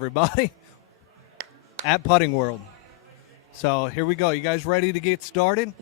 everybody, at Putting World. So here we go. You guys ready to get started?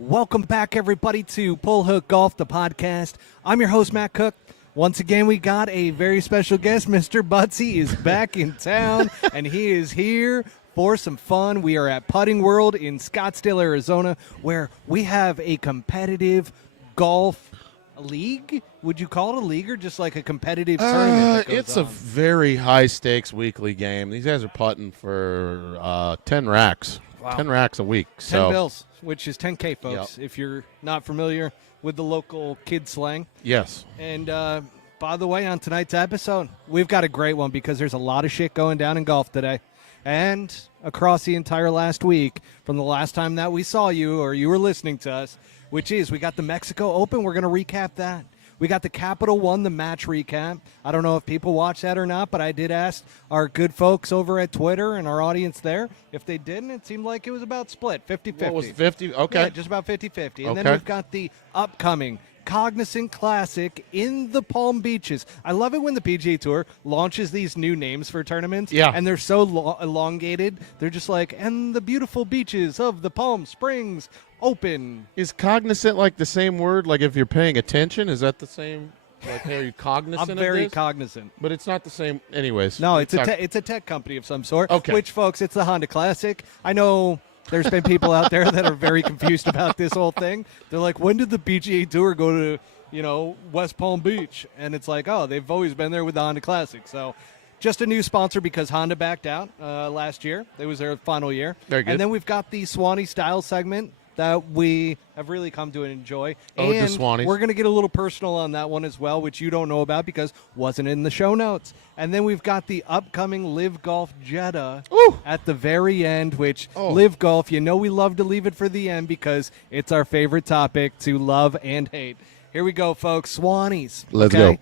Welcome back, everybody, to Pull Hook Golf, the podcast. I'm your host, Matt Cook. Once again, we got a very special guest. Mr. Butsy is back in town, and he is here for some fun. We are at Putting World in Scottsdale, Arizona, where we have a competitive golf league. Would you call it a league or just like a competitive tournament? It's a very high-stakes weekly game. These guys are putting for 10 racks. Wow. 10 racks a week. 10 bills, which is 10K, folks, if you're not familiar with the local kid slang. Yes. And by the way, on tonight's episode, we've got a great one because there's a lot of shit going down in golf today. And across the entire last week, from the last time that we saw you or you were listening to us, which is we got the Mexico Open. We're going to recap that. We got the Capital One, the match recap. I don't know if people watch that or not, but I did ask our good folks over at Twitter and our audience there. If they didn't, it seemed like it was about split, 50-50. What was it, 50? Okay. Yeah, just about 50-50. And then we've got the upcoming Cognizant Classic in the Palm Beaches. I love it when the PGA Tour launches these new names for tournaments, and they're so elongated. They're just like, and the beautiful beaches of the Palm Springs Open. Is cognizant like the same word? Like if you're paying attention, is that the same? Like, are you cognizant I'm very of this? cognizant. But it's not the same anyways. No, it's a tech company of some sort. Okay. Which, folks, it's the Honda Classic. I know there's been people out there that are very confused about this whole thing. They're like, when did the PGA Tour go to, West Palm Beach? And it's like, oh, they've always been there with the Honda Classic. So just a new sponsor because Honda backed out last year. It was their final year. Very good. And then we've got the Swanie style segment that we have really come to enjoy. Oh, and the Swannies. We're going to get a little personal on that one as well, which you don't know about because wasn't in the show notes. And then we've got the upcoming Live Golf Jeddah at the very end, which Live Golf, we love to leave it for the end because it's our favorite topic to love and hate. Here we go, folks. Swannies. Let's go.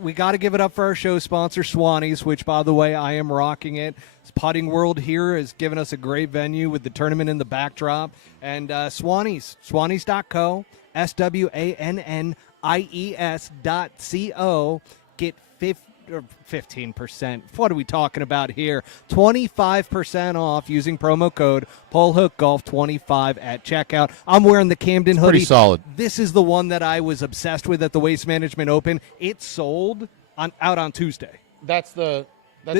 We got to give it up for our show sponsor, Swannies, which, by the way, I am rocking it. Putting World here has given us a great venue with the tournament in the backdrop. And Swannies, Swannies.co, SWANNIES.co, get 15%. What are we talking about here? 25% off using promo code PullHookGolf25 at checkout. I'm wearing the Camden hoodie. Pretty solid. This is the one that I was obsessed with at the Waste Management Open. It sold out on Tuesday. That's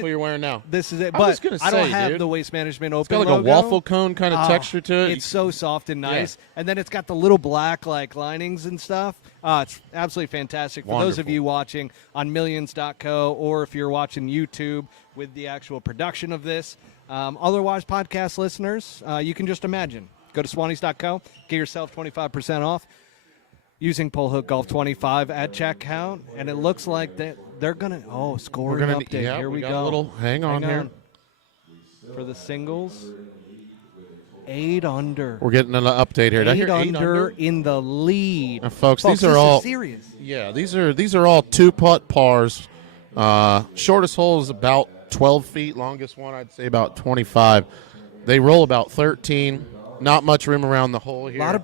what you're wearing now. This is it, I was but gonna I don't say, have dude, the Waste Management Open It's got like logo. a waffle cone kind of texture to it. It's so soft and nice. Yeah. And then it's got the little black linings and stuff. It's absolutely fantastic. For those of you watching on millions.co or if you're watching YouTube with the actual production of this. Otherwise, podcast listeners, you can just imagine. Go to Swannies.co, get yourself 25% off using PullHookGolf25 at checkout. And it looks like that they're going to, scoring update. Yeah, Here we got go. A little, hang on here. For the singles, 8 under. We're getting an update here. 8 under in the lead. Now, folks, these are all serious. Yeah, these are all 2-putt pars. Shortest hole is about 12 feet. Longest one, I'd say about 25. They roll about 13. Not much room around the hole here. A lot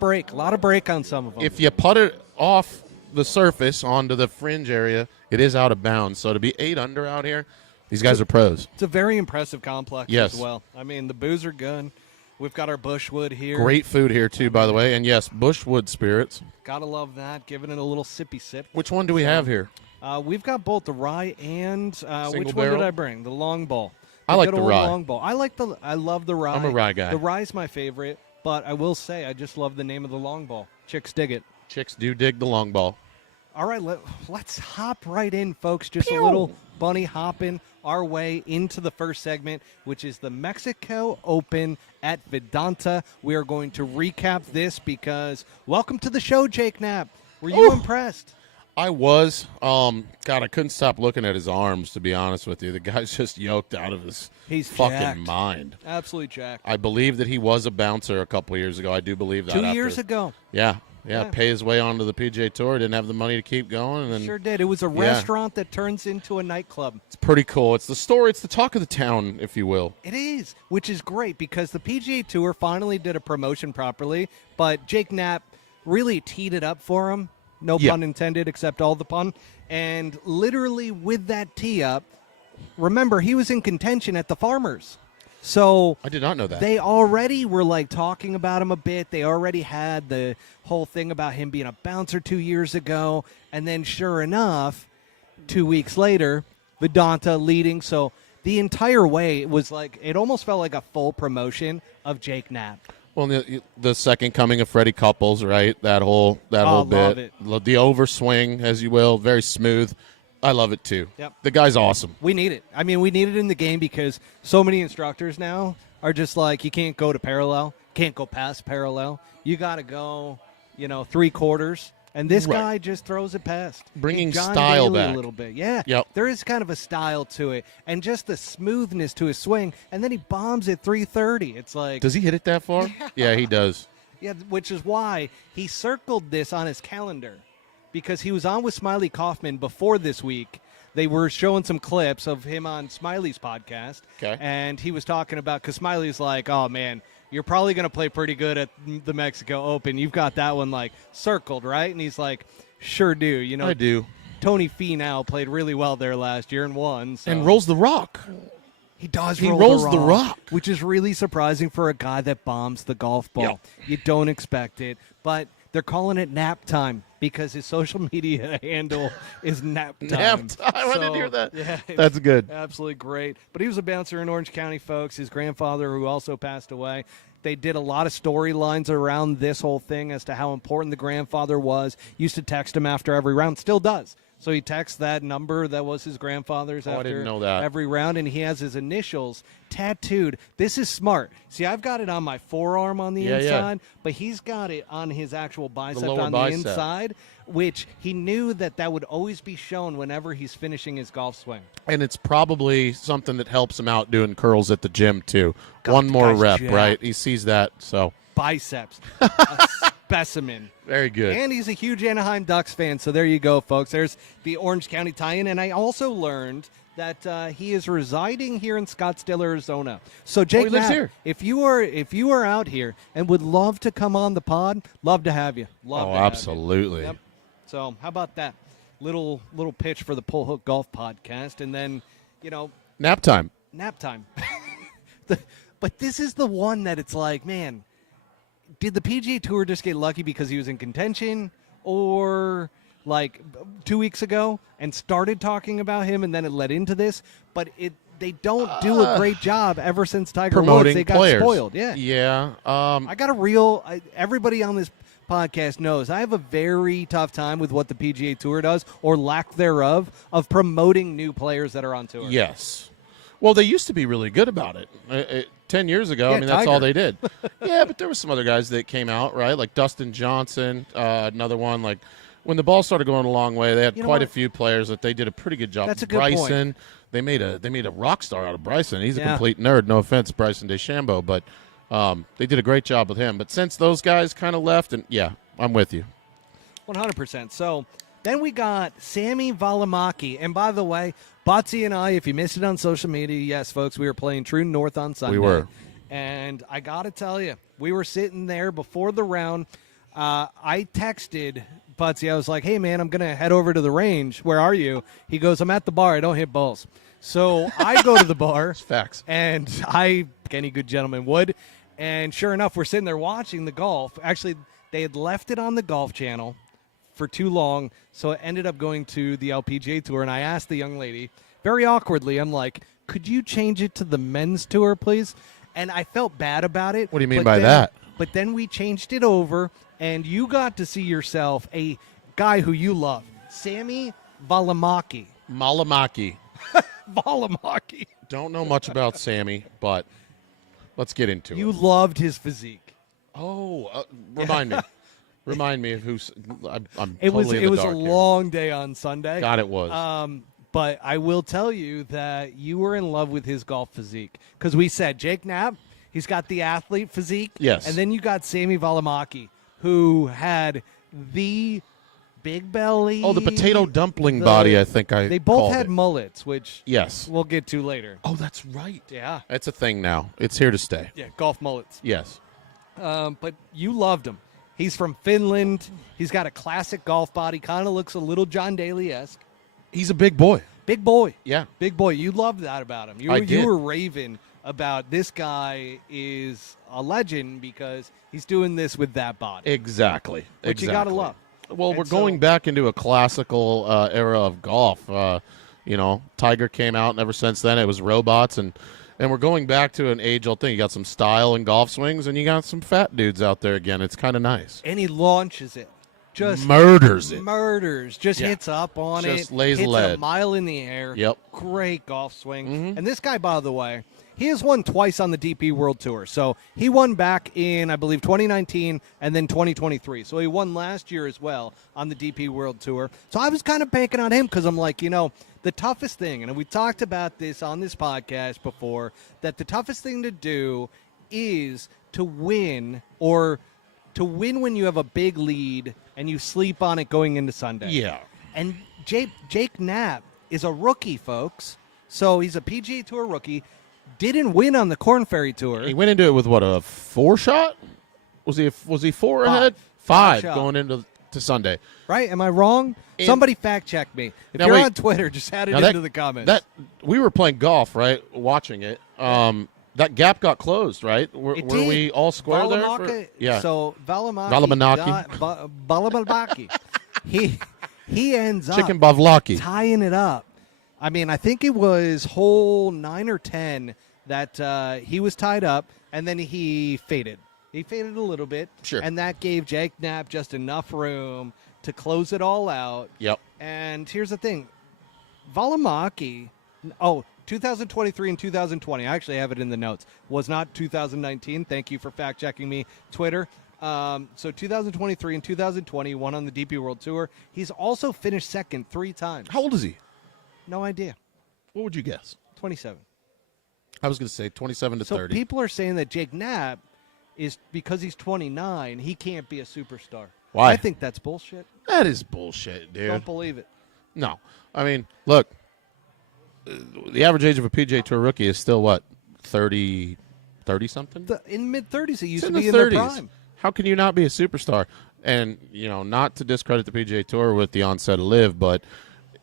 of break on some of them. If you putt it off the surface onto the fringe area, it is out of bounds. So to be 8 under out here, these guys are pros. It's a very impressive complex as well. I mean, the booze are good. We've got our Bushwood here. Great food here, too, by the way. And, yes, Bushwood spirits. Gotta love that. Giving it a little sippy sip. Which one do we have here? We've got both the rye and which barrel? one did I bring? The long ball. I like the rye. Long ball. I love the rye. I'm a rye guy. The rye's my favorite, but I will say I just love the name of the long ball. Chicks dig it. Chicks do dig the long ball. All right, let's hop right in, folks. Just a little bunny hopping our way into the first segment, which is the Mexico Open at Vedanta. We are going to recap this because welcome to the show, Jake Knapp. Were you impressed? I was. God, I couldn't stop looking at his arms, to be honest with you. The guy's just yoked out of his fucking mind. Absolutely jacked. I believe that he was a bouncer a couple years ago. I do believe that. 2 years ago. Yeah. Pay his way onto the PGA Tour. Didn't have the money to keep going. And then, sure did. It was a restaurant that turns into a nightclub. It's pretty cool. It's the story. It's the talk of the town, if you will. It is, which is great because the PGA Tour finally did a promotion properly, but Jake Knapp really teed it up for him. No pun intended, except all the pun. And literally with that tee up, remember, he was in contention at the Farmers. So I did not know that. they already were like talking about him a bit. They already had the whole thing about him being a bouncer 2 years ago. And then sure enough, 2 weeks later, Vedanta leading. So the entire way, it was like, it almost felt like a full promotion of Jake Knapp. Well, the second coming of Freddie Couples, right? That whole love bit. it. The overswing, as you will, very smooth. I love it too. Yep. The guy's awesome. We need it. I mean, we need it in the game because so many instructors now are just like, you can't go to parallel, can't go past parallel. You got to go, 3/4. And this Right. guy just throws it past. Bringing John style Daly back. a little bit. Yeah. Yep. There is kind of a style to it. And just the smoothness to his swing. And then he bombs at 330. It's like. Does he hit it that far? Yeah, he does. Yeah, which is why he circled this on his calendar. Because he was on with Smiley Kaufman before this week. They were showing some clips of him on Smiley's podcast. Okay. And he was talking about, because Smiley's like, oh, man, you're probably going to play pretty good at the Mexico Open. You've got that one, like, circled, right? And he's like, sure do. I do. Tony Finau played really well there last year and won. So. And rolls the rock. He does He roll rolls the the rock, rock. which is really surprising for a guy that bombs the golf ball. Yeah. You don't expect it. But they're calling it nap time because his social media handle is nap time. Nap time. I didn't hear that. Yeah, That's good. absolutely great. But he was a bouncer in Orange County, folks. His grandfather, who also passed away. They did a lot of storylines around this whole thing as to how important the grandfather was. Used to text him after every round, still does. So he texts that number that was his grandfather's I after didn't know that. every round, and he has his initials tattooed. This is smart. See, I've got it on my forearm on the Yeah, inside, but he's got it on his actual bicep lower on bicep. the inside, which he knew that would always be shown whenever he's finishing his golf swing. And it's probably something that helps him out doing curls at the gym, too. God, One the more guy's rep, jacked. right? He sees that, so Biceps. A specimen. very good. And he's a huge Anaheim Ducks fan, so there you go, folks. There's the Orange County tie-in, and I also learned that he is residing here in Scottsdale, Arizona. So, Jake, he lives Knapp, here. if you are out here and would love to come on the pod, love to have you. Love to have you. Absolutely. Yep. So, how about that little pitch for the Pull Hook Golf Podcast, and then Nap time. nap time. But this is the one that it's like, man, did the PGA Tour just get lucky because he was in contention, or like 2 weeks ago and started talking about him and then it led into this? But they don't do a great job ever since Tiger Promoting Woods. They got players. spoiled. Yeah. Yeah. I got everybody on this podcast knows I have a very tough time with what the PGA Tour does, or lack thereof, of promoting new players that are on tour. Yes. Well, they used to be really good about it. 10 years ago, Yeah, I mean, that's Tiger. all they did. Yeah, but there were some other guys that came out, right? Like Dustin Johnson, another one. Like when the ball started going a long way, they had You know quite what? a few players that they did a pretty good job. That's a good Bryson, they made a rock star out of Bryson. He's a Yeah. complete nerd. No offense, Bryson DeChambeau, but they did a great job with him. But since those guys kind of left, and yeah, I'm with you. 100%. So then we got Sammy Valimaki. And by the way, Botsy and I, if you missed it on social media, yes, folks, we were playing True North on Sunday. We were. And I got to tell you, we were sitting there before the round. I texted Botsy. I was like, hey, man, I'm going to head over to the range. Where are you? He goes, I'm at the bar. I don't hit balls. So I go to the bar. Facts. And any good gentleman would. And sure enough, we're sitting there watching the golf. Actually, they had left it on the Golf Channel for too long, so it ended up going to the LPGA Tour. And I asked the young lady, very awkwardly, I'm like, could you change it to the men's tour, please? And I felt bad about it. What do you mean but by then- that? But then we changed it over, and you got to see yourself a guy who you love, Sammy Valimaki. Malamaki. Valimaki. Don't know much about Sammy, but let's get into You it. loved his physique. Oh, remind me. Remind me of who's. I'm It was totally in the a dark here. long day on Sunday. God, it was. But I will tell you that you were in love with his golf physique, because we said Jake Knapp, he's got the athlete physique. Yes. And then you got Sammy Valimaki, who had the big belly. Oh, the potato dumpling body, I think I They both called had it. mullets, which Yes. we'll get to later. Oh, that's right. Yeah. It's a thing now. It's here to stay. Yeah, golf mullets. Yes. But you loved him. He's from Finland. He's got a classic golf body. Kind of looks a little John Daly-esque. He's a big boy. Big boy. Yeah. Big boy. You loved that about him. I did. You were raving about this guy is a legend because he's doing this with that body. Exactly. Which you got to love. Well, And we're going back into a classical era of golf. Tiger came out, and ever since then it was robots, and we're going back to an age-old thing. You got some style in golf swings, and you got some fat dudes out there again. It's kind of nice. And he launches it. Just murders it. Just Yeah. hits up on it. Just lays hits lead. it a mile in the air. Yep. Great golf swing. Mhm. And this guy, by the way, he has won twice on the DP World Tour. So he won back in, I believe, 2019 and then 2023. So he won last year as well on the DP World Tour. So I was kind of banking on him because I'm like, the toughest thing, and we talked about this on this podcast before, that the toughest thing to do is to win when you have a big lead and you sleep on it going into Sunday. Yeah. And Jake Knapp is a rookie, folks. So he's a PGA Tour rookie. Didn't win on the Korn Ferry Tour. He went into it with what, a 4-shot? Was he 4 ahead? 5 shot. going into Sunday. Right? Am I wrong? And- Somebody fact check me. If Now, you're wait. on Twitter, just add it Now into the comments. That we were playing golf, right? Watching it. That gap got closed, right? Were It were did. we all square there? Valimaki- Yeah. So Valimaki. Valamanaki. He ends Chicken up bavlaki. tying it up. I mean, I think it was hole 9 or 10 that he was tied up, and then he faded. He faded a little bit. Sure. And that gave Jake Knapp just enough room to close it all out. Yep. And here's the thing. Valimaki, 2023 and 2020, I actually have it in the notes, was not 2019. Thank you for fact-checking me, Twitter. So 2023 and 2020, won on the DP World Tour. He's also finished second 3 times. How old is he? No idea. What would you guess? 27. I was going to say 27 to So 30. people are saying that Jake Knapp is, because he's 29, he can't be a superstar. Why? I think that's bullshit. That is bullshit, dude. Don't believe it. No. I mean, look, the average age of a PGA Tour rookie is still, what, 30-something? In mid-30s, he used It's to be the in their 30s. prime. How can you not be a superstar? And, not to discredit the PGA Tour with the onset of LIV, but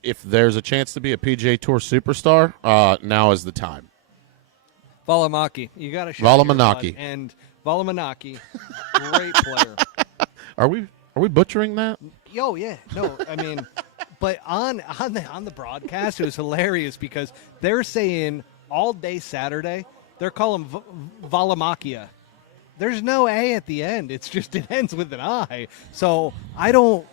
if there's a chance to be a PGA Tour superstar, now is the time. Valimaki. You got to show Valamanaki. And Valamanaki, great player. Are we butchering that? Yo, yeah. No, I mean, but on the broadcast, it was hilarious because they're saying all day Saturday, they're calling Valamakia. There's no A at the end. It's just it ends with an I. So I don't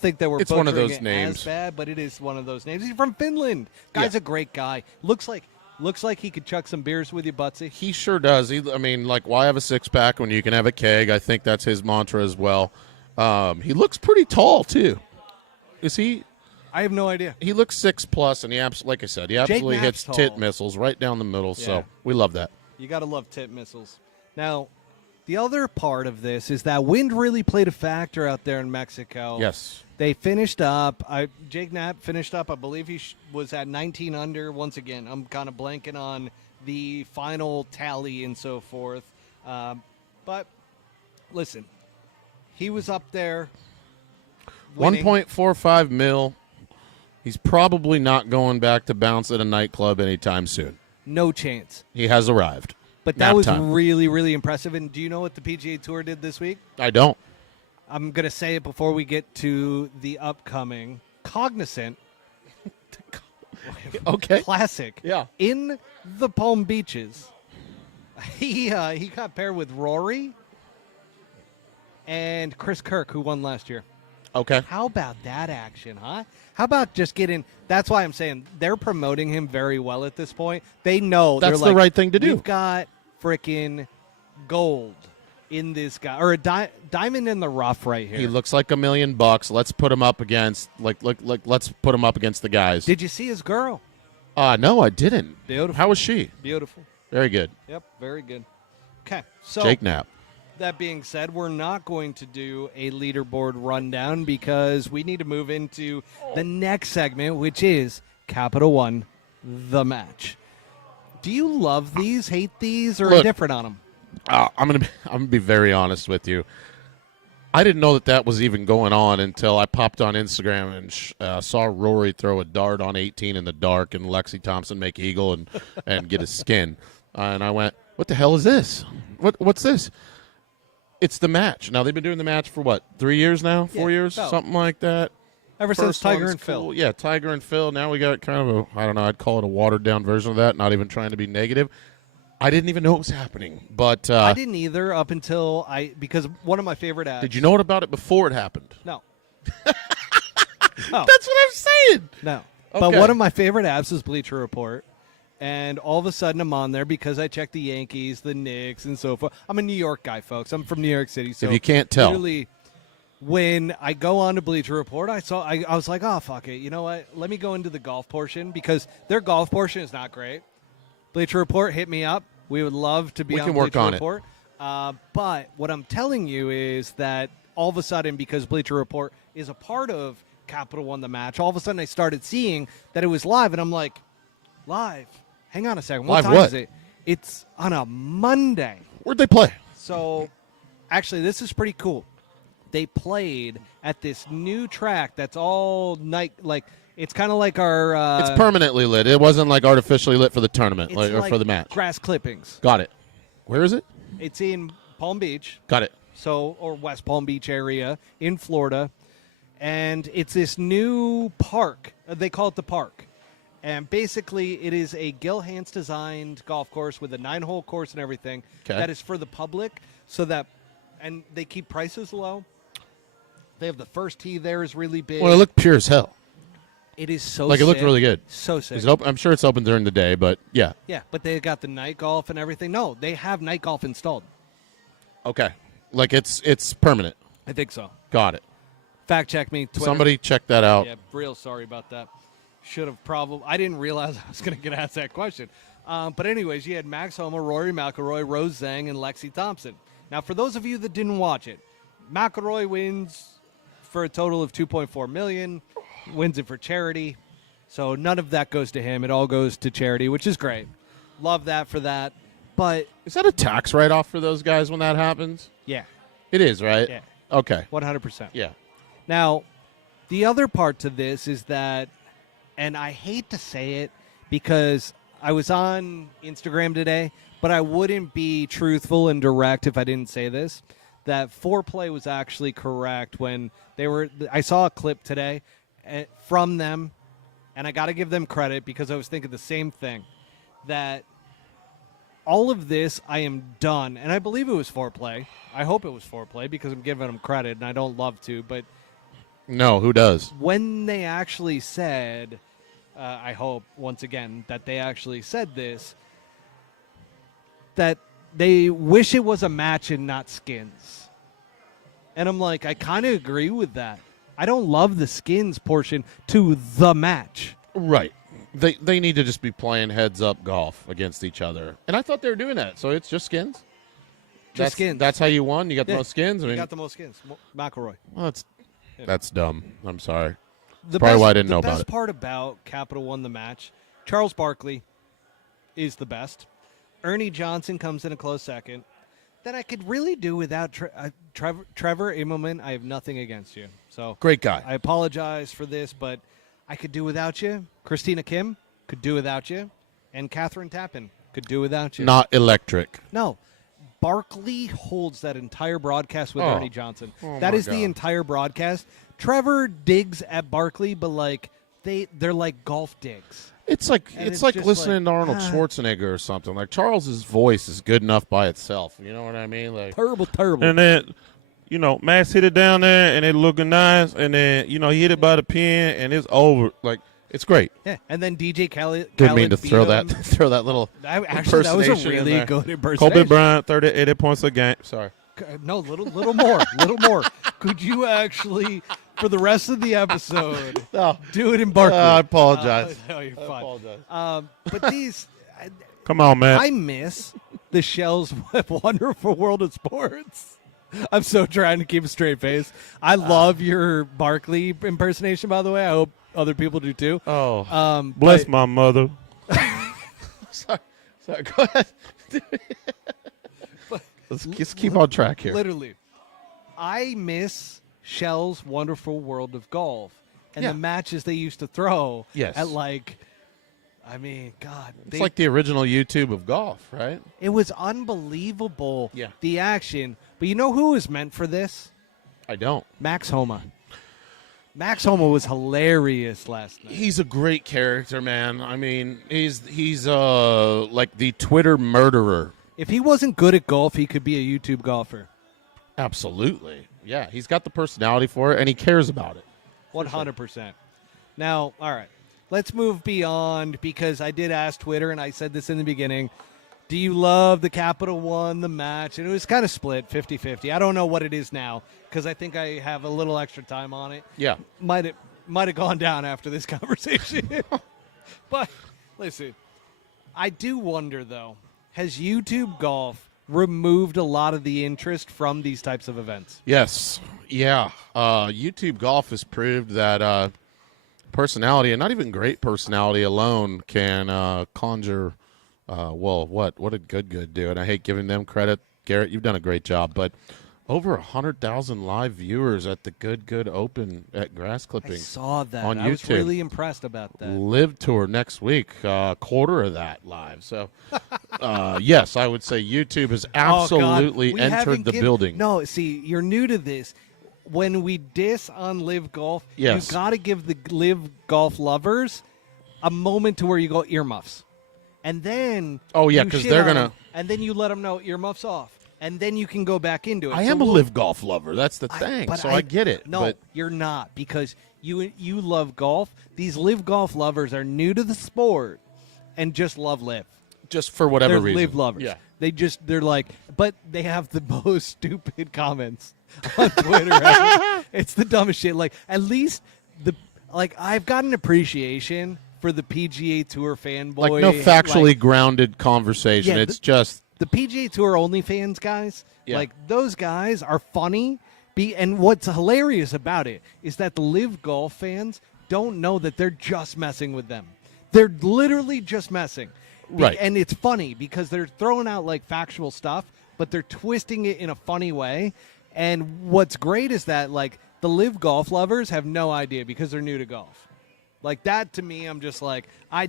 think that we're It's one of butchering those it names. as bad, but it is one of those names. He's from Finland. Guy's Yeah. a great guy. Looks like he could chuck some beers with you, Butsy. He sure does. Why have a six-pack when you can have a keg? I think that's his mantra as well. He looks pretty tall, too. Is he? I have no idea. He looks 6+, and like I said, he absolutely hits Knapp's tit tall. missiles right down the middle, Yeah. so we love that. You got to love tip missiles. Now, the other part of this is that wind really played a factor out there in Mexico. Yes. They finished up. Jake Knapp finished up. I believe he was at 19 under. Once again, I'm kind of blanking on the final tally and so forth. But listen, he was up there. winning. 1.45 mil. He's probably not going back to bounce at a nightclub anytime soon. No chance. He has arrived. But that Nap was time. really, really impressive. And do you know what the PGA Tour did this week? I don't. I'm going to say it before we get to the upcoming Cognizant Okay. Classic. Yeah. In the Palm Beaches. He got paired with Rory and Chris Kirk, who won last year. Okay. How about that action, huh? How about just getting – that's why I'm saying they're promoting him very well at this point. They know. That's they're the like, right thing to do. We've got freaking gold in this guy – or a diamond in the rough right here. He looks like $1 million. Let's put him up against let's put him up against the guys. Did you see his girl? No, I didn't. Beautiful. How was she? Beautiful. Very good. Yep, very good. Okay, so Jake Knapp. that being said, we're not going to do a leaderboard rundown because we need to move into the next segment, which is Capital One, the match. Do you love these, hate these, or Look, indifferent on them? I'm gonna be very honest with you. I didn't know that was even going on until I popped on Instagram and saw Rory throw a dart on 18 in the dark and Lexi Thompson make eagle and get a skin. And I went, what the hell is this? What's this? It's the match. Now, they've been doing the match for, what, 3 years now? 4 years? Oh. Something like that. Ever since Tiger and Phil. Yeah, Tiger and Phil. Now we got kind of I don't know, I'd call it a watered-down version of that, not even trying to be negative. I didn't even know it was happening. But I didn't either up until because one of my favorite apps. Did you know about it before it happened? No. No. That's what I'm saying. No. Okay. But one of my favorite apps is Bleacher Report. And all of a sudden I'm on there because I check the Yankees, the Knicks, and so forth. I'm a New York guy, folks. I'm from New York City. So if you can't tell. Literally, when I go on to Bleacher Report, I was like, oh, fuck it. You know what? Let me go into the golf portion because their golf portion is not great. Bleacher Report, hit me up. We would love to be on work Bleacher on Report. But what I'm telling you is that all of a sudden, because Bleacher Report is a part of Capital One The Match, all of a sudden I started seeing that it was live, and I'm like, live? Hang on a second. What Live time what? is it? It's on a Monday. Where'd they play? So, actually, this is pretty cool. They played at this new track that's all night, like, it's kind of like our... It's permanently lit. It wasn't like artificially lit for the tournament it's or like for the match. grass clippings. Got it. Where is it? It's in Palm Beach. Got it. So, or West Palm Beach area in Florida. And it's this new park. They call it the park. And basically, it is a Gil Hanse-designed golf course with a 9-hole course and everything. Okay. That is for the public, so that, and they keep prices low. They have the first tee there is really big. Well, it looked pure as hell. It is so Like, sick. it looked really good. So sick. Is it open? I'm sure it's open during the day, but yeah. Yeah, but they got the night golf and everything. No, they have night golf installed. Okay. Like, it's permanent. I think so. Got it. Fact check me. Twitter. Somebody check that out. Yeah, real sorry about that. Should have probably. I didn't realize I was going to get asked that question. But anyways, you had Max Homa, Rory McIlroy, Rose Zhang, and Lexi Thompson. Now, for those of you that didn't watch it, McIlroy wins for a total of $2.4 million, wins it for charity. So none of that goes to him. It all goes to charity, which is great. Love that for that. But is that a tax write-off for those guys when that happens? yeah, It is, right? Yeah. Okay. 100%. Yeah. Now, the other part to this is that, and I hate to say it because I was on Instagram today, but I wouldn't be truthful and direct if I didn't say this, that foreplay was actually correct when they were – I saw a clip today from them, and I got to give them credit because I was thinking the same thing, that all of this I am done, and I believe it was foreplay. I hope it was foreplay because I'm giving them credit, and I don't love to, but – No, who does? when they actually said, I hope, once again, that they actually said this, that they wish it was a match and not skins. And I'm like, I kind of agree with that. I don't love the skins portion to the match. Right. They need to just be playing heads-up golf against each other. And I thought they were doing that, so it's just skins? Just skins. That's how you won? You got the Yeah, most skins? I mean, You got the most skins. McIlroy. well, that's dumb. I'm sorry. The Probably best, why I didn't know the about best it. part about Capital One The Match, Charles Barkley is the best. Ernie Johnson comes in a close second. Then I could really do without Trevor Immelman. I have nothing against you. So Great guy. I apologize for this, but I could do without you. Christina Kim could do without you. And Catherine Tappan could do without you. Not electric. No. Barkley holds that entire broadcast with Oh. Ernie Johnson. Oh, That my is the God. entire broadcast. Trevor digs at Barkley, but like they're like golf digs. It's like And it's it's like just listening like, to Arnold Schwarzenegger or something. Like Charles's voice is good enough by itself. You know what I mean? Like Terrible. And then, Max hit it down there, and it looking nice. And then, he hit it by the pin, and it's over. Like, it's great. Yeah, and then DJ Khaled. Didn't mean to beat throw him. that little. Actually, that was a impersonation in really there. good impersonation. Kobe Bryant, 80 points a game. Sorry. No, little more. Could you actually, for the rest of the episode, No. do it in Barkley? I apologize. No, you're I fine. apologize. But these, Come on, man. I miss the Shell's Wonderful World of Sports. I'm so trying to keep a straight face. I love your Barkley impersonation, by the way. I hope other people do too. Oh. Bless but- my mother. Sorry. Go ahead. Let's keep on track here. Literally, I miss Shell's Wonderful World of Golf and Yeah. the matches they used to throw Yes. at God. It's like the original YouTube of golf, right? It was unbelievable, Yeah. the action. But you know who was meant for this? I don't. Max Homa. Max Homa was hilarious last night. He's a great character, man. I mean, he's like the Twitter murderer. If he wasn't good at golf, he could be a YouTube golfer. Absolutely. Yeah, he's got the personality for it, and he cares about it. 100%. Now, all right, let's move beyond, because I did ask Twitter, and I said this in the beginning. Do you love the Capital One, the match? And it was kind of split, 50-50. I don't know what it is now, because I think I have a little extra time on it. Yeah. Might have gone down after this conversation. But, listen, I do wonder, though, has YouTube Golf removed a lot of the interest from these types of events? Yes. Yeah. YouTube Golf has proved that personality, and not even great personality alone, can conjure, what did Good do? And I hate giving them credit. Garrett, you've done a great job. But over 100,000 live viewers at the Good Open at Grass I Clippings. saw that. on I was YouTube. really impressed about that. Live tour next week, quarter of that live. So, yes, I would say YouTube has absolutely Oh, God. We entered haven't the building. No, see, you're new to this. When we diss on Live Golf, Yes. you got to give the Live Golf lovers a moment to where you go earmuffs. And then Oh, yeah, you 'cause shit they're on gonna- them, and then you let them know earmuffs off. And then you can go back into it. I So am a we'll- Live Golf lover. That's the thing. but So I get it. No, but you're not, because you love golf. These Live Golf lovers are new to the sport and just love Live. just for whatever They're reason. Live lovers. Yeah. They're like, but they have the most stupid comments on Twitter. It's the dumbest shit. Like, at least I've got an appreciation for the PGA Tour fanboy. Like no factually like, grounded conversation. Yeah, It's just the PGA Tour OnlyFans guys. Yeah. Like, those guys are funny. And what's hilarious about it is that the Live Golf fans don't know that they're just messing with them. They're literally just messing. Right. And it's funny because they're throwing out like factual stuff, but they're twisting it in a funny way. And what's great is that like the Live Golf lovers have no idea because they're new to golf. Like that to me, I'm just like, I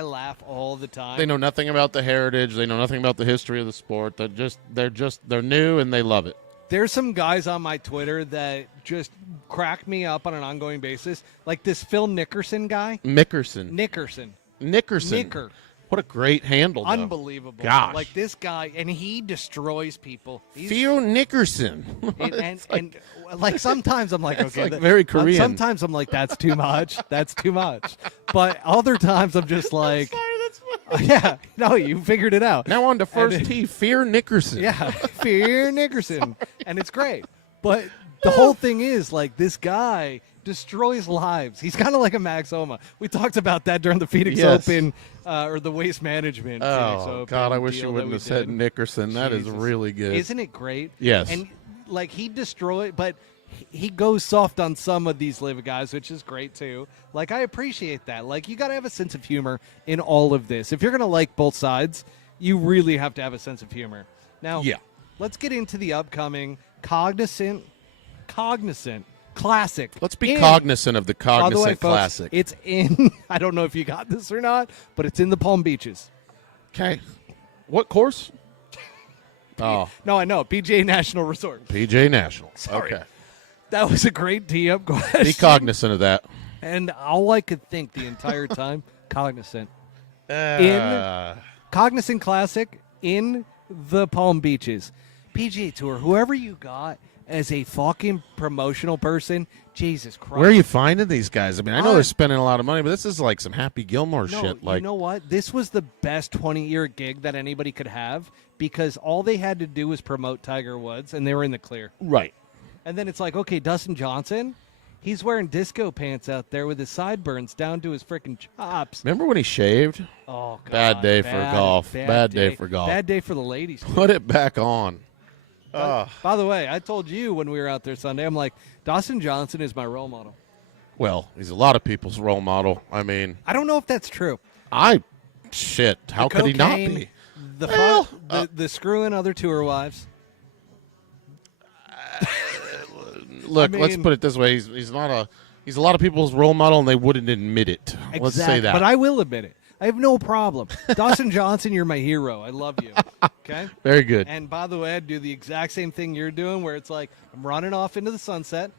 laugh all the time. they know nothing about the heritage. They know nothing about the history of the sport. They're new and they love it. There's some guys on my Twitter that just crack me up on an ongoing basis. Like this Phil Nickerson guy. Nickerson. Nickerson. Nicker. What a great handle, though. Unbelievable. Gosh. Like this guy, and he destroys people. He's, Phil Nickerson. and like sometimes I'm like, okay, like very Korean. Sometimes I'm like, that's too much. That's too much. But other times I'm just like, yeah, no, you figured it out. Now on to first tee, Fear Nickerson. Yeah, Fear Nickerson, and it's great. But the whole thing is like this guy destroys lives. He's kind of like a Max Homa. We talked about that during the Phoenix Yes. Open or the Waste Management. Phoenix Oh, Open God, I wish deal you that wouldn't we have said did. Nickerson. That is Jesus. really good. Isn't it great? Yes. And like he destroyed, but he goes soft on some of these Live guys, which is great too. Like I appreciate that. Like you got to have a sense of humor in all of this. If you're gonna like both sides, you really have to have a sense of humor. Now, Yeah. let's get into the upcoming Cognizant Classic. Let's be in- cognizant of the By the Cognizant way, folks, Classic. it's in. I don't know if you got this or not, but it's in the Palm Beaches. Okay. What course? Oh, No, I know PGA National Resort. PJ National. Sorry. Okay. That was a great tee-up question. Be cognizant of that. And all I could think the entire time, Cognizant. Uh, Cognizant Classic in the Palm Beaches. PGA Tour, whoever you got as a fucking promotional person, Jesus Christ. where are you finding these guys? I mean, I know I- they're spending a lot of money, but this is like some Happy Gilmore No, shit. Like, you know what? This was the best 20-year gig that anybody could have because all they had to do was promote Tiger Woods, and they were in the clear. right. And then it's like, okay, Dustin Johnson, he's wearing disco pants out there with his sideburns down to his freaking chops. Remember when he shaved? Oh, God. Bad day for golf. Bad day for golf. Bad day for the ladies. too. Put it back on. Oh, By the way, I told you when we were out there Sunday, I'm like, Dustin Johnson is my role model. well, he's a lot of people's role model. I mean, I don't know if that's true. how The could he not cocaine, be? The Well, the screwing other tour wives. look, I let's mean- put it this way: he's not a he's a lot of people's role model, and they wouldn't admit it. Let's say that. But I will admit it. I have no problem. Dustin Johnson, you're my hero. I love you. Okay? Very good. And by the way, I'd do the exact same thing you're doing where it's like I'm running off into the sunset.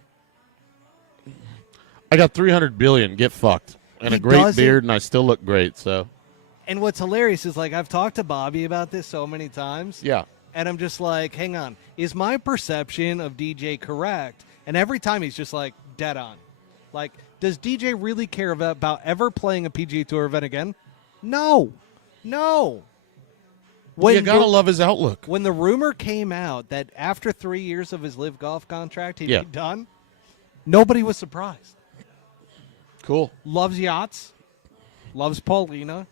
I got 300 billion. Get fucked, and He a great does it- beard, and I still look great. So And what's hilarious is like I've talked to Bobby about this so many times. yeah, And I'm just like, hang on, is my perception of DJ correct? And every time he's just like dead on. Like, does DJ really care about ever playing a PGA Tour event again? No. you gotta love his outlook. When the rumor came out that after 3 years of his Live Golf contract, he'd Yeah. be done, nobody was surprised. Cool. Loves yachts, loves Paulina,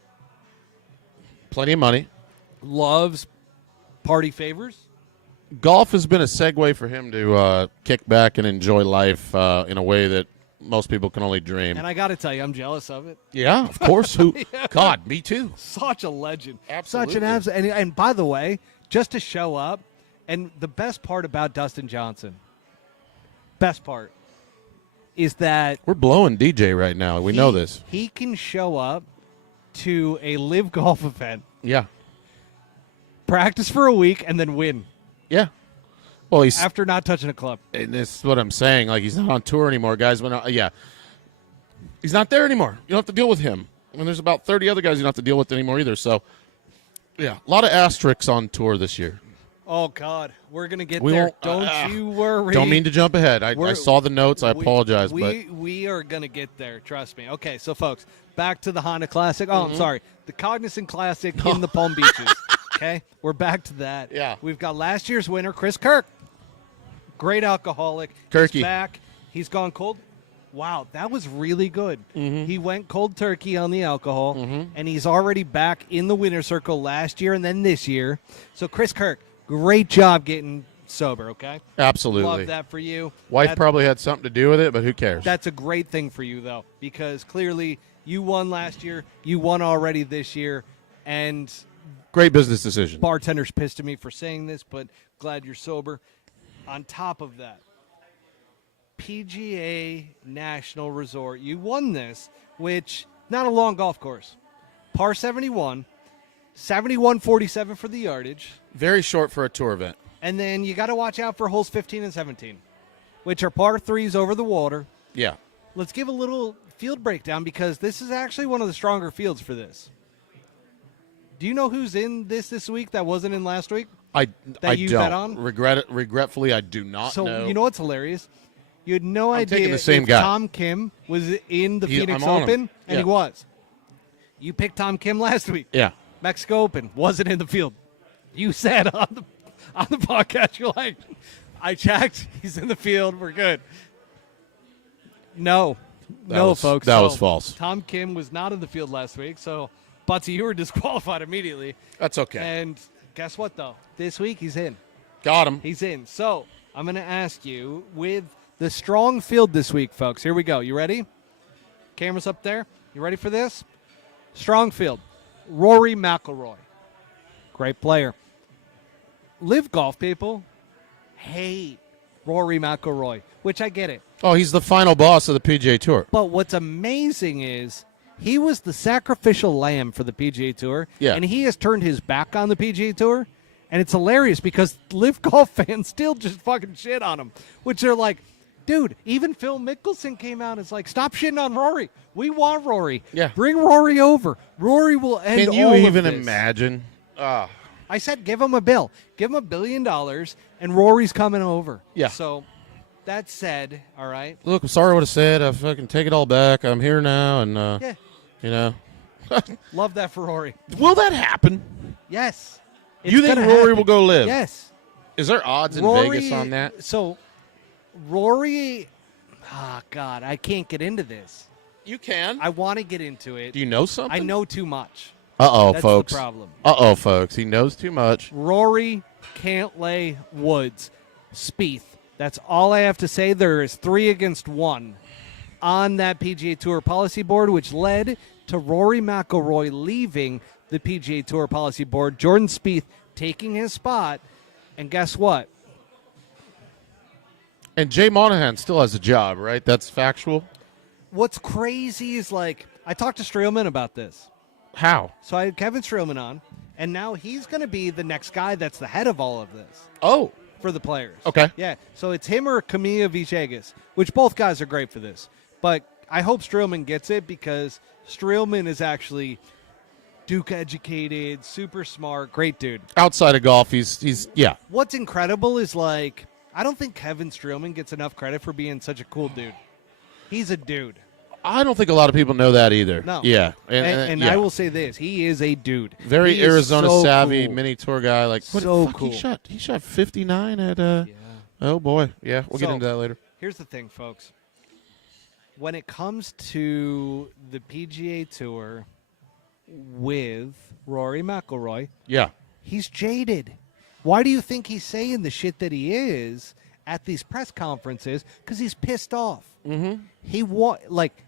Plenty of money. loves party favors. Golf has been a segue for him to kick back and enjoy life in a way that most people can only dream. And I got to tell you, I'm jealous of it. Yeah, of course. Who? God, me too. Such a legend. Absolutely. Such an absolute. And by the way, just to show up, and the best part about Dustin Johnson, best part, is that We're blowing DJ right now. We know this. He can show up to a live golf event, Yeah. practice for a week, and then win Yeah. Well, he's after not touching a club. and this is what I'm saying. Like, he's not on tour anymore, guys. Yeah. He's not there anymore. You don't have to deal with him. And there's about 30 other guys you don't have to deal with anymore either. So, yeah, a lot of asterisks on tour this year. Oh God, we're gonna get We there. won't- Don't you worry. Don't mean to jump ahead. I We're- saw the notes. I apologize, but we are gonna get there. Trust me. Okay, so folks, back to the Honda Classic. Oh, Mm-hmm. I'm sorry, the Cognizant Classic in the Palm Beaches. Okay, we're back to that. Yeah. we've got last year's winner, Chris Kirk. Great alcoholic. Kirky. He's back. He's gone cold. Wow, that was really good. Mm-hmm. He went cold turkey on the alcohol, and he's already back in the winner's circle last year and then this year. So, Chris Kirk, great job getting sober, okay? absolutely. Love that for you. Wife That- probably had something to do with it, but who cares? That's a great thing for you, though, because clearly you won last year, you won already this year, and Great business decision. bartender's pissed at me for saying this, but glad you're sober. On top of that, PGA National Resort, you won this, which not a long golf course. Par 71, 71.47 for the yardage, Very short for a tour event. and then you got to watch out for holes 15 and 17, which are par threes over the water. Yeah. Let's give a little field breakdown because this is actually one of the stronger fields for this. Do you know who's in this week that wasn't in last week? I you don't. bet on? Regretfully, I do not So know. you know what's hilarious? You had no I'm idea taking the same if guy. Tom Kim was in the Phoenix I'm on him. Open, and Yeah. he was. You picked Tom Kim last week. Yeah. Mexico Open wasn't in the field. You said on the podcast, you're like, I checked. He's in the field. We're good. No, folks. that So, was false. Tom Kim was not in the field last week, so Butsy, you were disqualified immediately. That's okay. And guess what, though? This week he's in. Got him. He's in. So I'm going to ask you with the strong field this week, folks. Here we go. You ready? Cameras up there. You ready for this? Strong field. Rory McIlroy. Great player. Live golf people hate Rory McIlroy, which I get it. Oh, he's the final boss of the PGA Tour. But what's amazing is he was the sacrificial lamb for the PGA Tour, Yeah. and he has turned his back on the PGA Tour. And it's hilarious because Live Golf fans still just fucking shit on him, which they're like, dude, even Phil Mickelson came out and is like, stop shitting on Rory. We want Rory. Yeah. Bring Rory over. Rory will end Can you all of even this." imagine? I said, give him a bill. Give him $1 billion, and Rory's coming over. Yeah. So that said, all right. Look, I'm sorry what I said. I fucking take it all back. I'm here now, and Yeah. you know, Love that for Rory. will that happen? Yes. You It's think gonna Rory happen. will go live? Yes. Is there odds in Rory, Vegas on that? So, Rory, God, I can't get into this. You can. I want to get into it. Do you know something? I know too much. Uh-oh, That's folks. the problem. Uh-oh, folks. He knows too much. Rory, Cantlay, Woods, Spieth. That's all I have to say. There is 3 against 1 on that PGA Tour policy board, which led to Rory McIlroy leaving the PGA Tour policy board. Jordan Spieth taking his spot. And guess what? And Jay Monahan still has a job, right? That's factual. What's crazy is, like, I talked to Streelman about this. How? So I had Kevin Streelman on, and now he's going to be the next guy that's the head of all of this Oh, for the players. okay. Yeah, so it's him or Camilla Villegas, which both guys are great for this. But I hope Streelman gets it because Streelman is actually Duke educated, super smart, great dude. Outside of golf, he's yeah. What's incredible is, like, I don't think Kevin Streelman gets enough credit for being such a cool dude. He's a dude. I don't think a lot of people know that either. No. Yeah. And yeah. I will say this. He is a dude. Very He is Arizona so savvy, cool. mini tour guy. Like, what So the fuck cool. He shot 59 at Yeah. Oh boy. Yeah, we'll get So- into that later. Here's the thing, folks. When it comes to the PGA Tour with Rory McIlroy, Yeah. he's jaded. Why do you think he's saying the shit that he is at these press conferences? Because he's pissed off. Mm-hmm.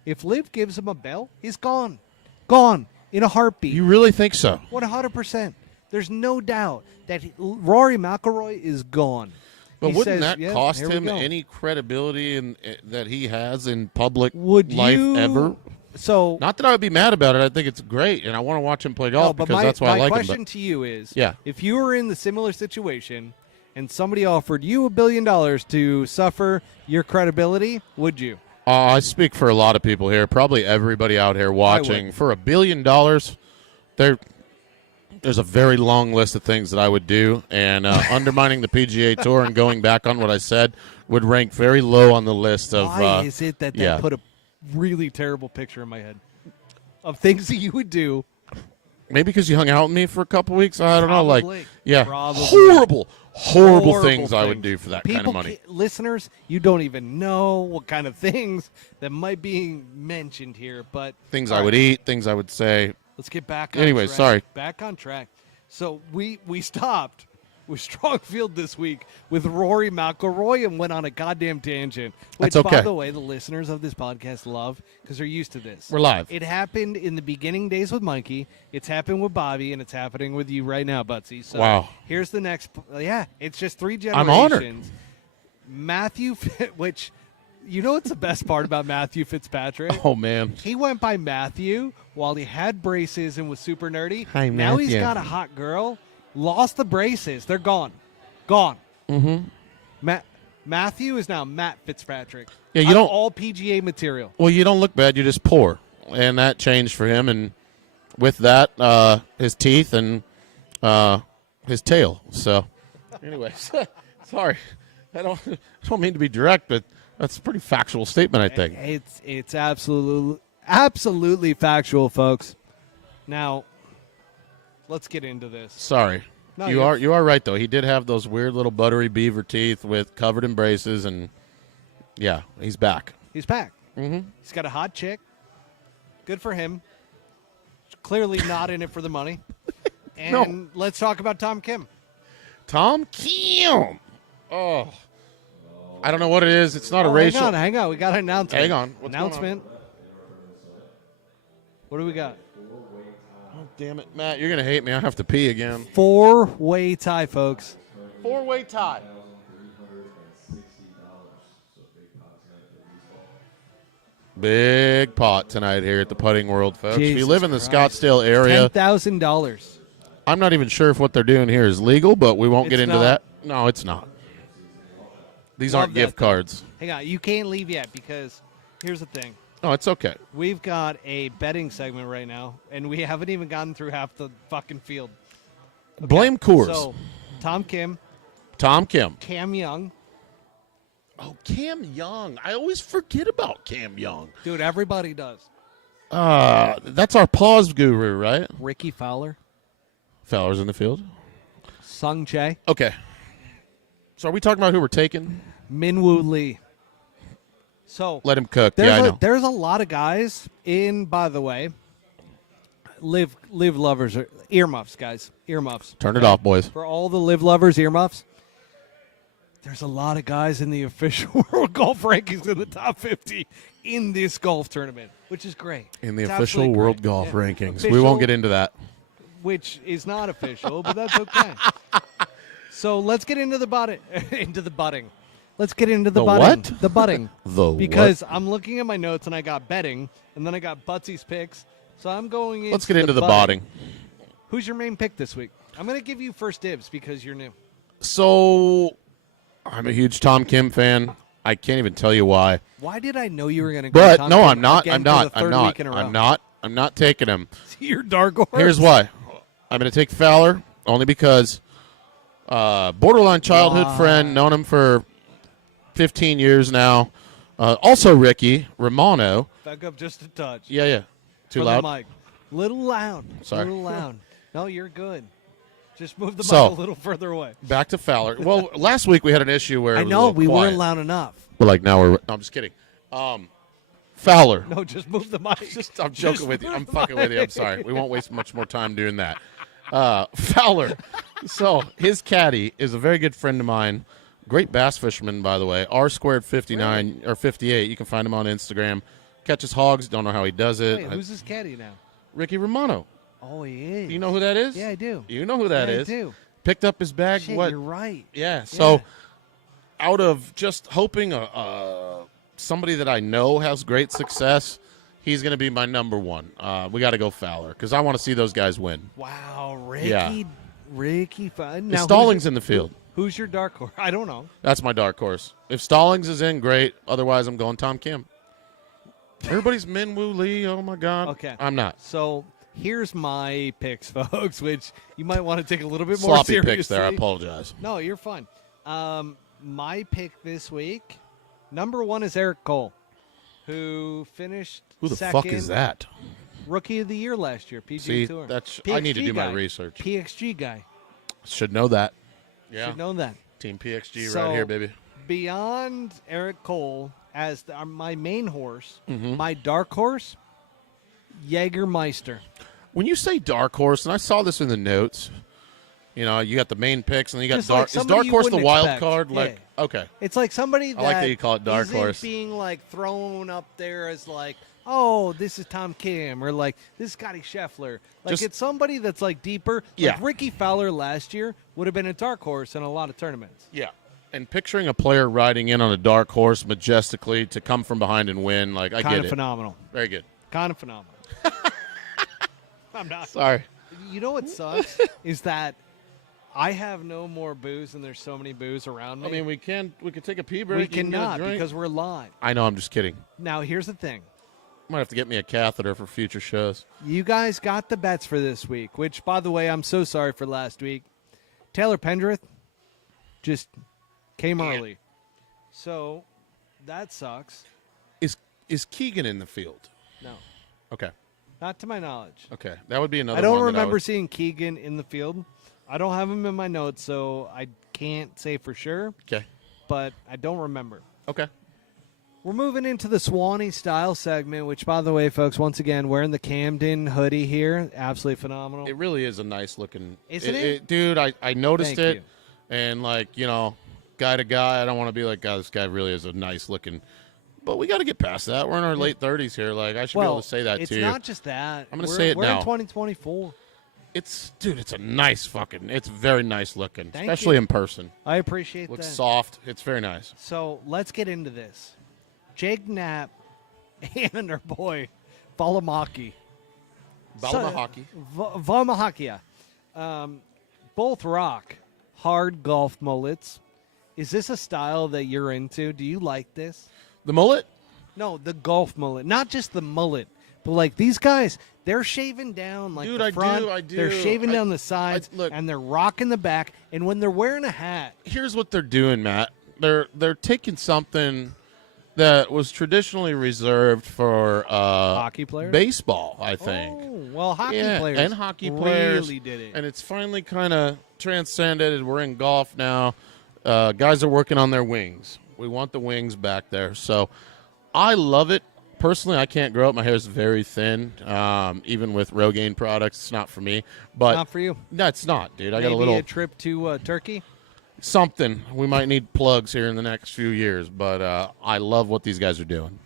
If Liv gives him a bell, he's gone. Gone in a heartbeat. You really think so? 100%. There's no doubt that Rory McIlroy is gone. But He wouldn't says, that "Yeah, cost here we him go." any credibility that he has in public Would life you ever? So Not that I would be mad about it. I think it's great, and I want to watch him play golf but because that's why I like my him. question to you is, Yeah. if you were in the similar situation and somebody offered you $1 billion to suffer your credibility, would you? I speak for a lot of people here, probably everybody out here watching. would. For $1 billion, there's a very long list of things that I would do, and undermining the PGA Tour and going back on what I said would rank very low on the list of. Why is it that yeah. put a really terrible picture in my head of things that you would do? Maybe because you hung out with me for a couple weeks. I don't know, Probably. like yeah, Probably. horrible things I would do for that kind of money. Listeners, you don't even know what kind of things that might be mentioned here, but Things all I right, would eat, things I would say. Let's get back on Anyway, track. sorry. Back on track. So we stopped with Strongfield this week with Rory McIlroy and went on a goddamn tangent. Which, That's okay. by the way, the listeners of this podcast love because they're used to this. We're live. It happened in the beginning days with Mikey. It's happened with Bobby, and it's happening with you right now, Butsy. So Wow. Here's the next. Yeah, it's just 3 I'm generations. honored. Matthew, which, you know what's the best part about Matthew Fitzpatrick? Oh man, He went by Matthew while he had braces and was super nerdy. Hi, now he's Matthew. got a hot girl. Lost the braces. They're gone. Gone. Mm-hmm. Matthew is now Matt Fitzpatrick. Yeah, you I'm don't- all PGA material. well you don't look bad. You're just poor, and that changed for him. And with that, his teeth and his tail. So, anyways, sorry, I don't mean to be direct, but that's a pretty factual statement, I think. It's absolutely factual, folks. Now, let's get into this. Sorry. No, you are right though. He did have those weird little buttery beaver teeth with covered in braces, and yeah, he's back. He's back. Mm-hmm. He's got a hot chick. Good for him. Clearly not in it for the money. And No. let's talk about Tom Kim. Tom Kim. Oh, I don't know what it is. It's not a racial. Hang on. We got an announcement. Hang on. What's going on? Announcement. What do we got? Oh, damn it, Matt! You're gonna hate me. I have to pee again. 4-way tie, folks. 4-way tie. Big pot tonight here at the Putting World, folks. If you Jesus live in the Christ. Scottsdale area, $10,000. I'm not even sure if what they're doing here is legal, but we won't get It's into not. that. No, it's not. These Love aren't that, gift though. cards. Hang on. You can't leave yet because here's the thing. No, it's okay. We've got a betting segment right now, and we haven't even gotten through half the fucking field. Blame Coors. So, Tom Kim, Tom Kim. Cam Young. Oh, Cam Young. I always forget about Cam Young. Dude, everybody does. That's our pause guru, right? Ricky Fowler. Fowler's in the field. Sung Jae. Okay. So are we talking about who we're taking? Minwoo Lee. So Let him cook. Yeah, I know. there's a lot of guys in, by the way, live lovers, are earmuffs, guys. Earmuffs. Turn it off, boys. For all the live lovers, earmuffs. There's a lot of guys in the official World Golf Rankings in the top 50 in this golf tournament, which is great. In the It's official absolutely World great. Golf Yeah. Rankings. We Official, won't get into that. which is not official, but that's okay. So let's get into the into the butting. let's get into the The butting. what? The butting. The because I'm looking at my notes and I got betting, and then I got Butsy's picks. So I'm going. Let's get into the botting. Who's your main pick this week? I'm going to give you first dibs because you're new. So, I'm a huge Tom Kim fan. I can't even tell you why. Why did I know you were going to go? But Tom no, Kim I'm not. again I'm for not. the third week in a row? I'm not taking him. Your dark horse. Here's why. I'm going to take Fowler only because borderline childhood friend, known him for 15 years now. Also Ricky Romano. Back up just a touch. Yeah. Too From loud? the mic. Little loud. Sorry. Little loud. No, you're good. Just move the mic So, a little further away. Back to Fowler. Well, last week we had an issue where I it was a know little we quiet. weren't loud enough. But like now we're. No, I'm just kidding. Fowler. No, just move the mic. I'm joking with you. I'm fucking with you. I'm sorry. We won't waste much more time doing that. Fowler. So his caddy is a very good friend of mine. Great bass fisherman, by the way. R squared 59 or 58. You can find him on Instagram. Catches hogs. Don't know how he does it. Wait, who's his caddy now? Ricky Romano. Oh, he is. Do you know who that is? Yeah, I do. You know who that is? I do. Picked up his bag. Shit, what? you're right. Yeah. So, out of just hoping somebody that I know has great success, he's going to be my number one. We got to go Fowler because I want to see those guys win. Wow, Ricky. Yeah. Ricky. Now, Stallings in the field. Who's your dark horse? I don't know. That's my dark horse. If Stallings is in, great. Otherwise, I'm going Tom Kim. Everybody's Min Woo Lee. Oh, my God. Okay. I'm not. So here's my picks, folks, which you might want to take a little bit more Sloppy seriously. picks there. I apologize. No, you're fine. My pick this week, number one is Eric Cole, who finished Who the second fuck is that? Rookie of the Year last year, PGA See, Tour. I need to PXG do my guy. research. PXG guy. Should know that. Yeah. Should know that. Team PXG So, right here, baby. Beyond Eric Cole as my main horse, Mm-hmm. my dark horse, Jägermeister. When you say dark horse, and I saw this in the notes, you got the main picks, and then you got Just like dark. Is somebody dark you horse the wouldn't wild expect. card? Yeah. Like, okay, It's like somebody that I like that you call it dark isn't horse. being like thrown up there as like, oh, this is Tom Kim, or like this is Scotty Scheffler. Like Just- it's somebody that's like deeper. Yeah. Like Ricky Fowler last year would have been a dark horse in a lot of tournaments. yeah. And picturing a player riding in on a dark horse majestically to come from behind and win, like I Kind get of it. phenomenal. Very good. Kind of phenomenal. I'm not. Sorry. You know what sucks is that I have no more booze, and there's so many booze around me. I mean, we could take a pee break. we You can get a cannot drink. because we're live. I know. I'm just kidding. Now, here's the thing. Might have to get me a catheter for future shows. You guys got the bets for this week, which, by the way, I'm so sorry for last week. Taylor Pendrith just came early. So that sucks. Is Keegan in the field? No, Okay. not to my knowledge. Okay. That would be another. I don't one that remember would- seeing Keegan in the field. I don't have him in my notes, so I can't say for sure, Okay. but I don't remember. Okay. We're moving into the Swanie style segment, which, by the way, folks, once again, wearing the Camden hoodie here. Absolutely phenomenal. It really is a nice looking. Isn't it? Dude, I noticed Thank it, you. and like guy to guy, I don't want to be like, God, this guy really is a nice looking. But we got to get past that. We're in our late 30s here. Like I should be able to say that it's to you. not just that. I'm gonna say it we're now. in 2024. It's a nice fucking. It's very nice looking, Thank especially you. in person. I appreciate Looks that. soft. It's very nice. So let's get into this. Jake Knapp and our boy Valimaki. Balamahaki. Valmahakia. Both rock hard golf mullets. Is this a style that you're into? Do you like this? The mullet. No, the golf mullet. Not just the mullet, but like these guys, they're shaving down like Dude, the I front. do, I do. They're shaving down the sides, look. and they're rocking the back. And when they're wearing a hat, Here's what they're doing, Matt. They're taking something that was traditionally reserved for hockey players, baseball, I think. Oh, well, hockey Yeah, players and hockey players really did it. And it's finally kind of transcended. We're in golf now. Guys are working on their wings. We want the wings back there. So I love it. Personally, I can't grow it. My hair is very thin. Even with Rogaine products, it's not for me. But Not for you. No, it's not, dude. I Maybe got a little a trip to Turkey. something. We might need plugs here in the next few years. But I love what these guys are doing.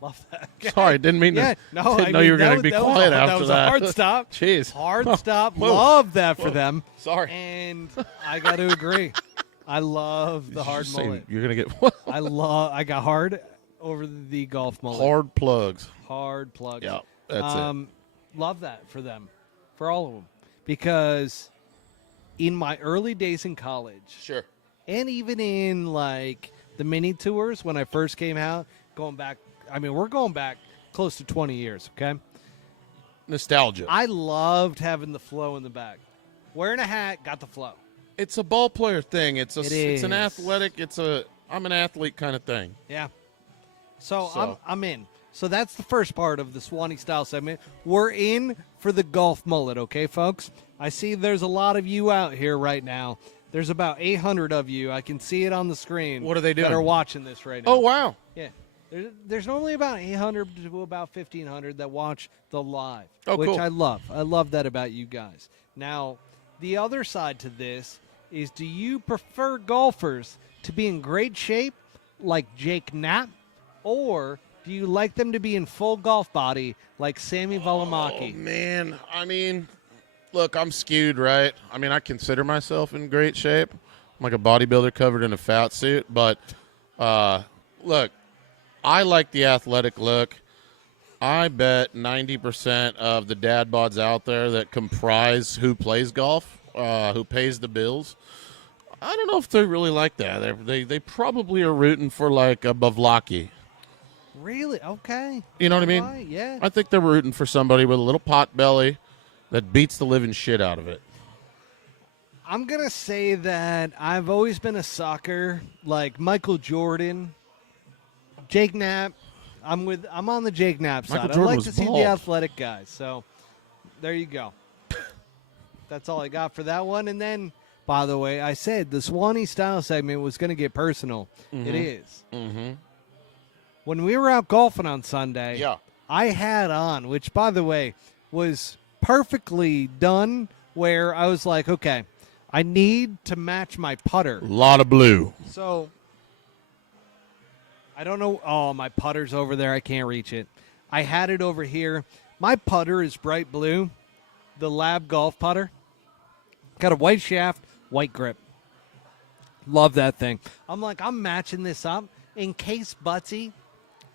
Love that. Sorry, didn't mean Yeah, to. no, Didn't I know mean, you were that going to was- be that was quiet a- after that was that. a hard stop. Jeez. Hard stop. Whoa. Love that for them. Sorry. And I got to agree. I love the Did you hard just say mullet. you're gonna get what? I got hard over the golf mullet. Hard plugs. Hard plugs. Yeah, that's it. Love that for them, for all of them, because in my early days in college, Sure. and even in like the mini tours when I first came out, going back, I mean, we're going back close to 20 years. Okay, Nostalgia. I loved having the flow in the back. Wearing a hat, got the flow. It's a ball player thing. It's It an is. athletic. I'm an athlete kind of thing. Yeah. So, So- I'm in. So that's the first part of the Swanee style segment. We're in for the golf mullet, okay, folks? I see there's a lot of you out here right now. There's about 800 of you. I can see it on the screen. What are they doing? That are watching this right now. Oh wow. Yeah. There's normally about 800 to about 1,500 that watch the live, Oh, which cool. I love. I love that about you guys. Now, the other side to this is, do you prefer golfers to be in great shape like Jake Knapp, or do you like them to be in full golf body like Sammy Oh Valimaki? man. I mean, look, I'm skewed, right? I mean, I consider myself in great shape. I'm like a bodybuilder covered in a fat suit, but look, I like the athletic look. I bet 90% of the dad bods out there that comprise who plays golf, who pays the bills, I don't know if they really like that. They probably are rooting for like a Bavlaki. Really? Okay. You know what I mean? Right, yeah. I think they're rooting for somebody with a little pot belly that beats the living shit out of it. I'm going to say that I've always been a sucker like Michael Jordan, Jake Knapp. I'm on the Jake Knapp side. Michael I Jordan like was to see bald. the athletic guys. So there you go. That's all I got for that one. And then, by the way, I said the Swanee style segment was going to get personal. It is. Mm-hmm. When we were out golfing on Sunday, Yeah. I had on, which, by the way, was perfectly done, where I was like, okay, I need to match my putter. A lot of blue. So, I don't know. Oh, my putter's over there. I can't reach it. I had it over here. My putter is bright blue, the Lab Golf putter. Got a white shaft, white grip. Love that thing. I'm like, I'm matching this up in case Butsy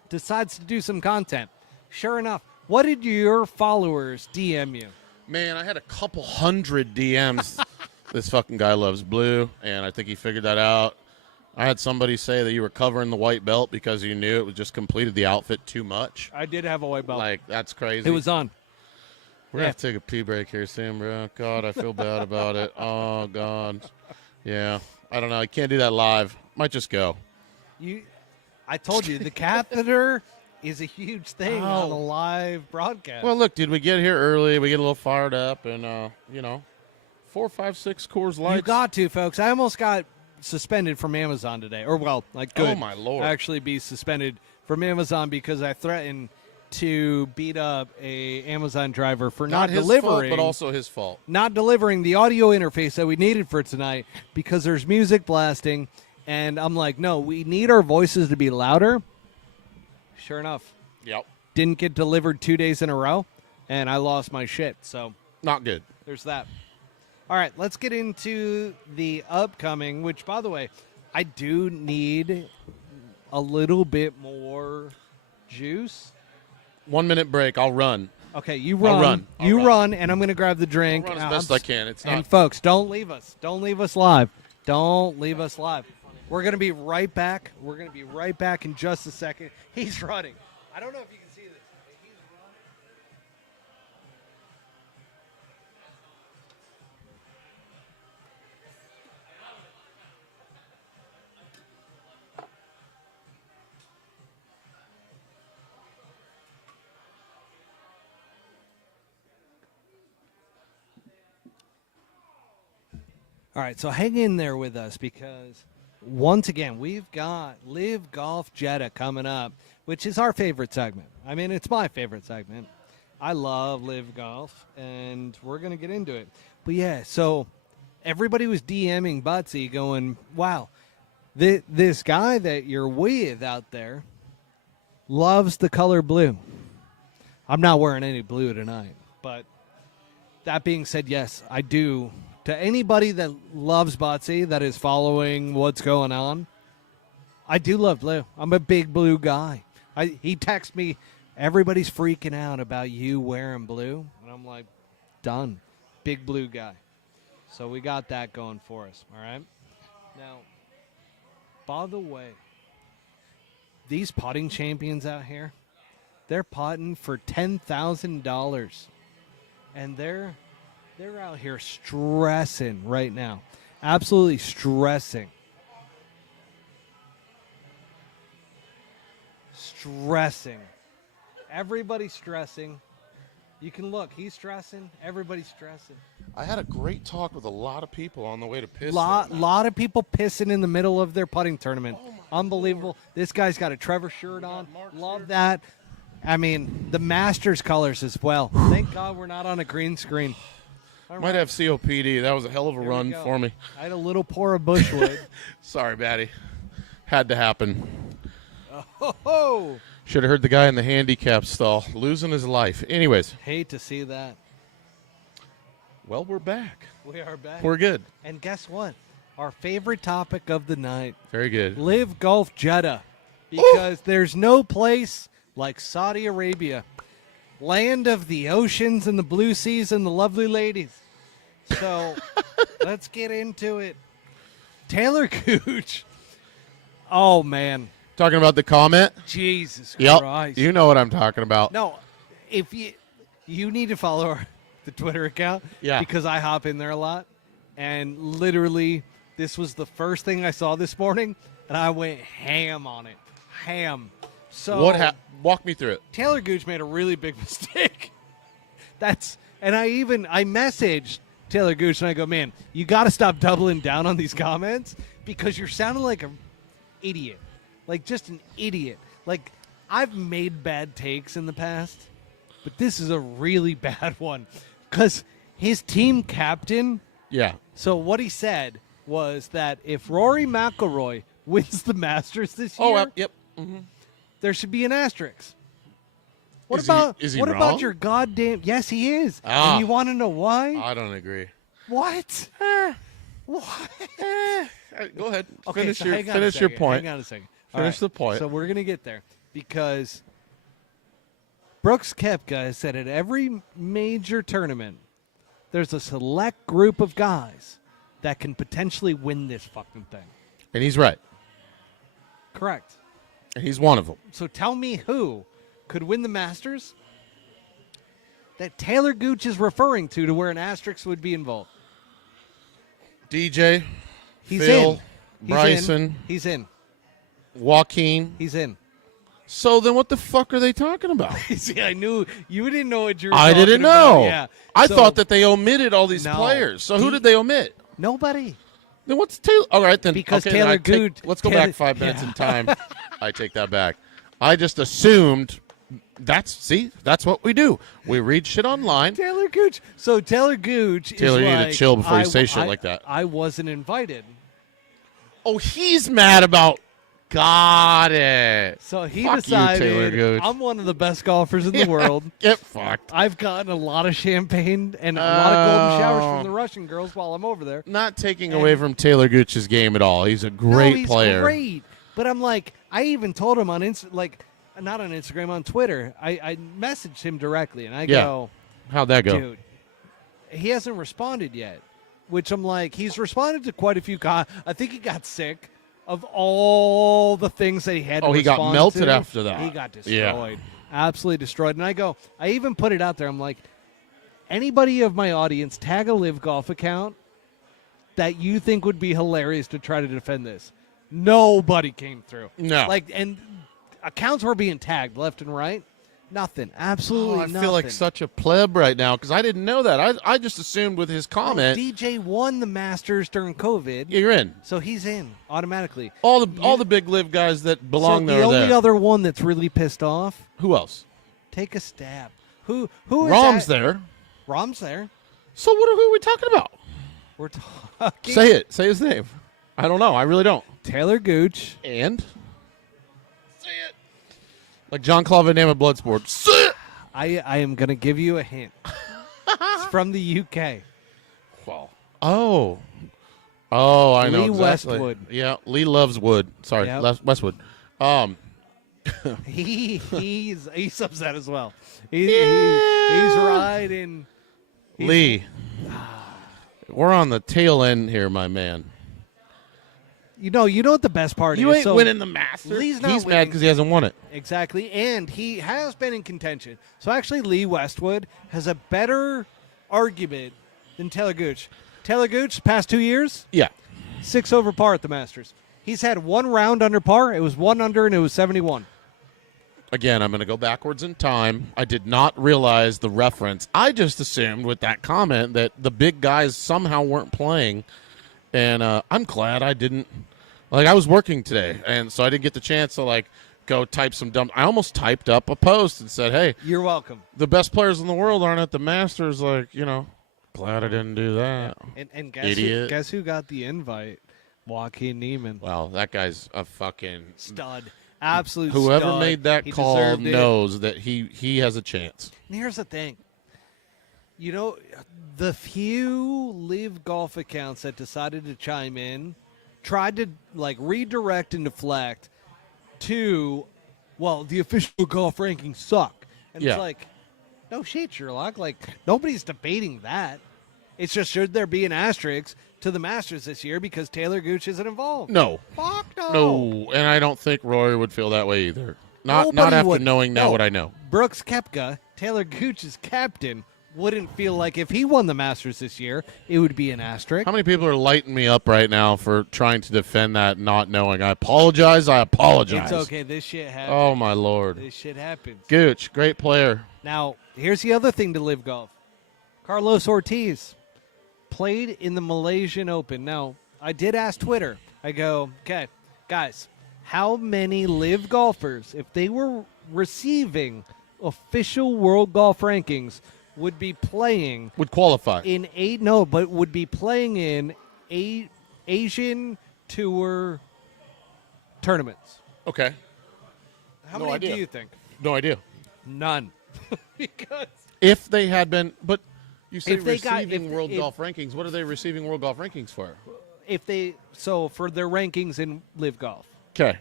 decides to do some content. Sure enough, what did your followers DM you? Man, I had a couple hundred DMs. This fucking guy loves blue, and I think he figured that out. I had somebody say that you were covering the white belt because you knew it was just completed the outfit too much. I did have a white belt. Like, that's crazy. It was on. We're going to have to take a pee break here soon, bro. God, I feel bad about it. Oh, God. Yeah. I don't know. You can't do that live. Might just go. I told you, the catheter is a huge thing on Oh. a live broadcast. Well, look, dude, we get here early. We get a little fired up, and, 4, 5, 6 Coors Lights. you got to, folks. I almost got suspended from Amazon today. Or, well, like, good. Oh, my Lord. Actually be suspended from Amazon because I threatened to beat up a Amazon driver for not his delivering. fault, but also his fault. Not delivering the audio interface that we needed for tonight because there's music blasting. And I'm like, no, we need our voices to be louder. Sure enough, Yep. didn't get delivered 2 days in a row, and I lost my shit. So Not good. there's that. All right, let's get into the upcoming, which, by the way, I do need a little bit more juice. 1 minute break. I'll run. Okay, you run. I'll run. run, and I'm going to grab the drink. I'll run as best I can. It's And not. folks, don't leave us. Don't leave us live. Don't leave us live. We're going to be right back. We're going to be right back in just a second. He's running. I don't know if you can see this. He's running. All right, so hang in there with us because once again, we've got Live Golf Jeddah coming up, which is our favorite segment. I mean, it's my favorite segment. I love Live Golf, and we're going to get into it. But yeah, so everybody was DMing Butsy going, wow, this guy that you're with out there loves the color blue. I'm not wearing any blue tonight, but that being said, yes, I do to anybody that loves Botsy, that is following what's going on, I do love blue. I'm a big blue guy. He texts me, everybody's freaking out about you wearing blue. And I'm like, done. Big blue guy. So we got that going for us, all right? Now, by the way, these putting champions out here, they're putting for $10,000. And they're out here stressing right now. Absolutely stressing. Stressing. Everybody's stressing. You can look. He's stressing. Everybody's stressing. I had a great talk with a lot of people on the way to piss. Lot of people pissing in the middle of their putting tournament. Unbelievable. This guy's got a Trevor shirt on. Love that. I mean, the Masters colors as well. Thank God we're not on a green screen. All Might right. have COPD. That was a hell of a Here we run go. for me. I had a little pour of Bushwood. Sorry, Batty. Had to happen. Oh, Should have heard the guy in the handicap stall losing his life. Anyways, hate to see that. well, we're back. We are back. We're good. And guess what? Our favorite topic of the night, Very good. Live Golf Jeddah. Because there's no place like Saudi Arabia, land of the oceans and the blue seas and the lovely ladies. So let's get into it. Taylor Gooch. Oh, man. Talking about the comment? Jesus Yep. Christ. You know what I'm talking about. No, if you need to follow the Twitter account, Yeah. because I hop in there a lot, and literally this was the first thing I saw this morning, and I went ham on it, ham. So Walk me through it. Taylor Gooch made a really big mistake. And I messaged Taylor Gooch and I go, man, you got to stop doubling down on these comments because you're sounding like an idiot. Like, just an idiot. Like, I've made bad takes in the past, but this is a really bad one. Because his team captain, Yeah. so what he said was that if Rory McIlroy wins the Masters this year, Yep. there should be an asterisk. What Is he- about is he what wrong? about your goddamn? Yes, he is. Ah. And you want to know why? I don't agree. What? What? Go ahead. Okay, Finish so your hang on a finish your second, point. Hang on a second. All Finish the point. So we're gonna get there because Brooks Koepka has said at every major tournament, there's a select group of guys that can potentially win this fucking thing. And he's right. Correct. And he's one of them. So tell me who could win the Masters that Taylor Gooch is referring to where an asterisk would be involved. DJ, He's Phil, in. Bryson, He's in. Joaquin. He's in. So then what the fuck are they talking about? See, I knew you didn't know what you were I talking didn't about. know. Yeah. I So, thought that they omitted all these No. players. So who did they omit? nobody. Then what's Taylor? All right, then. Because okay, then Taylor I take- Gooch- Let's go Taylor- back 5 minutes yeah. in time. I take that back. I just assumed that's what we do. We read shit online. Taylor Gooch. So Taylor Gooch Taylor, is you need to like, chill before you say shit like that. I wasn't invited. Oh, he's mad about. Got it. So he Fuck you, decided Taylor Gooch. I'm one of the best golfers in the world. Get fucked. I've gotten a lot of champagne and a lot of golden showers from the Russian girls while I'm over there. Not taking away from Taylor Gooch's game at all. He's a great No, he's player. great. But I'm like, I even told him on not on Instagram, on Twitter. I messaged him directly, and I Yeah. go, How'd that go? dude, he hasn't responded yet. Which I'm like, he's responded to quite a few. I think he got sick of all the things that he had. Oh, to he got respond melted to. after that. He got Yeah. destroyed, absolutely destroyed. And I even put it out there. I'm like, anybody of my audience, tag a Live Golf account that you think would be hilarious to try to defend this. Nobody came through. No. And accounts were being tagged left and right. Nothing. Absolutely I nothing. feel like such a pleb right now because I didn't know that. I just assumed with his comment, DJ won the Masters during COVID. yeah, you're in. So he's in automatically. All the big live guys that belong so there the are only there. other one that's really pissed off, Who else? take a stab. Who is Rom's that? there. Rom's there. So who are we talking about? We're talking Say it. Say his name. I don't know. I really don't. Taylor Gooch. And? Say it. Like John Claude Van Damme at Bloodsport. Say it. I am going to give you a hint. It's from the UK. Well, Oh. Oh, I know Lee exactly. Westwood. Yeah, Lee loves wood. Sorry, Yep. Westwood. He's upset as well. He's riding. Lee. We're on the tail end here, my man. You know what the best part You is? ain't So winning the Masters. Lee's not He's mad winning. because he hasn't won it. Exactly, and he has been in contention. So actually, Lee Westwood has a better argument than Taylor Gooch. Taylor Gooch, past 2 years, Yeah. 6 over par at the Masters. He's had one round under par. It was 1 under, and it was 71. Again, I'm going to go backwards in time. I did not realize the reference. I just assumed with that comment that the big guys somehow weren't playing, and I'm glad I didn't. Like, I was working today, and so I didn't get the chance to, like, go type some dumb. I almost typed up a post and said, hey, You're welcome. the best players in the world aren't at the Masters. Like, glad I didn't do that. And Idiot. guess who got the invite? Joaquin Neiman. Well, that guy's a fucking Stud. Absolute whoever stud. made that He call deserved it. knows that he has a chance. And here's the thing. The few live golf accounts that decided to chime in tried to redirect and deflect to, well, the official golf rankings suck. And Yeah. it's like, no shit, Sherlock. Like, nobody's debating that. It's just, should there be an asterisk to the Masters this year because Taylor Gooch isn't involved? No. Fuck no. No, and I don't think Rory would feel that way either. Not Nobody after would. knowing now No. what I know. Brooks Koepka, Taylor Gooch's captain, wouldn't feel like if he won the Masters this year, it would be an asterisk. How many people are lighting me up right now for trying to defend that not knowing? I apologize. It's okay. This shit happens. Oh, my Lord. This shit happens. Gooch, great player. Now, here's the other thing to live golf. Carlos Ortiz played in the Malaysian Open. Now, I did ask Twitter. I go, okay, guys, how many live golfers, if they were receiving official world golf rankings, would be playing Would qualify. would be playing in Asian Tour tournaments? Okay. How No many idea. do you think? No idea. None. Because If they had been, but you say If they got- receiving if- world if- golf rankings. What are they receiving world golf rankings for? for their rankings in live golf. Okay.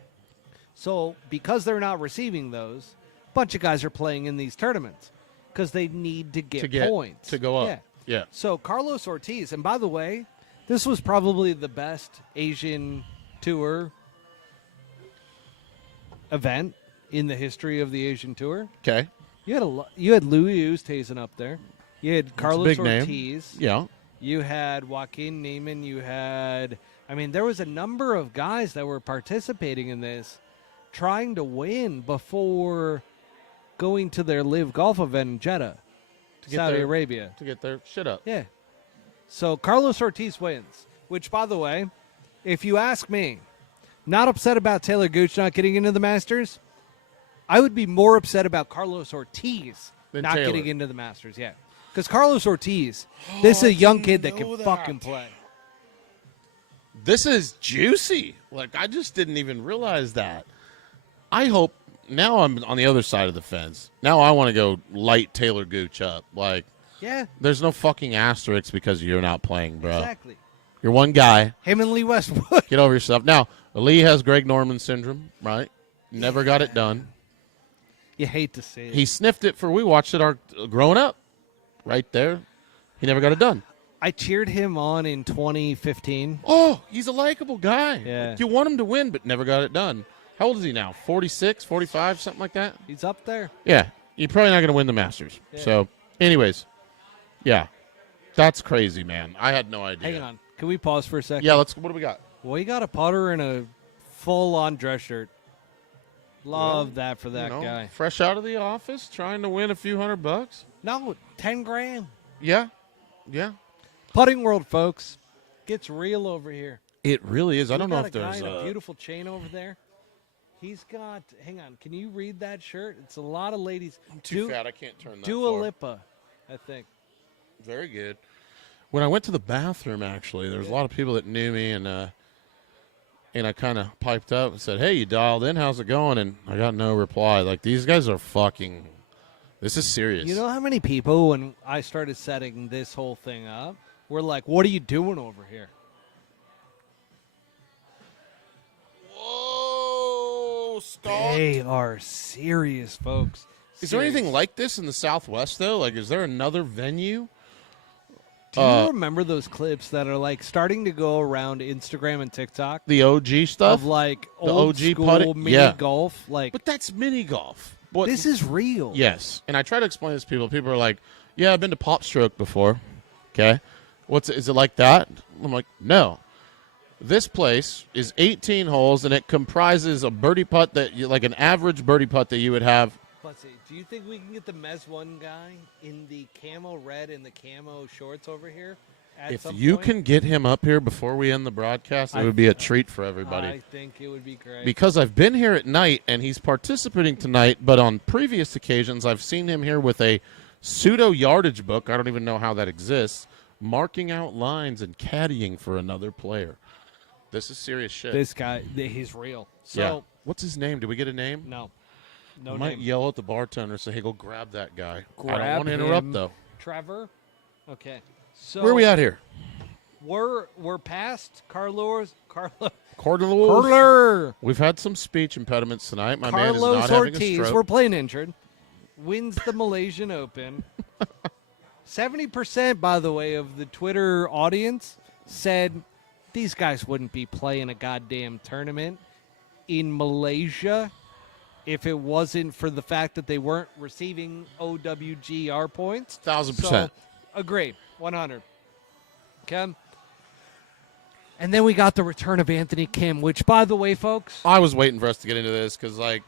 So because they're not receiving those, a bunch of guys are playing in these tournaments because they need to get points to go up. Yeah. Yeah. So Carlos Ortiz, and by the way, this was probably the best Asian Tour event in the history of the Asian Tour. Okay. You had Louis Oosthuizen up there. You had Carlos big name. Ortiz. Yeah. You had Joaquin Neiman. There was a number of guys that were participating in this, trying to win before going to their live golf event in Jeddah, To get Saudi their- Arabia. To get their shit up. Yeah. So Carlos Ortiz wins, which, by the way, if you ask me, not upset about Taylor Gooch not getting into the Masters. I would be more upset about Carlos Ortiz Than not Taylor. getting into the Masters, yeah. Because Carlos Ortiz, this is a young kid that can fucking play. This is juicy. Like, I just didn't even realize that. I hope now I'm on the other side of the fence. Now I want to go light Taylor Gooch up. Like, Yeah, there's no fucking asterisks because you're not playing, bro. exactly. You're one guy. Him and Lee Westwood. Get over yourself. Now, Lee has Greg Norman syndrome, right? Never got it done. You hate to see it. He sniffed it we watched it growing up. Right there. He never got it done. I cheered him on in 2015. Oh, he's a likable guy. Yeah. You want him to win, but never got it done. How old is he now? 46, 45, something like that? He's up there. Yeah. You're probably not going to win the Masters. Yeah. So, anyways, yeah. That's crazy, man. I had no idea. Hang on. Can we pause for a second? Yeah, what do we got? Well, you got a putter and a full-on dress shirt. Love that for that guy. Fresh out of the office, trying to win a few $100. No, 10 grand. Yeah. Yeah. Putting world, folks. Gets real over here. It really is. I don't know if We got a there's guy in a beautiful chain over there. He's got, hang on, can you read that shirt? It's a lot of ladies. I'm too fat. I can't turn that Dua far. Lipa, I think. Very good. When I went to the bathroom, actually, there was a lot of people that knew me, and I kind of piped up and said, "Hey, you dialed in? How's it going?" And I got no reply. Like, these guys are fucking. This is serious. You know how many people, when I started setting this whole thing up, We're like, what are you doing over here? Whoa, Scott. They are serious, folks. Is there Serious. anything like this in the Southwest, though? Like, is there another venue? Do you remember those clips that are like starting to go around Instagram and TikTok The OG stuff? of like The old OG school putting? mini Yeah. golf? Like, But that's mini golf. What, this is real. Yes. And I try to explain this to people. People are like, yeah, I've been to Pop Stroke before. Okay. Is it like that? I'm like, no. This place is 18 holes, and it comprises a birdie putt like an average birdie putt that you would have. Let's see. Do you think we can get the Mez 1 guy in the camo red and the camo shorts over here? If you can get him up here before we end the broadcast, it would be a treat for everybody. I think it would be great. Because I've been here at night, and he's participating tonight, but on previous occasions, I've seen him here with a pseudo yardage book. I don't even know how that exists, marking out lines and caddying for another player. This is serious shit. This guy, he's real. So, yeah. What's his name? Do we get a name? no. I No might name. yell at the bartender and say, hey, go grab that guy. I don't Grab want to interrupt, him. though. Trevor? Okay. So Where are we at here? We're past Carlos. Cordler. We've had some speech impediments tonight. My man is Carlos not having a Ortiz, stroke. we're playing injured, wins the Malaysian Open. 70%, by the way, of the Twitter audience said these guys wouldn't be playing a goddamn tournament in Malaysia if it wasn't for the fact that they weren't receiving OWGR points. 1,000%. So, agree, 100. Okay. And then we got the return of Anthony Kim, which, by the way, folks, I was waiting for us to get into this because, like,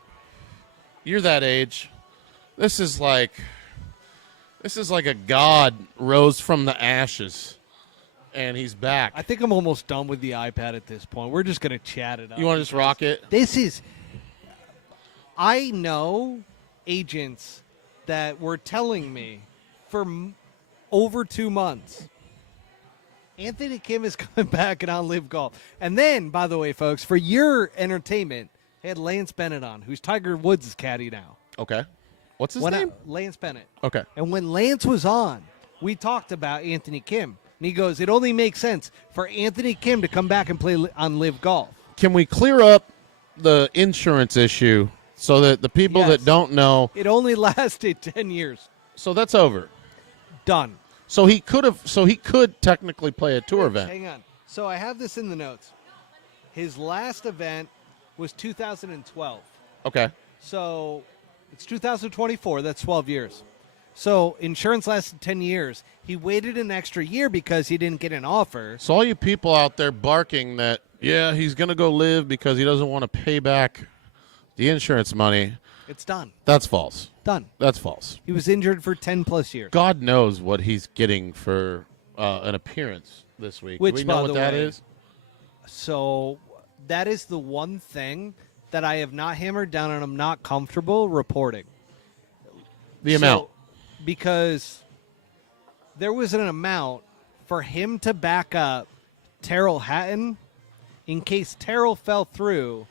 you're that age. This is like a god rose from the ashes, and he's back. I think I'm almost done with the iPad at this point. We're just going to chat it up. You want to just rock it? I know agents that were telling me for over 2 months, Anthony Kim is coming back and on Live Golf. And then, by the way, folks, for your entertainment, they had Lance Bennett on, who's Tiger Woods' caddy now. Okay. What's his name? Lance Bennett. Okay. And when Lance was on, we talked about Anthony Kim. And he goes, it only makes sense for Anthony Kim to come back and play on Live Golf. Can we clear up the insurance issue so that the people Yes. that don't know? It only lasted 10 years. So that's over. Done. So he could technically play a tour event. Hang on. So I have this in the notes. His last event was 2012. Okay. So it's 2024. That's 12 years. So insurance lasted 10 years. He waited an extra year because he didn't get an offer. So all you people out there barking that, yeah, he's going to go live because he doesn't want to pay back the insurance money, It's done. that's false. Done. That's false. He was injured for 10 plus years. God knows what he's getting for an appearance this week. Which, Do we know by what the that way, is? So that is the one thing that I have not hammered down and I'm not comfortable reporting. The amount. Because there was an amount for him to back up Terrell Hatton in case Terrell fell through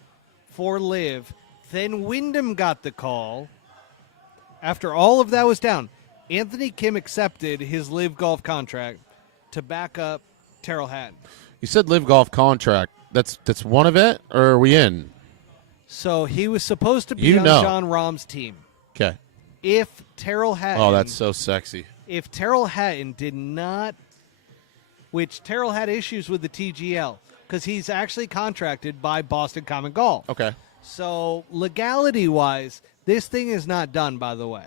for Live. Then Wyndham got the call. After all of that was down, Anthony Kim accepted his Live Golf contract to back up Terrell Hatton. You said Live Golf contract. That's one of it, or are we in? So he was supposed to be on John Rahm's team. Okay. If Terrell Hatton... Oh, that's so sexy. If Terrell Hatton did not... Which Terrell had issues with the TGL because he's actually contracted by Boston Common Golf. Okay. So legality-wise, this thing is not done, by the way.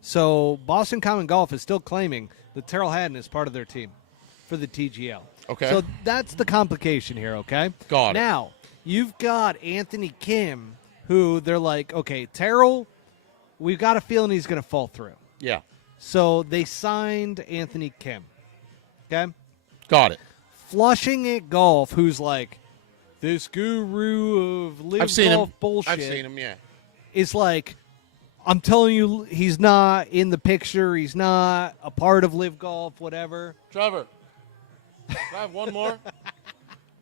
So Boston Common Golf is still claiming that Terrell Hatton is part of their team for the TGL. Okay. So that's the complication here, okay? Got it. Now, you've got Anthony Kim, who they're like, okay, Terrell, we've got a feeling he's going to fall through. Yeah. So they signed Anthony Kim, okay? Got it. Flushing at Golf, who's like, this guru of live I've seen golf him. bullshit. I've seen him, yeah. Is like, I'm telling you, he's not in the picture. He's not a part of live golf, whatever. Trevor, can I have one more?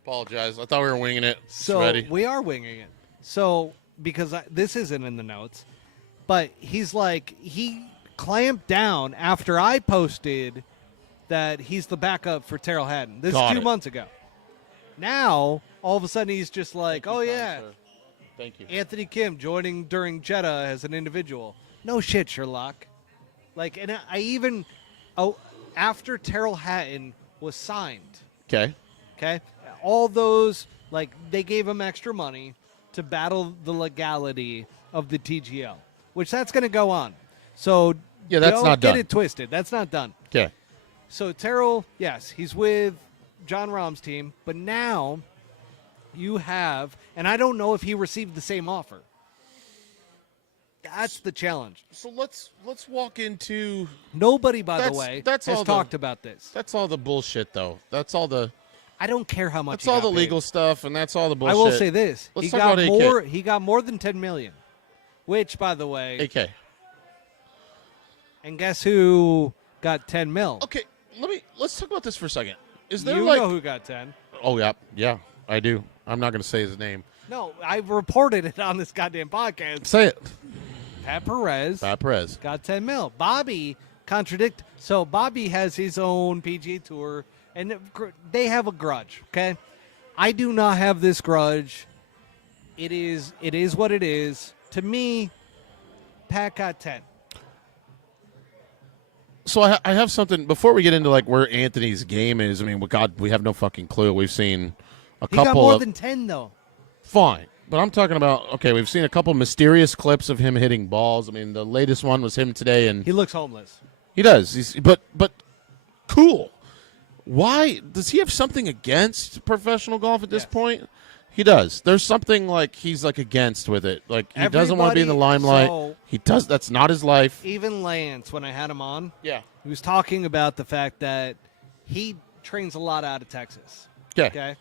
Apologize. I thought we were winging it. So Ready. we are winging it. So because this isn't in the notes, but he's like, he clamped down after I posted that he's the backup for Terrell Hatton. This Got is 2 it. months ago. Now, all of a sudden, he's just like, oh, yeah, Thank you. Anthony Kim joining during Jeddah as an individual. No shit, Sherlock. Like, and I even, after Terrell Hatton was signed, Okay. all those, like, they gave him extra money to battle the legality of the TGL, which that's going to go on. So, Yeah, that's don't not get done. it twisted. That's not done. Okay. So Terrell, yes, he's with John Rahm's team, but now you have, and I don't know if he received the same offer. That's the challenge. So let's walk into. Nobody, by the That's- way, that's has all the- talked about this. That's all the bullshit, though. That's all the. I don't care how much. That's he all got the paid. legal stuff, and that's all the bullshit. I will say this: Let's he talk got about AK. more. He got more than 10 million, which, by the way, AK. and guess who got 10 mil? Okay, let's talk about this for a second. Is there You like? know who got 10? Oh yeah, I do. I'm not going to say his name. No, I reported it on this goddamn podcast. Say it. Pat Perez. Pat Perez. Got 10 mil. Bobby contradict. So Bobby has his own PGA Tour, and they have a grudge. Okay, I do not have this grudge. It is what it is. To me, Pat got 10. So I have something before we get into like where Anthony's game is. I mean, God, we have no fucking clue. We've seen a He couple got more of than 10 though. fine, but I'm talking about okay. We've seen a couple mysterious clips of him hitting balls. I mean, the latest one was him today, and He looks homeless. he does. But cool. Why does he have something against professional golf at this Yes. point? He does. There's something like he's like against with it. Like he doesn't want to be in the Everybody- limelight. so- He does. That's not his life. Even Lance, when I had him on, Yeah. he was talking about the fact that he trains a lot out of Texas. Okay. Okay.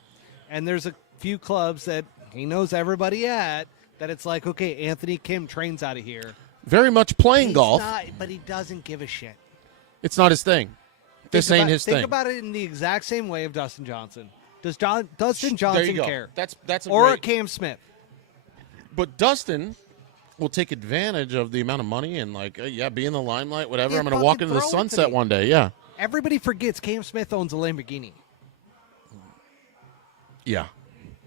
And there's a few clubs that he knows everybody at that it's like, okay, Anthony Kim trains out of here. Very much playing He's golf. not, but he doesn't give a shit. It's not his thing. This Think ain't about- his Think thing. about it in the exact same way of Dustin Johnson. Does Dustin There Johnson you go. care? That's a Or great, a Cam Smith? But Dustin will take advantage of the amount of money and like, be in the limelight, whatever. Yeah, I'm going to walk fucking into the throw it to sunset me. one day. Yeah. Everybody forgets Cam Smith owns a Lamborghini. Yeah.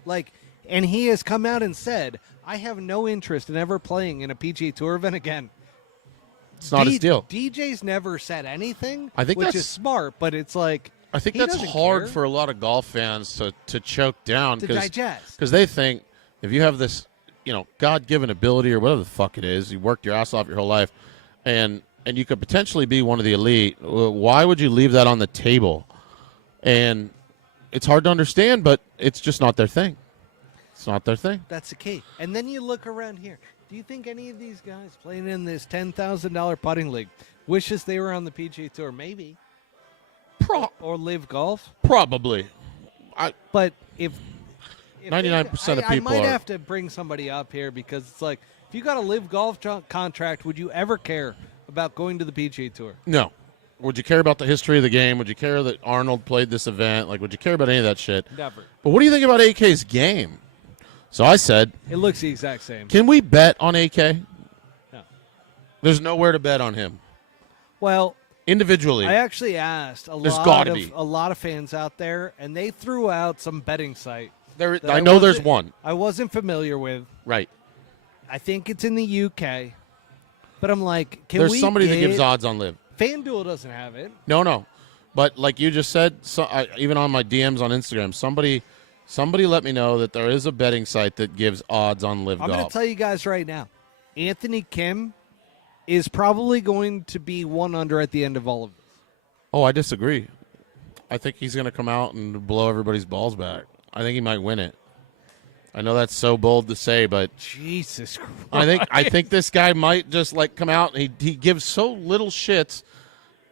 Like, and he has come out and said, I have no interest in ever playing in a PGA Tour event again. It's not his deal. DJ's never said anything, I think which that's- is smart, but it's like I think he that's doesn't hard care for a lot of golf fans to choke down to digest. because they think if you have this, God-given ability or whatever the fuck it is, you worked your ass off your whole life, and you could potentially be one of the elite. Why would you leave that on the table? And it's hard to understand, but it's just not their thing. It's not their thing. That's the key. And then you look around here. Do you think any of these guys playing in this $10,000 putting league wishes they were on the PGA Tour? Maybe. Or live golf? Probably. But if 99% of people I might are. have to bring somebody up here because it's like, if you got a live golf contract, would you ever care about going to the PGA Tour? No. Would you care about the history of the game? Would you care that Arnold played this event? Like, would you care about any of that shit? Never. But what do you think about AK's game? So I said, It looks the exact same. can we bet on AK? No. There's nowhere to bet on him Well, individually. I actually asked There's gotta be. a lot of fans out there, and they threw out some betting site. that I know there's wasn't- one. I wasn't familiar with. Right. I think it's in the UK. But I'm like, can There's we somebody that get- gives odds on live. FanDuel doesn't have it. No. But like you just said, even on my DMs on Instagram, somebody let me know that there is a betting site that gives odds on live I'm going to golf. tell you guys right now, Anthony Kim is probably going to be one under at the end of all of this. Oh, I disagree. I think he's going to come out and blow everybody's balls back. I think he might win it. I know that's so bold to say, but Jesus Christ. I think this guy might just like come out and he gives so little shits,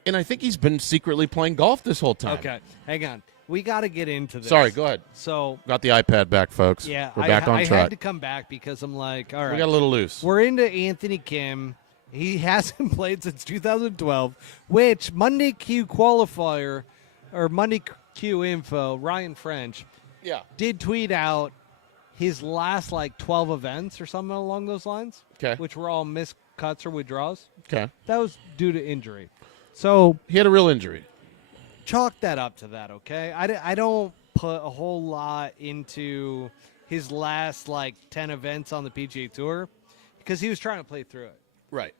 and I think he's been secretly playing golf this whole time. Okay, hang on. We got to get into this. Sorry, go ahead. So, Got the iPad back, folks. yeah, We're back on I track. had to come back because I'm like, all right. We got a little loose. We're into Anthony Kim. He hasn't played since 2012, which Monday Q qualifier or Monday Q info, Ryan French, Yeah. did tweet out his last like 12 events or something along those lines, Okay. which were all missed cuts or withdrawals. Okay. That was due to injury. So He had a real injury. chalk that up to that, okay? I don't put a whole lot into his last, 10 events on the PGA Tour because he was trying to play through it. Right.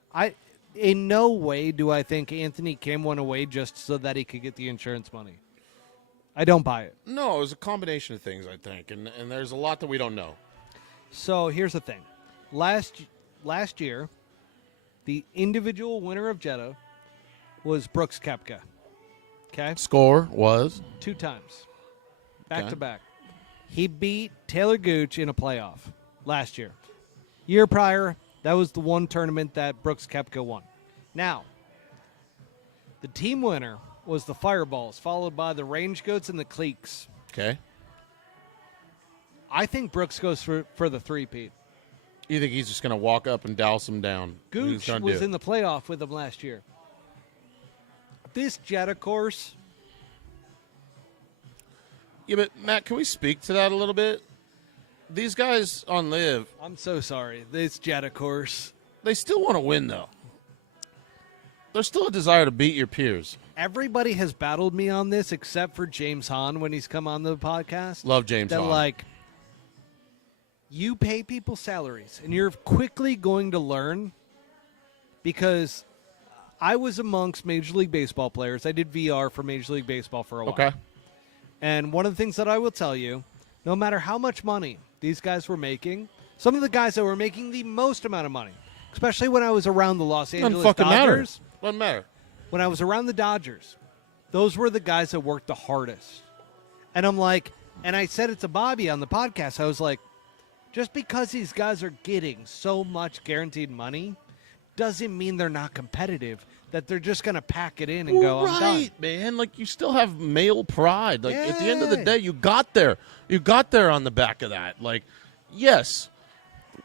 In no way do I think Anthony Kim went away just so that he could get the insurance money. I don't buy it. No, it was a combination of things, I think, and there's a lot that we don't know. So here's the thing. Last year, the individual winner of Jeddah was Brooks Koepka. Okay? Score was 2 times. Back to back. He beat Taylor Gooch in a playoff last year. Year prior, that was the one tournament that Brooks Koepka won. Now, the team winner was the Fireballs, followed by the Range Goats and the Cleeks. okay. I think Brooks goes for the three-peat. You think he's just going to walk up and douse him down? Gooch was in the playoff with him last year. This Jeddah course, Yeah, but Matt, can we speak to that a little bit? These guys on Live, I'm so sorry. This Jeddah course, they still want to win, though. There's still a desire to beat your peers. everybody has battled me on this except for James Hahn when he's come on the podcast. Love James That, Hahn. you pay people salaries, and you're quickly going to learn because I was amongst Major League Baseball players. I did VR for Major League Baseball for a while. Okay. And one of the things that I will tell you, no matter how much money these guys were making, some of the guys that were making the most amount of money, especially when I was around the Los Doesn't Angeles fucking matter. Dodgers, Doesn't matter. when I was around the Dodgers, those were the guys that worked the hardest. And I'm like, and I said it to Bobby on the podcast, I was like, just because these guys are getting so much guaranteed money doesn't mean they're not competitive, that they're just going to pack it in and go, I'm done. Right, man. Like, you still have male pride. Like, at the end of the Yeah. day, you got there. You got there on the back of that. Like, yes,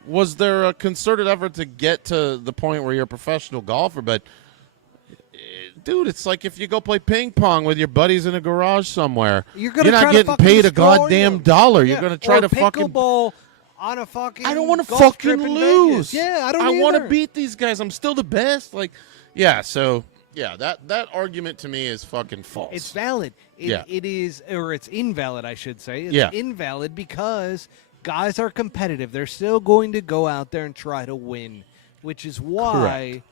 was there a concerted effort to get to the point where you're a professional golfer? But, dude, it's like if you go play ping pong with your buddies in a garage somewhere. You're gonna not try to getting fucking paid a destroy goddamn them. dollar. You're Yeah, going to try or to fucking. pickleball on a fucking I don't want to golf fucking trip in lose. Vegas. Yeah, I don't want to either. beat these guys. I'm still the best. Like, yeah. So yeah, that argument to me is fucking false. It's valid. Yeah. It is, or it's invalid, I should say. It's Yeah. invalid because guys are competitive. They're still going to go out there and try to win, which is why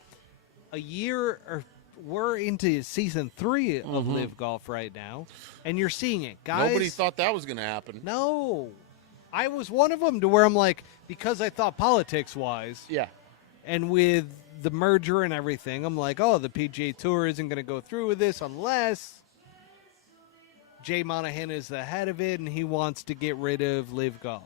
we're into season 3 of Live Golf right now, and you're seeing it. Guys, Nobody thought that was going to happen. No. I was one of them to where I'm like, because I thought politics-wise, Yeah. and with the merger and everything, I'm like, oh, the PGA Tour isn't going to go through with this unless Jay Monahan is the head of it and he wants to get rid of Live Golf.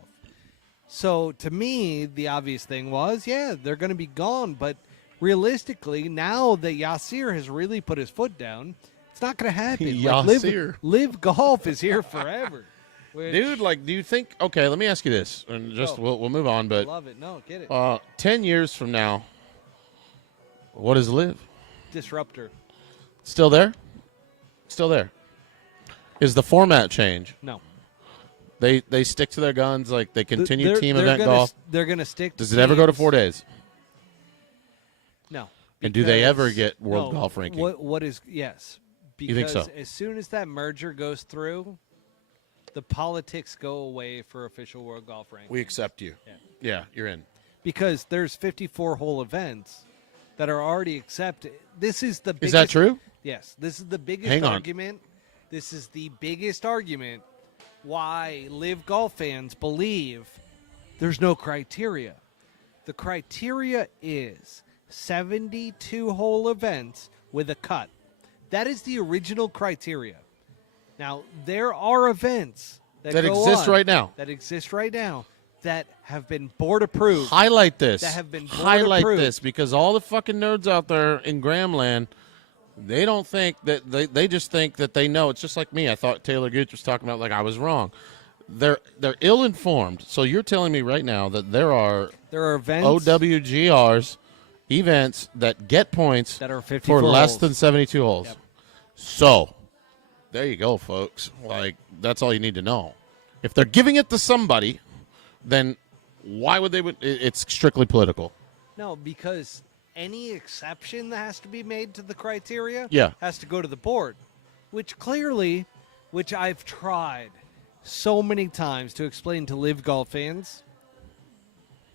So to me, the obvious thing was, yeah, they're going to be gone. But realistically, now that Yasir has really put his foot down, it's not going to happen. Yasir. Live Golf is here forever. Which, Dude, like, do you think? Okay, let me ask you this, and just Go. we'll move on. I But love it. No, get it. 10 years from now, what does Live? Disruptor. Still there? Still there? Is the format change? No. They stick to their guns, like they continue They're- team they're event gonna- golf. They're going to stick to Does it ever go to teams. 4 days? No. And do they ever Because- get world no, golf ranking? What is yes? Because You think so? as soon as that merger goes through, the politics go away for official world golf ranking. We accept you. Yeah. Yeah, you're in. Because there's 54 hole events that are already accepted. This is the biggest, Is that true? Yes, this is the biggest Hang on. argument. This is the biggest argument why Live Golf fans believe there's no criteria. The criteria is 72 hole events with a cut. That is the original criteria. Now, there are events that go exist on, right now. That exist right now that have been board approved. Highlight this. That have been board Highlight approved. this because all the fucking nerds out there in Grahamland, they don't think that they just think that they know. It's just like me. I thought Taylor Gooch was talking about like I was wrong. They're ill informed. So you're telling me right now that there are events OWGRs events that get points that are 54 for less holes. than 72 holes. Yep. So there you go, folks. Like that's all you need to know. If they're giving it to somebody, then why would they? It's strictly political. No, because any exception that has to be made to the criteria Yeah. has to go to the board. which clearly, which I've tried so many times to explain to Live Golf fans,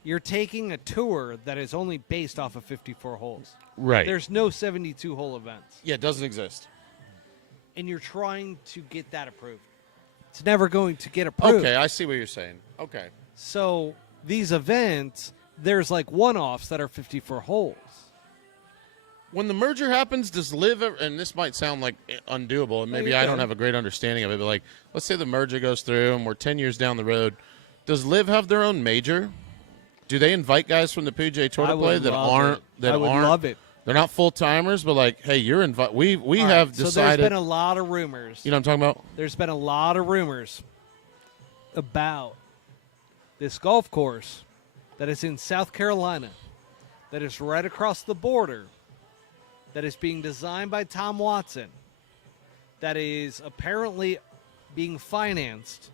you're taking a tour that is only based off of 54 holes. Right. There's no 72-hole events. Yeah, it doesn't exist. And you're trying to get that approved. It's never going to get approved. Okay, I see what you're saying. Okay. So these events, there's like one-offs that are 54 holes. When the merger happens, does Live ever, and this might sound like undoable, and maybe I don't have a great understanding of it, but like, let's say the merger goes through and we're 10 years down the road. Does Live have their own major? Do they invite guys from the PGA Tour to play that aren't? I would love it. They're not full timers, but like, hey, you're invited. We have decided. So there's been a lot of rumors. You know what I'm talking about? There's been a lot of rumors about this golf course that is in South Carolina, that is right across the border, that is being designed by Tom Watson, that is apparently being financed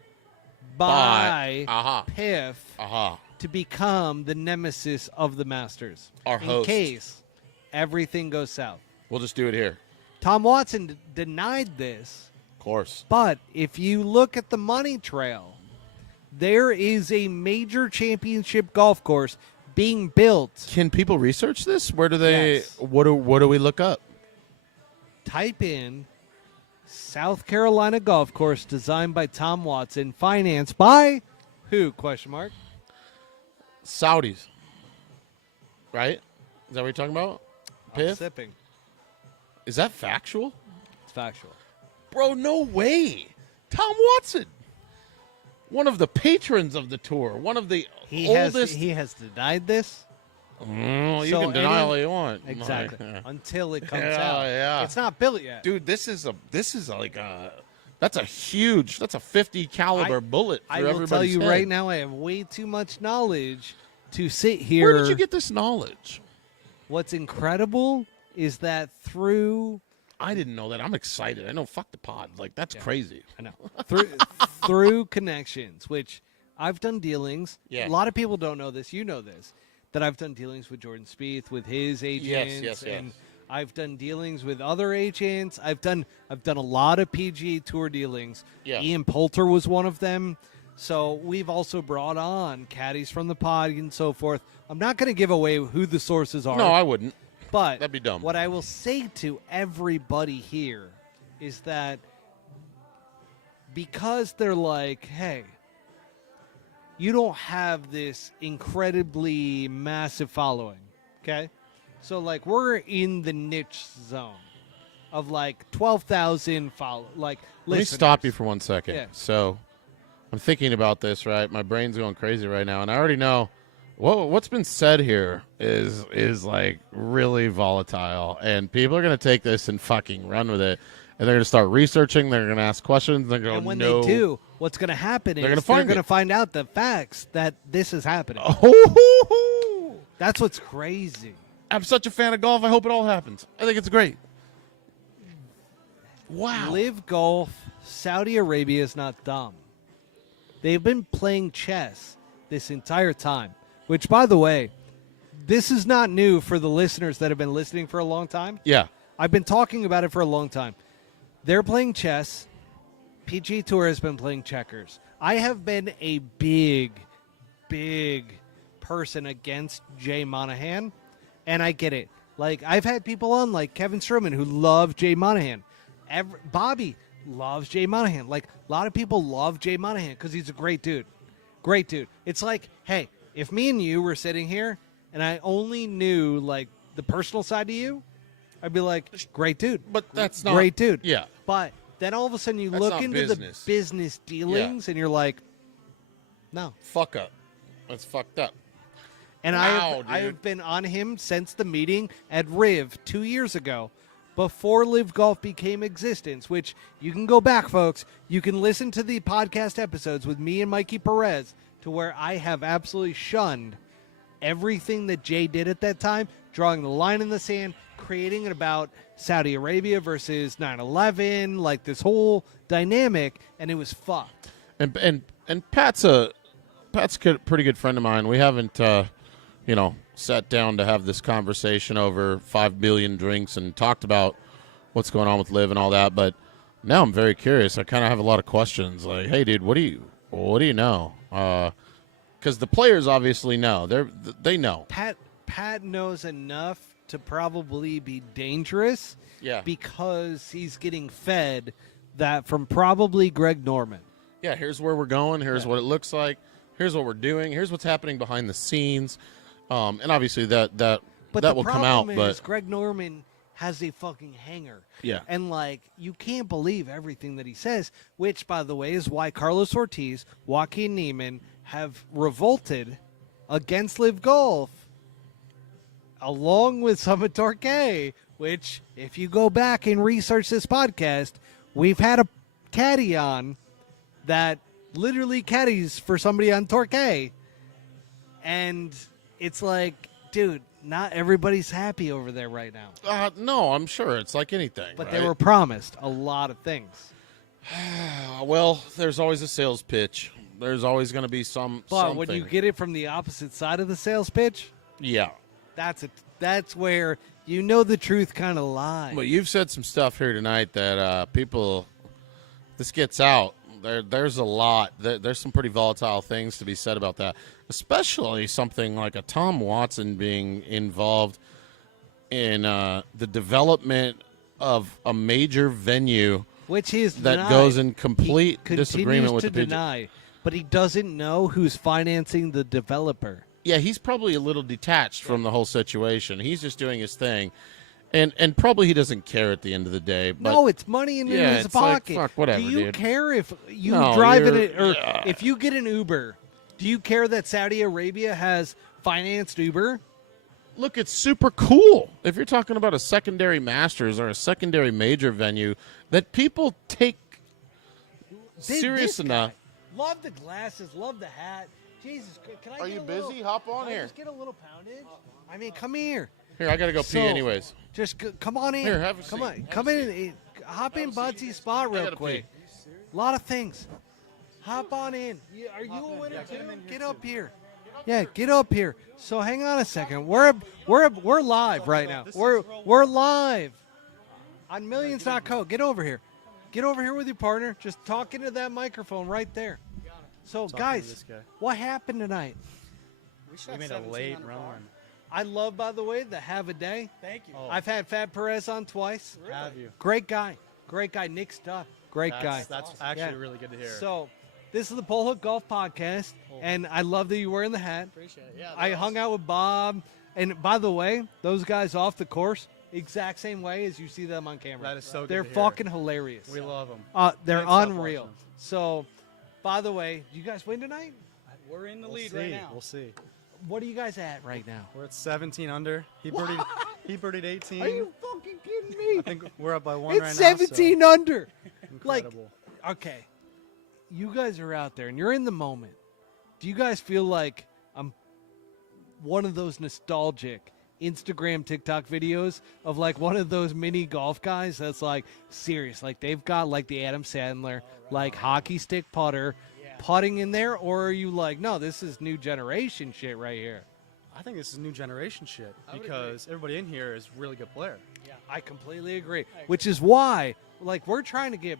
by PIF to become the nemesis of the Masters. Our host. In case everything goes south. We'll just do it here. Tom Watson denied this. Of course. But if you look at the money trail, there is a major championship golf course being built. Can people research this? Where do they? Yes. What do we look up? Type in South Carolina golf course designed by Tom Watson, financed by who? Question mark. Saudis. Right? Is that what you're talking about? I'm PIF? sipping. Is that factual? It's factual. Bro, no way. Tom Watson. One of the patrons of the tour. One of the oldest. He has denied this. You So can deny all you want. Exactly. Like, Until it comes Yeah, out. yeah. It's not built yet. dude, that's a huge, that's a 50 caliber bullet for I will everybody's tell you head. right now, I have way too much knowledge to sit here. Where did you get this knowledge? What's incredible is that through I didn't know that. I'm excited. I know. Fuck the pod. Like, that's crazy. I know through connections, which I've done dealings. Yeah. A lot of people don't know this. You know this, that I've done dealings with Jordan Spieth, with his agents, yes. and I've done dealings with other agents. I've done a lot of PGA Tour dealings. Yeah. Ian Poulter was one of them. So we've also brought on caddies from the pod and so forth. I'm not going to give away who the sources are. No, I wouldn't. But That'd be dumb. What I will say to everybody here is that because they're like, hey, you don't have this incredibly massive following, okay? So, like, we're in the niche zone of, like, 12,000 follow. Like, Let me stop you for 1 second. Yeah. So, I'm thinking about this, right? My brain's going crazy right now, and I already know what's been said here is like really volatile, and people are going to take this and fucking run with it, and they're going to start researching. They're going to ask questions. They're going to And when know. they do, what's going to happen is They're gonna they're find going to it. find out the facts that this is happening. Oh, That's what's crazy. I'm such a fan of golf. I hope it all happens. I think it's great. Wow. Live Golf, Saudi Arabia is not dumb. They've been playing chess this entire time, which, by the way, this is not new for the listeners that have been listening for a long time. Yeah. I've been talking about it for a long time. They're playing chess. PGA Tour has been playing checkers. I have been a big person against Jay Monahan, and I get it. Like, I've had people on, like Kevin Stroman, who love Jay Monahan. Bobby loves Jay Monahan. Like, a lot of people love Jay Monahan because he's a great dude. Great dude. It's like, hey, if me and you were sitting here and I only knew, like, the personal side of you, I'd be like, great dude. But that's not. Great dude. Yeah. But then all of a sudden you That's look not into business. the business dealings and you're like, no. Fuck up. That's fucked up. And Wow, I dude. have been on him since the meeting at Riv 2 years ago, before Live Golf became existence, which you can go back, folks. You can listen to the podcast episodes with me and Mikey Perez, to where I have absolutely shunned everything that Jay did at that time, drawing the line in the sand, creating it about Saudi Arabia versus 9/11, like this whole dynamic, and it was fucked. And Pat's a pretty good friend of mine. We haven't sat down to have this conversation over 5 billion drinks and talked about what's going on with Liv and all that. But now I'm very curious. I kind of have a lot of questions. Like, hey, dude, what do you know? Because the players obviously know. They know. Pat knows enough to probably be dangerous. Yeah. Because he's getting fed that from probably Greg Norman. Yeah, here's where we're going. Here's what it looks like. Here's what we're doing. Here's what's happening behind the scenes. And obviously that will come out. But Greg Norman has a fucking hanger. Yeah. And, like, you can't believe everything that he says, which, by the way, is why Carlos Ortiz, Joaquin Neiman have revolted against Live Golf, along with Summit Torquay, which, if you go back and research this podcast, we've had a caddy on that literally caddies for somebody on Torquay. And it's like, dude, not everybody's happy over there right now. No, I'm sure it's like anything. But right? they were promised a lot of things. Well, there's always a sales pitch. There's always going to be something. When you get it from the opposite side of the sales pitch, yeah, that's where you know the truth kind of lies. But you've said some stuff here tonight that people, this gets out. There's a lot. There's some pretty volatile things to be said about that, especially something like a Tom Watson being involved in the development of a major venue, which is that goes in complete disagreement with the deny, but he doesn't know who's financing the developer. Yeah, he's probably a little detached from the whole situation. He's just doing his thing. And probably he doesn't care at the end of the day. But no, it's money in his pocket. Like, fuck, whatever, do you dude. care if you drive it or if you get an Uber? Do you care that Saudi Arabia has financed Uber? Look, it's super cool. If you're talking about a secondary Masters or a secondary major venue that people take serious enough. Love the glasses, love the hat. Jesus, can I Are get you a little, busy? Hop on can here. I just get a little poundage? I mean, come here. Here, I got to go pee anyways. Just come on in. Here, have a come seat. on, come in. Hop in Budsy's spot real quick. A lot of things. Hop on in. Are you a winner too? Get up here. Yeah, get up here. So hang on a second. We're live right now. We're live on Millions.co. Get over here. Get over here with your partner. Just talk into that microphone right there. So guys, what happened tonight? We made a late run. I love, by the way, the Have a Day. Thank you. I've had Fab Perez on twice. Really? Have you? Great guy. Nick Stuck. Great guy. That's actually really good to hear. So, this is the Pole Hook Golf Podcast, and I love that you're wearing the hat. Appreciate it. Yeah, I hung out with Bob, and by the way, those guys off the course, exact same way as you see them on camera. That is so good They're to hear. fucking hilarious. We love them. They're Can't stop unreal. watching them. So, by the way, you guys win tonight? We're in the lead right now. We'll see. What are you guys at right now? We're at 17 under. He birdied 18. Are you fucking kidding me? I think we're up by one It's right 17 now. under. Incredible. Okay, you guys are out there and you're in the moment. Do you guys feel like I'm one of those nostalgic Instagram, TikTok videos of like one of those mini golf guys that's like serious? Like they've got like the Adam Sandler, like hockey stick putter, putting in there? Or are you like, no, this is new generation shit right here? I think this is new generation shit because everybody in here is a really good player. Yeah, I completely agree. Which is why, like, we're trying to get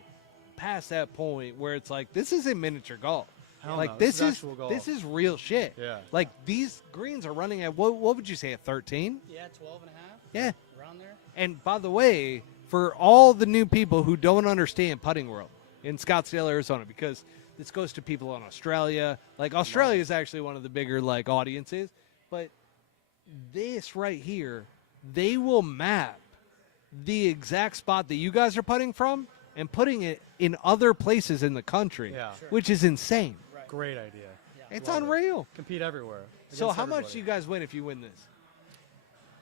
past that point where it's like, this isn't miniature golf. Hell Like no, this is actual golf. this is real shit. Yeah. Like these greens are running at what would you say, at 13? Yeah, 12 and a half. Yeah. Around there. And by the way, for all the new people who don't understand putting world in Scottsdale, Arizona, because this goes to people in Australia. Like Australia is actually one of the bigger like audiences, but this right here, they will map the exact spot that you guys are putting from and putting it in other places in the country, Yeah. which is insane. Great idea. It's Love it. unreal. Compete everywhere. So against how much everybody. do you guys win if you win this?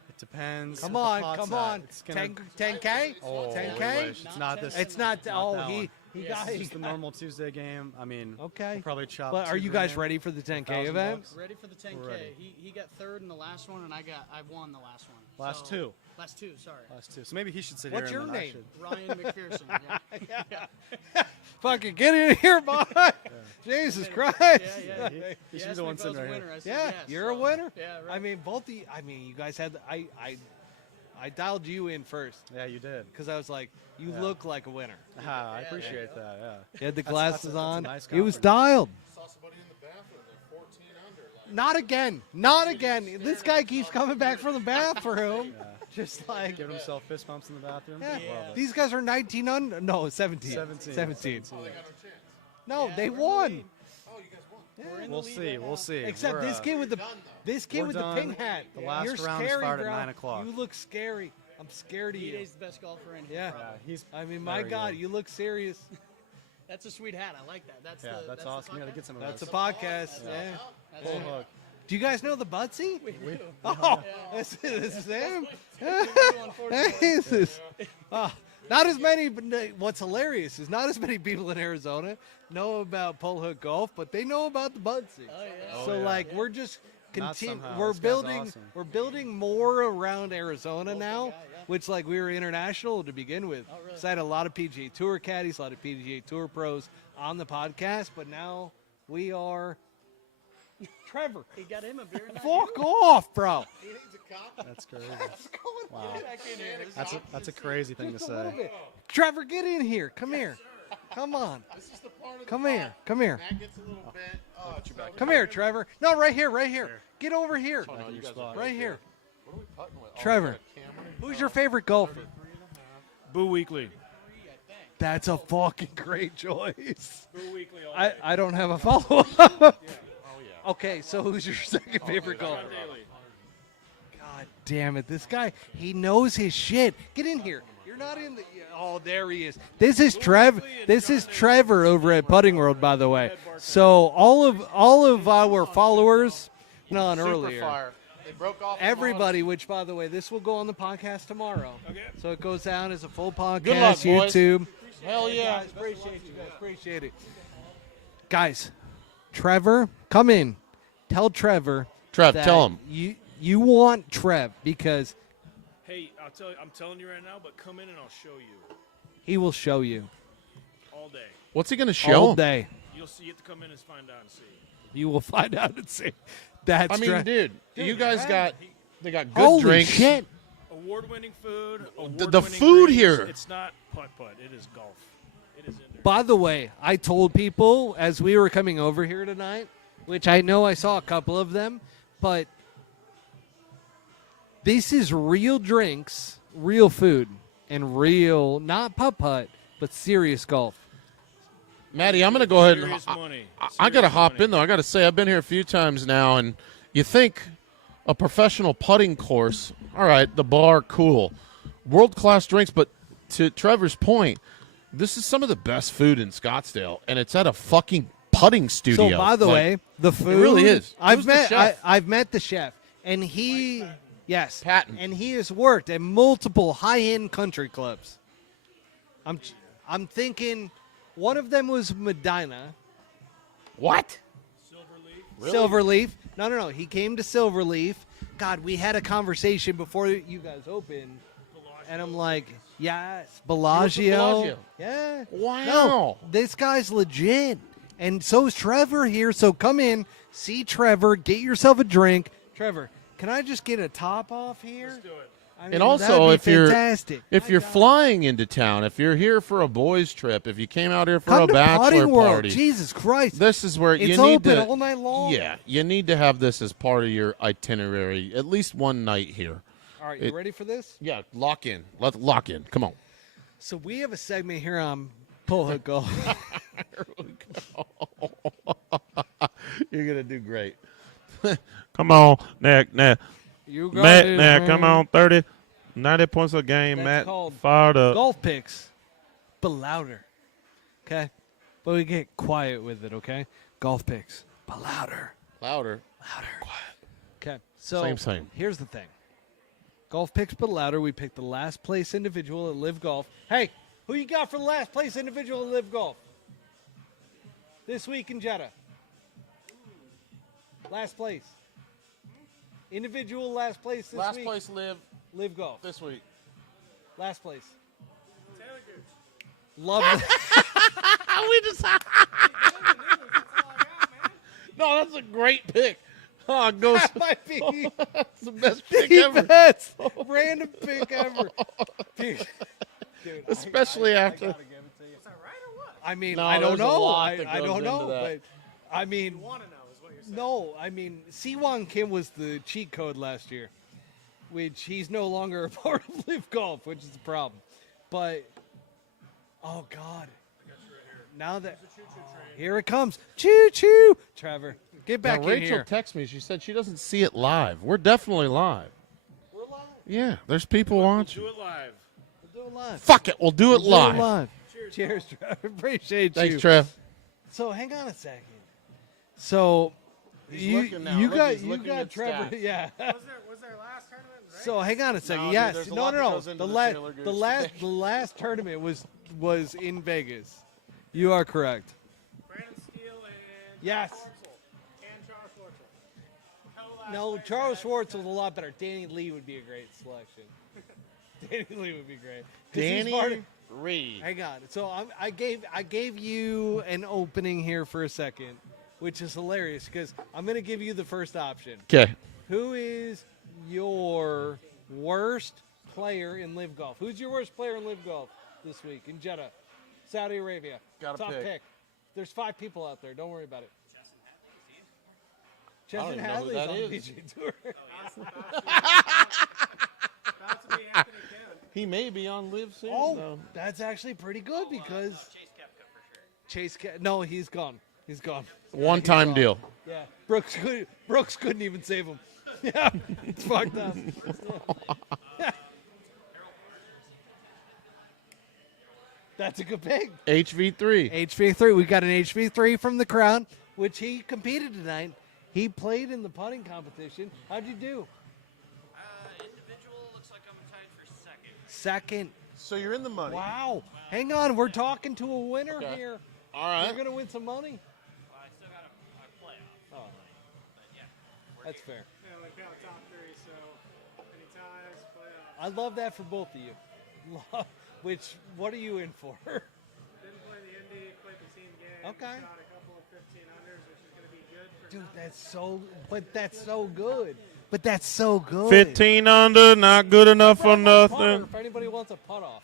It depends. Come what the on, pot's come at. on. It's gonna- 10K? Oh, 10K? we wish. It's not this. It's not. Oh, that he one. got. It's just the normal Tuesday game. I mean, Okay. we'll probably chop. But are you guys ready for the 10K event? $1,000. Ready for the 10K. We're ready. He got third in the last one, and I won the last one. Last So- two. Last two, sorry. Last two. So maybe he should sit What's here. your and then I name? should. Ryan McPherson. Yeah. Fucking get in here, boy. Jesus Christ. Yeah. He He should be asked the me one if I sitting was a right winner. here. I said Yeah, yes, you're a so- winner. Yeah, right. I mean, both the. I mean, you guys had. I dialed you in first Yeah, you did. because I was like, you Yeah. look like a winner. I appreciate that. Yeah. You had the That's- glasses that's a on. nice It was compliment. dialed. Saw somebody in the bathroom. They're 14 under. Not again. Not again. This guy keeps coming back from the bathroom. Just like, Giving himself fist bumps in the bathroom. yeah. Love it. These guys are 19 under. No, 17. 17. 17. Oh, they got no chance. No, Yeah, they we're in the won. lead. Oh, you guys won. We're in We'll the lead see. right now. We'll see. Except We're, this kid with the done, though. this kid We're with the done. pink hat. The last You're round scary, started at bro. 9 o'clock. You look scary. I'm scared of you. DJ's the best golfer in here. Yeah. Yeah, he's. I mean, my very God, good. you look serious. That's a sweet hat. I like that. That's Yeah, the, that's the awesome. You gotta podcast? get some of That's a those. podcast. Yeah. That's Full it. hook. Do you guys know the Budsy? We do. Oh, this is him. Unfortunately. This is- not as many. But what's hilarious is not as many people in Arizona know about pole hook golf, but they know about the Budsy. Oh, yeah. So yeah. like we're just Not continue. somehow. We're This guy's building. awesome. We're building more around Arizona now, guy, yeah. which like we were international to begin with. Oh, really? So I had a lot of PGA Tour caddies, a lot of PGA Tour pros on the podcast, but now we are. Trevor, He got him a beer. not fuck you. off, bro. That's crazy. Wow. Back in here. That's a crazy thing to Just a little say. bit. Trevor, get in here. Come here. Come on. This is the part of the Come here. Come here. Matt gets a little bent. Oh, it's so Come here, Trevor. No, right here. Right here. Get over here. Oh, no, you guys spot. are Right here. What are we putting with? Oh, Trevor. we got a camera. Who's your favorite golfer? Boo Weekly. That's a fucking great choice. Boo Weekly. I don't have a follow up. Oh, yeah. Okay, so who's your second favorite golfer? God damn it. This guy, he knows his shit. Get in here. You're not in the. Oh, there he is. This is Trev. This is Trevor over at Putting World, by the way. So all of our followers, on Super earlier. fire. They broke off. Everybody, which by the way, this will go on the podcast tomorrow. Okay. So it goes out as a full podcast, Good luck, boys. YouTube. Hell yeah. Guys, appreciate you guys. Appreciate it. Guys, Trevor, come in. Tell Trevor. Trev, that tell him. You want Trev because Hey, I'm telling you right now, but come in and I'll show you he will show you all day. What's he going to show all him? day. You'll see it to come in and find out and see. You will find out and see. That's I mean, Trev. dude, you guys Trev. they got good Holy drinks. shit. Award-winning food. The Award-winning food drinks. here. It's not putt-putt. It is golf. It is indoor. By the way, I told people as we were coming over here tonight, which I know I saw a couple of them, but this is real drinks, real food, and real, not putt-putt, but serious golf. Maddie, I'm going to go ahead and Serious money. I got to Serious hop money. in though. I got to say I've been here a few times now, and you think a professional putting course, all right, the bar, cool, world-class drinks, but to Trevor's point, this is some of the best food in Scottsdale, and it's at a fucking putting studio. So, by the Like, way, the food really is. I've Who's the met. chef? I've met the chef, and he, yes, Patton. and he has worked at multiple high-end country clubs. I'm thinking, one of them was Medina, what? Silverleaf. No. He came to Silverleaf. God, we had a conversation before you guys opened, and I'm like, yes, Bellagio. Bellagio? Yeah. Wow. No, this guy's legit. And so is Trevor here. So come in, see Trevor, get yourself a drink. Trevor, can I just get a top off here? Let's do it. I mean, And also, that'd be if you're fantastic. if you're flying into town, if you're here for a boys' trip, if you came out here for Come a to bachelor Putting World. party, Jesus Christ. this is where you It's need open to. all night long. Yeah, you need to have this as part of your itinerary, at least one night here. All right, you It- ready for this? Yeah, lock in. Let's lock in. Come on. So we have a segment here on Pull Hook Golf. You're gonna do great. Come on, Matt. You got Matt, it, now man. come on, 30, 90 points a game. That's Matt called fired up. Golf picks, but louder. Okay? But we get quiet with it, okay? Golf picks, but louder. Louder. Okay. So Same. here's the thing. Golf picks, but louder. We picked the last place individual at Live Golf. Hey, who you got for the last place individual at Live Golf? This week in Jeddah. Last place. Individual last place this Last week. place live Live Golf. this week. Last place. Love it. No, that's a great pick. Oh, it goes. Might be That's the best pick the ever. best random pick ever. Dude, Especially after. I mean, No, I don't there's a know. lot that I goes don't know, into that. but I mean, Want to know is what you're saying. no, I mean, Siwon Kim was the cheat code last year, which he's no longer a part of Live Golf, which is a problem. But oh God, now that here it comes, choo choo, Trevor, get back Now, in Rachel here. texted me. She said she doesn't see it live. We're definitely live. We're live. Yeah, there's people watching. Do it live. We'll do it live. Fuck it, we'll do it We'll do live. Cheers, Trevor. Appreciate you. Thanks, Trev. So hang on a second. So you looking now. you Look, got he's you looking got at Trevor. stats. Yeah. Was there last tournament? Right? So hang on a second. No, dude, yes. there's a No, lot that no, goes no. into The the last Taylor the Goose last thing. the last tournament was in Vegas. You are correct. Brandon Steele and Yes. and Charles Schwartzel. No, Charles Schwartz was a lot better. Danny Lee would be a great selection. Danny Lee would be great. 'Cause he's part of- Reed. Hang on. So I gave you an opening here for a second, which is hilarious because I'm going to give you the first option. Okay. Who is your worst player in Live Golf? Who's your worst player in Live Golf this week in Jeddah, Saudi Arabia? Gotta Top pick. pick. There's 5 people out there. Don't worry about it. I don't Chesson even know who Hadley's that on the is. PGA Tour. About to be Anthony Cannon. He may be on live soon. Oh, though. that's actually pretty good because no, he's gone. He's gone. One-time deal. Yeah, Brooks couldn't even save him. Yeah, it's fucked up. Yeah. That's a good pick. HV3. HV3. We got an HV3 from the crowd, which he competed tonight. He played in the putting competition. How'd you do? Individual looks like I'm tied for second. Second. So you're in the money. Wow. Hang on, we're talking to a winner Okay. here. All right. You're gonna win some money. Well, I still got a playoff. Oh, But yeah, that's fair. Yeah, we found top 3, so any ties, playoffs. I love that for both of you. Which, what are you in for? Didn't play the Indy, played the team game. Okay. Shot a couple of 1500s, which is going to be good for Dude, nothing. that's so good. But that's so good. 15 under, not good enough for Brought my putter nothing. If anybody wants a putt off.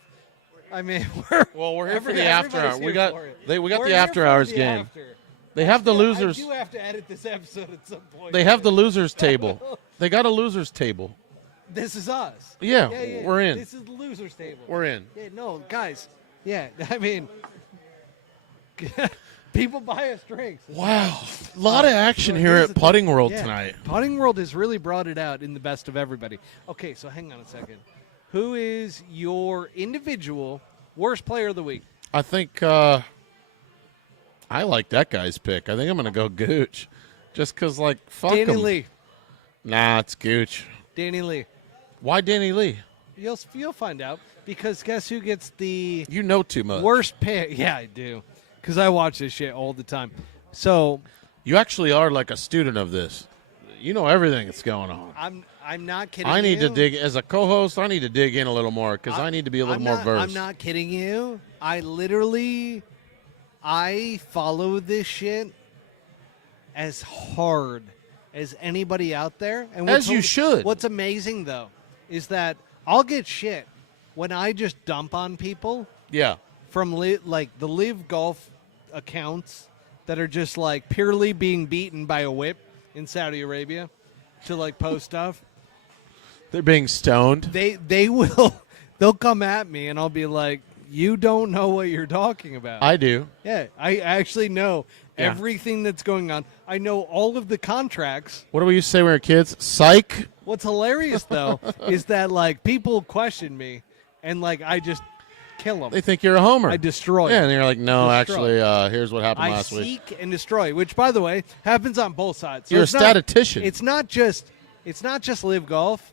I mean, Well, we're here for every- the after everybody's hour. here We got for it. we got We're the here after for hours the game. after. They have the losers. I do have to edit this episode at some point. They have the losers table. They got a losers table. This is us. Yeah, we're in. This is the losers table. We're in. Yeah, no, guys. Yeah, I mean, people buy us drinks. Wow, a lot of action So here here's at the Putting thing. World Yeah, tonight. Putting World has really brought it out in the best of everybody. Okay, so hang on a second. Who is your individual worst player of the week? I think I like that guy's pick. I think I'm going to go Gooch, just because like fuck Danny him. Lee. Nah, it's Gooch. Danny Lee. Why Danny Lee? You'll find out because guess who gets the You know too much. worst pick? Yeah, I do, because I watch this shit all the time. So You actually are like a student of this. You know everything that's going on. I'm not kidding. I need you. to dig as a co-host. I need to dig in a little more because I need to be a little more versed. I'm not kidding you. I follow this shit as hard as anybody out there. And As you should. What's amazing though is that I'll get shit when I just dump on people Yeah. from like the Live Golf accounts that are just like purely being beaten by a whip in Saudi Arabia to like post stuff. They're being stoned. They will they'll come at me and I'll be like, you don't know what you're talking about. I do. Yeah, I actually know Yeah. everything that's going on. I know all of the contracts. What do we used to say when we were kids? Psych. What's hilarious though is that like people question me and like I just kill them. They think you're a homer. I destroy. Yeah, and you're like, no, Destroy. actually, here's what happened I last week. seek and destroy, which by the way happens on both sides. So You're a it's not- statistician. It's not just Live Golf.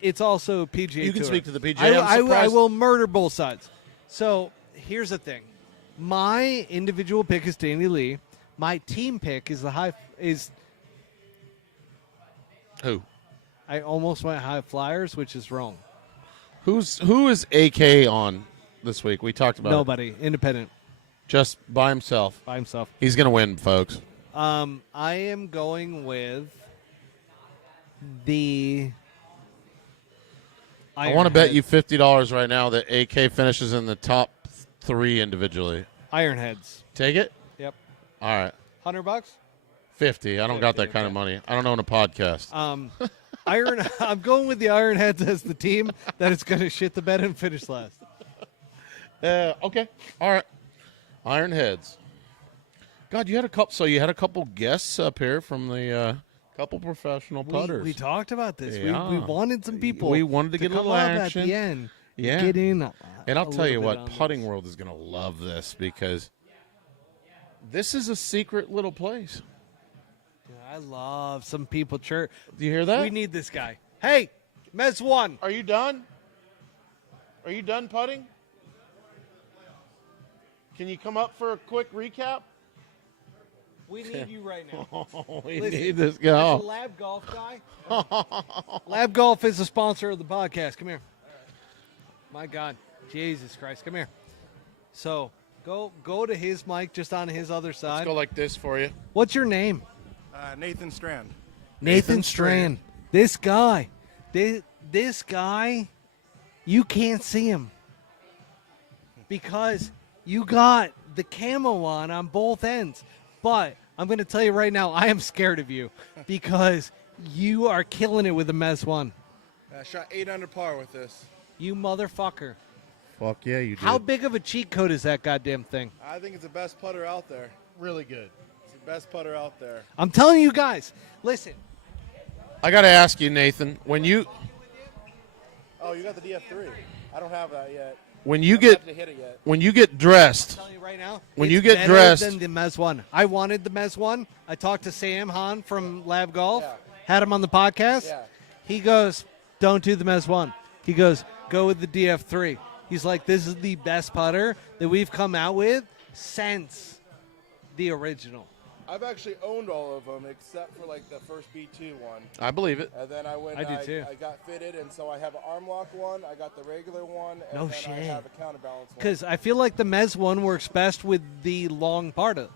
It's also PGA. You can Tour. speak to the PGA. I I'm surprised- will murder both sides. So here's the thing: my individual pick is Danny Lee. My team pick is Who? I almost went High Flyers, which is wrong. Who is AK on this week? We talked about it. Nobody independent Just by himself. by himself. He's gonna win, folks. I am going with the I want to bet you $50 right now that AK finishes in the top 3 individually. Ironheads. Take it? Yep. All right. $100. 50. I don't got that kind of money. I don't own a podcast. I'm going with the Ironheads as the team that is going to shit the bed and finish last. Okay. All right. Ironheads. God, you had a couple guests up here from the couple professional putters. We talked about this. Yeah. We wanted some people. We wanted to get a come little up action. at the end. Yeah. Get in. And I'll a tell you little bit what, on Putting this. World is going to love this because this is a secret little place. I love some people chirp. Do you hear that? We need this guy. Hey, Mez 1. Are you done? Are you done putting? Can you come up for a quick recap? We need you right now. We Listen, need this as guy. a Lab Golf guy. Lab Golf is a sponsor of the podcast. Come here. My God. Jesus Christ. Come here. So go to his mic just on his other Let's side. go like this for you. What's your name? Nathan Strand. Nathan Strand. This guy. This guy, you can't see him. Because you got the camo on both ends. But I'm going to tell you right now, I am scared of you because you are killing it with the Mez 1. I shot 8 under par with this. You motherfucker. Fuck yeah, you did. How big of a cheat code is that goddamn thing? I think it's the best putter out there. Really good. It's the best putter out there. I'm telling you guys, listen. I got to ask you, Nathan, when you Oh, you got the DF3. I don't have that yet. when you I get haven't had to hit it yet. when you get dressed, I'm telling you right now, When it's you get better dressed- than the Mez 1. I wanted the Mez 1. I talked to Sam Hahn from Lab Golf, Yeah. had him on the podcast. Yeah. He goes, don't do the Mez 1. He goes, go with the DF3. He's like, this is the best putter that we've come out with since the original. I've actually owned all of them except for like the first B2 one. I believe it. And then I went. I do too. I got fitted, and so I have an arm lock one. I got the regular one, and No then shit. I have a counterbalance one. Because I feel like the Mez 1 works best with the long part of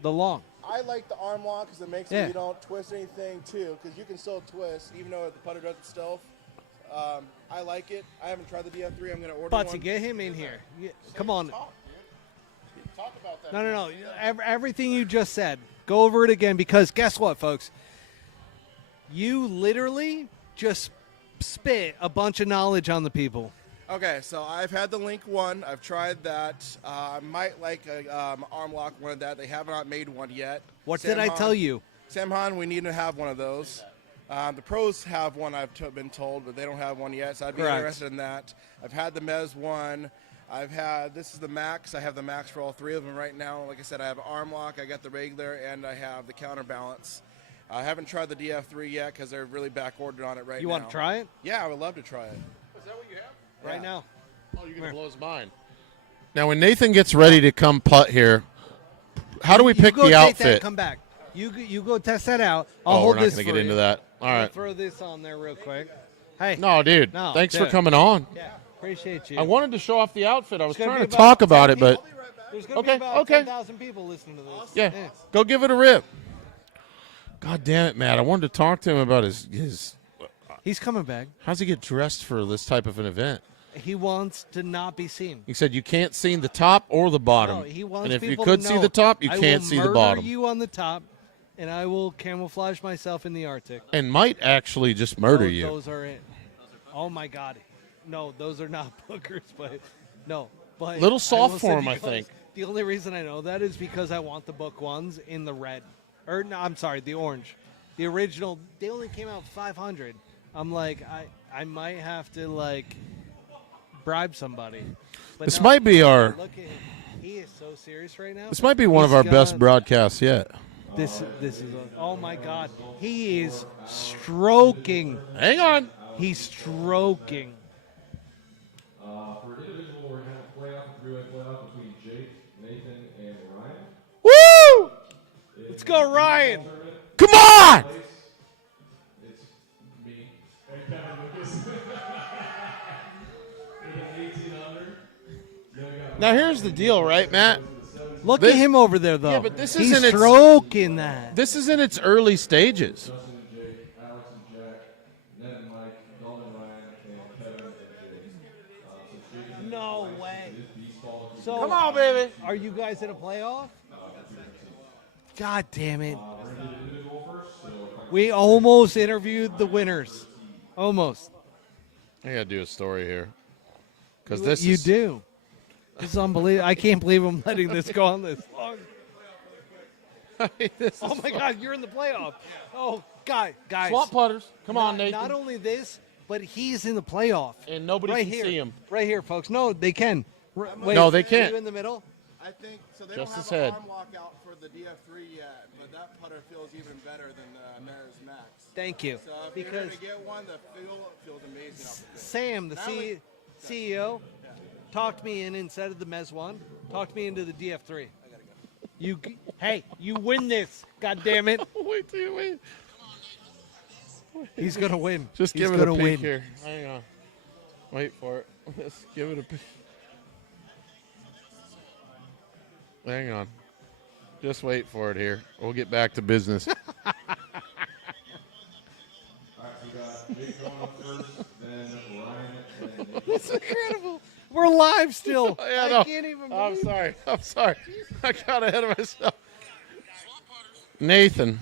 the long. I like the arm lock because it makes Yeah. it you don't twist anything too. Because you can still twist even though the putter does it stealth. I like it. I haven't tried the DF3. I'm going to order But one. to get him in here, come on. Talk about that. No. Everything you just said, go over it again because guess what, folks? You literally just spit a bunch of knowledge on the people. Okay, so I've had the Link one. I've tried that. I might like a arm lock one of that. They have not made one yet. What Sam did I Hahn- tell you? Sam Hahn, we need to have one of those. The pros have one, I've been told, but they don't have one yet, so I'd be Correct. interested in that. I've had the Mez one. This is the Max. I have the Max for all three of them right now. Like I said, I have arm lock, I got the regular, and I have the counterbalance. I haven't tried the DF3 yet because they're really back ordered on it right now. You want to try it Yeah, I would love to try it. Is that what you have? right Yeah. now? Oh, you're going to blow his mind. Now, when Nathan gets ready to come putt here, how do we You pick go the take that and outfit? come back. You go test that out. I'll Oh, hold we're not this going for to get into you. that. All I'll right. throw this on there real quick. Hey. No, dude. No, Thanks for dude. coming on. Yeah, appreciate you. I wanted to show off the outfit. I was It's gonna trying be to talk about about it, 10 but There's going to Okay, be about okay. 10,000 people listening to this. yeah, go give it a rip. God damn it, Matt. I wanted to talk to him about his He's coming back. how's he get dressed for this type of an event? He wants to not be seen. He said you can't see the top or the bottom. No, he wants and if you people could to see know, the top, you I can't will see the murder bottom. you on the top, and I will camouflage myself in the Arctic. And might actually just murder those, you. Those are it. Oh my God, no, those are not bookers, but no, but Little I soft will for say 'em, I because think. The only reason I know that is because I want the book ones in the red, or no, I'm sorry, the orange. The original, they only came out 500. I'm like, I might have to like bribe somebody. But This no, might be our. Look at him. He is so serious right now. This might be one of He's our best got- broadcasts yet. This is. Oh my God, he is stroking. Hang on. He's stroking. For individual, we're going to have a playoff, a three-way playoff between Jake, Nathan, and Ryan. Woo! Let's go, Ryan. Come on! It's me and Kevin Lucas. With an 18 under. Then we got Now here's the deal, right, Matt? Look This- at him over there, though. Yeah, but this He's isn't its- stroking that. This is in its early stages. Justin and Jake, Alex and Jack, Ned and Mike, Dalton and Ryan, and Kevin So, Come on, baby. are you guys in a playoff? God damn it. We almost interviewed the winners. Almost. I gotta do a story here. Because You do. This is unbelievable. I can't believe I'm letting this go on this long. Oh my God, you're in the playoff. Oh, guys. Swamp putters. Come on, Nathan. Not only this, but he's in the playoff. And nobody right can here. see him. Right here, folks. No, they can. Wait, No, they are can't. you in the middle? I think so. They Just don't his have head. an arm lock out for the DF3 yet, but that putter feels even better than the Mares Max. Thank you. So if you're going to get one, the feel feels amazing off the field. Sam, the CEO, talked me in instead of the Mez 1. Talked me into the DF3. I gotta go. Hey, you win this. God damn it. Wait till you win. He's gonna win. Just He's give it a gonna peek win. here. Hang on. Wait for it. Let's give it a peek. Hang on. Just wait for it here. We'll get back to business. All right, we got Jake going up first, then Ryan, then Nathan. That's incredible. We're live still. Yeah, I no. can't even I'm believe sorry. I'm sorry. I got ahead of myself. Nathan.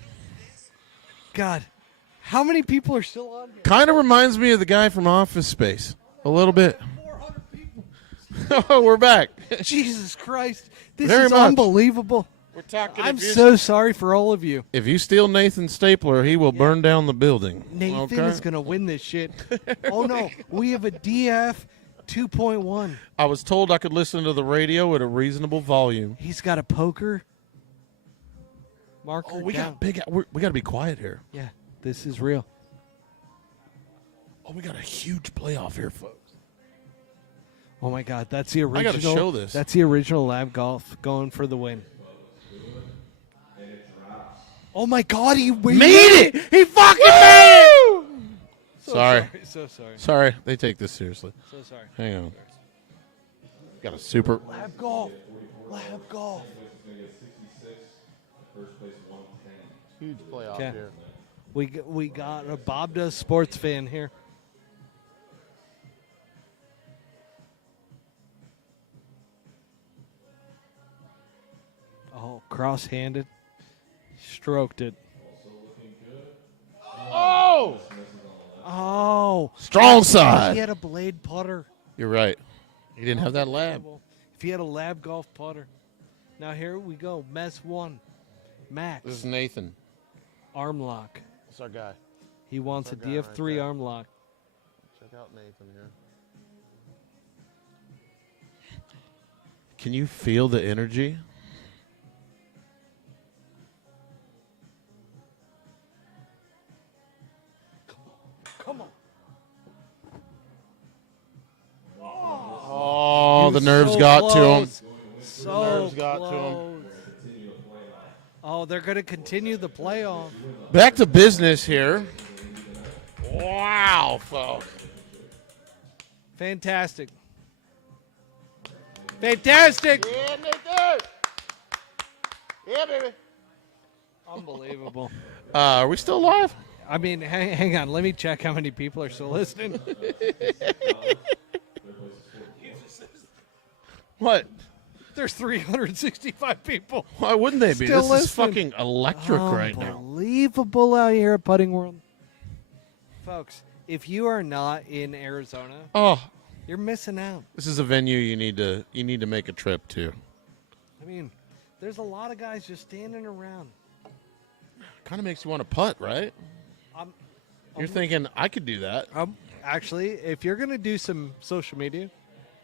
God, how many people are still on here? Kind of reminds me of the guy from Office Space. A little bit. 400 people. Oh, we're back. Jesus Christ. This Very is much. unbelievable. We're talking. I'm so sorry for all of you. If you steal Nathan's stapler, he will burn down the building. Nathan okay? is going to win this shit. Oh, no. We have a DF 2.1. I was told I could listen to the radio at a reasonable volume. He's got a poker marker Oh, we down. got big. We got to be quiet here. Yeah, this is real. Oh, we got a huge playoff here, folks. Oh, my God. That's the original. I gotta show this. That's the original Lab Golf going for the win. Oh, my God. He made it. He fucking made it! So Sorry. So sorry. Sorry, they take this seriously. So sorry. Hang on. Got a super. Lab Golf. Lab Golf. First place 110. Huge playoff Okay. here. We got a Bob Does Sports fan here. Oh, cross-handed. Stroked it. Oh! Oh. Strong If side. he had a blade putter. You're right. He didn't have that lab. If he had a Lab Golf putter. Now here we go. Mess 1. Max. This is Nathan. Arm lock. That's our guy. He wants a That's our guy DF3 right there. arm lock. Check out Nathan here. Can you feel the energy? Come on. Oh, He the was nerves so got to him. close. So nerves got to him. close. Oh, they're going to continue the playoff. Back to business here. Wow, folks. Fantastic. Fantastic. Yeah, Nathan. Yeah, baby. Unbelievable. Are we still live? I mean, hang on. Let me check how many people are still listening. What? There's 365 people. Why wouldn't they be? Still This is listening. fucking electric right now. Unbelievable out here at Putting World. Folks, if you are not in Arizona, Oh, you're missing out. this is a venue you need to make a trip to. I mean, there's a lot of guys just standing around. Kind of makes you want to putt, right? I'm You're thinking I could do that. actually, if you're going to do some social media,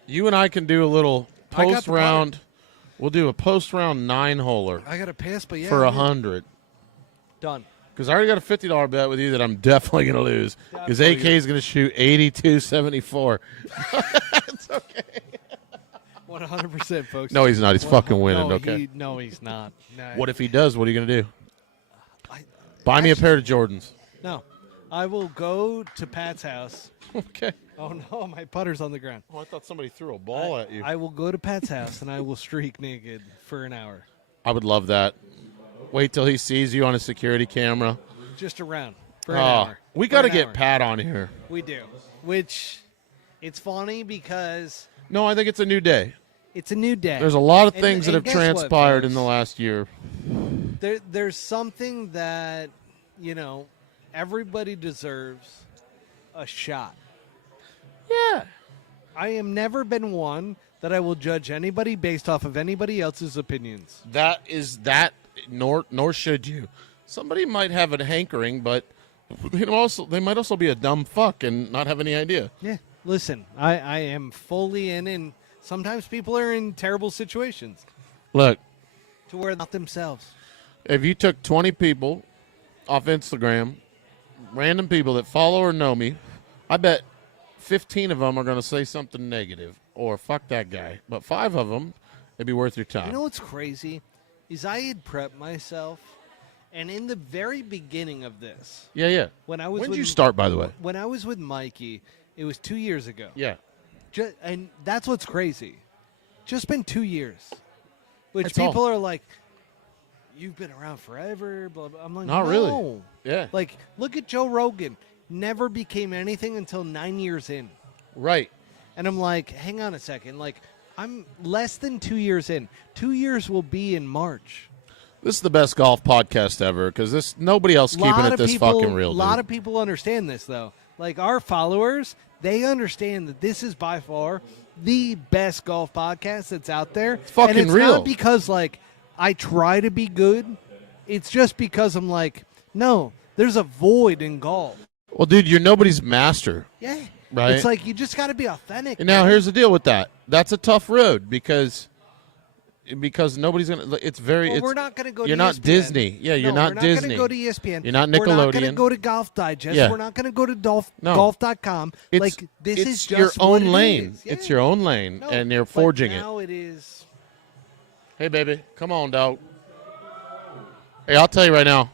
You and I can do a little I got post the round. We'll do a post round 9-holer I got to pass, but yeah. for man. 100. Done. Because I already got a $50 bet with you that I'm definitely going to lose. Because Definitely. AK is going to shoot 82-74. It's okay. 100%, folks. No, he's not. He's fucking winning. No, Okay. no, he's not. No. What if he does? What are you going to do? I- Buy me a pair of Jordans. No. I will go to Pat's house. Okay. Oh, no, my putter's on the ground. Oh, I thought somebody threw a ball at you. I will go to Pat's house, and I will streak naked for an hour. I would love that. Wait till he sees you on a security camera. Just around for an Oh, hour. we For got to an get hour. Pat on here. We do. Which, it's funny because No, I think it's a new day. It's a new day. There's a lot of And- things that and have guess what, transpired in the folks? last year. There's something that, everybody deserves a shot. Yeah. I have never been one that I will judge anybody based off of anybody else's opinions. Nor should you. Somebody might have a hankering, but they might also be a dumb fuck and not have any idea. Yeah. Listen, I am fully in, and sometimes people are in terrible situations Look, to where not themselves. if you took 20 people off Instagram, random people that follow or know me, I bet 15 of them are going to say something negative or fuck that guy. But 5 of them, it'd be worth your time. You know what's crazy is I had prepped myself, and in the very beginning of this, Yeah. when I was When did with, you start, by the way? When I was with Mikey, it was 2 years ago. Yeah. And that's what's crazy. Just been 2 years. Which That's all. people are like, you've been around forever, blah, blah. I'm like, Not no. really. Yeah. Like, look at Joe Rogan. Never became anything until 9 years in. Right. And I'm like, hang on a second. Like, I'm less than 2 years in. 2 years will be in March. This is the best golf podcast ever because nobody else keeping it this fucking real. A lot of people understand this, though. Like, our followers, they understand that this is by far the best golf podcast that's out there. It's fucking and it's real. not because, like, I try to be good. It's just because I'm like, no, there's a void in golf. Well, dude, you're nobody's master. Yeah. Right. It's like you just got to be authentic. And now man. here's the deal with that. That's a tough road because nobody's gonna. It's very. Well, it's, we're not going to go. You're to not ESPN. Disney. Yeah, you're No, not we're not Disney. Going to go to ESPN. You're not We're not going to Nickelodeon. go to Golf Digest. Yeah. We're not going to go to No. golf.com. It's, Like this it's is your just what own it lane. is. Yeah. It's your own lane, No, and you're but forging it. now it is. Hey, baby, come on, dog. Hey, I'll tell you right now,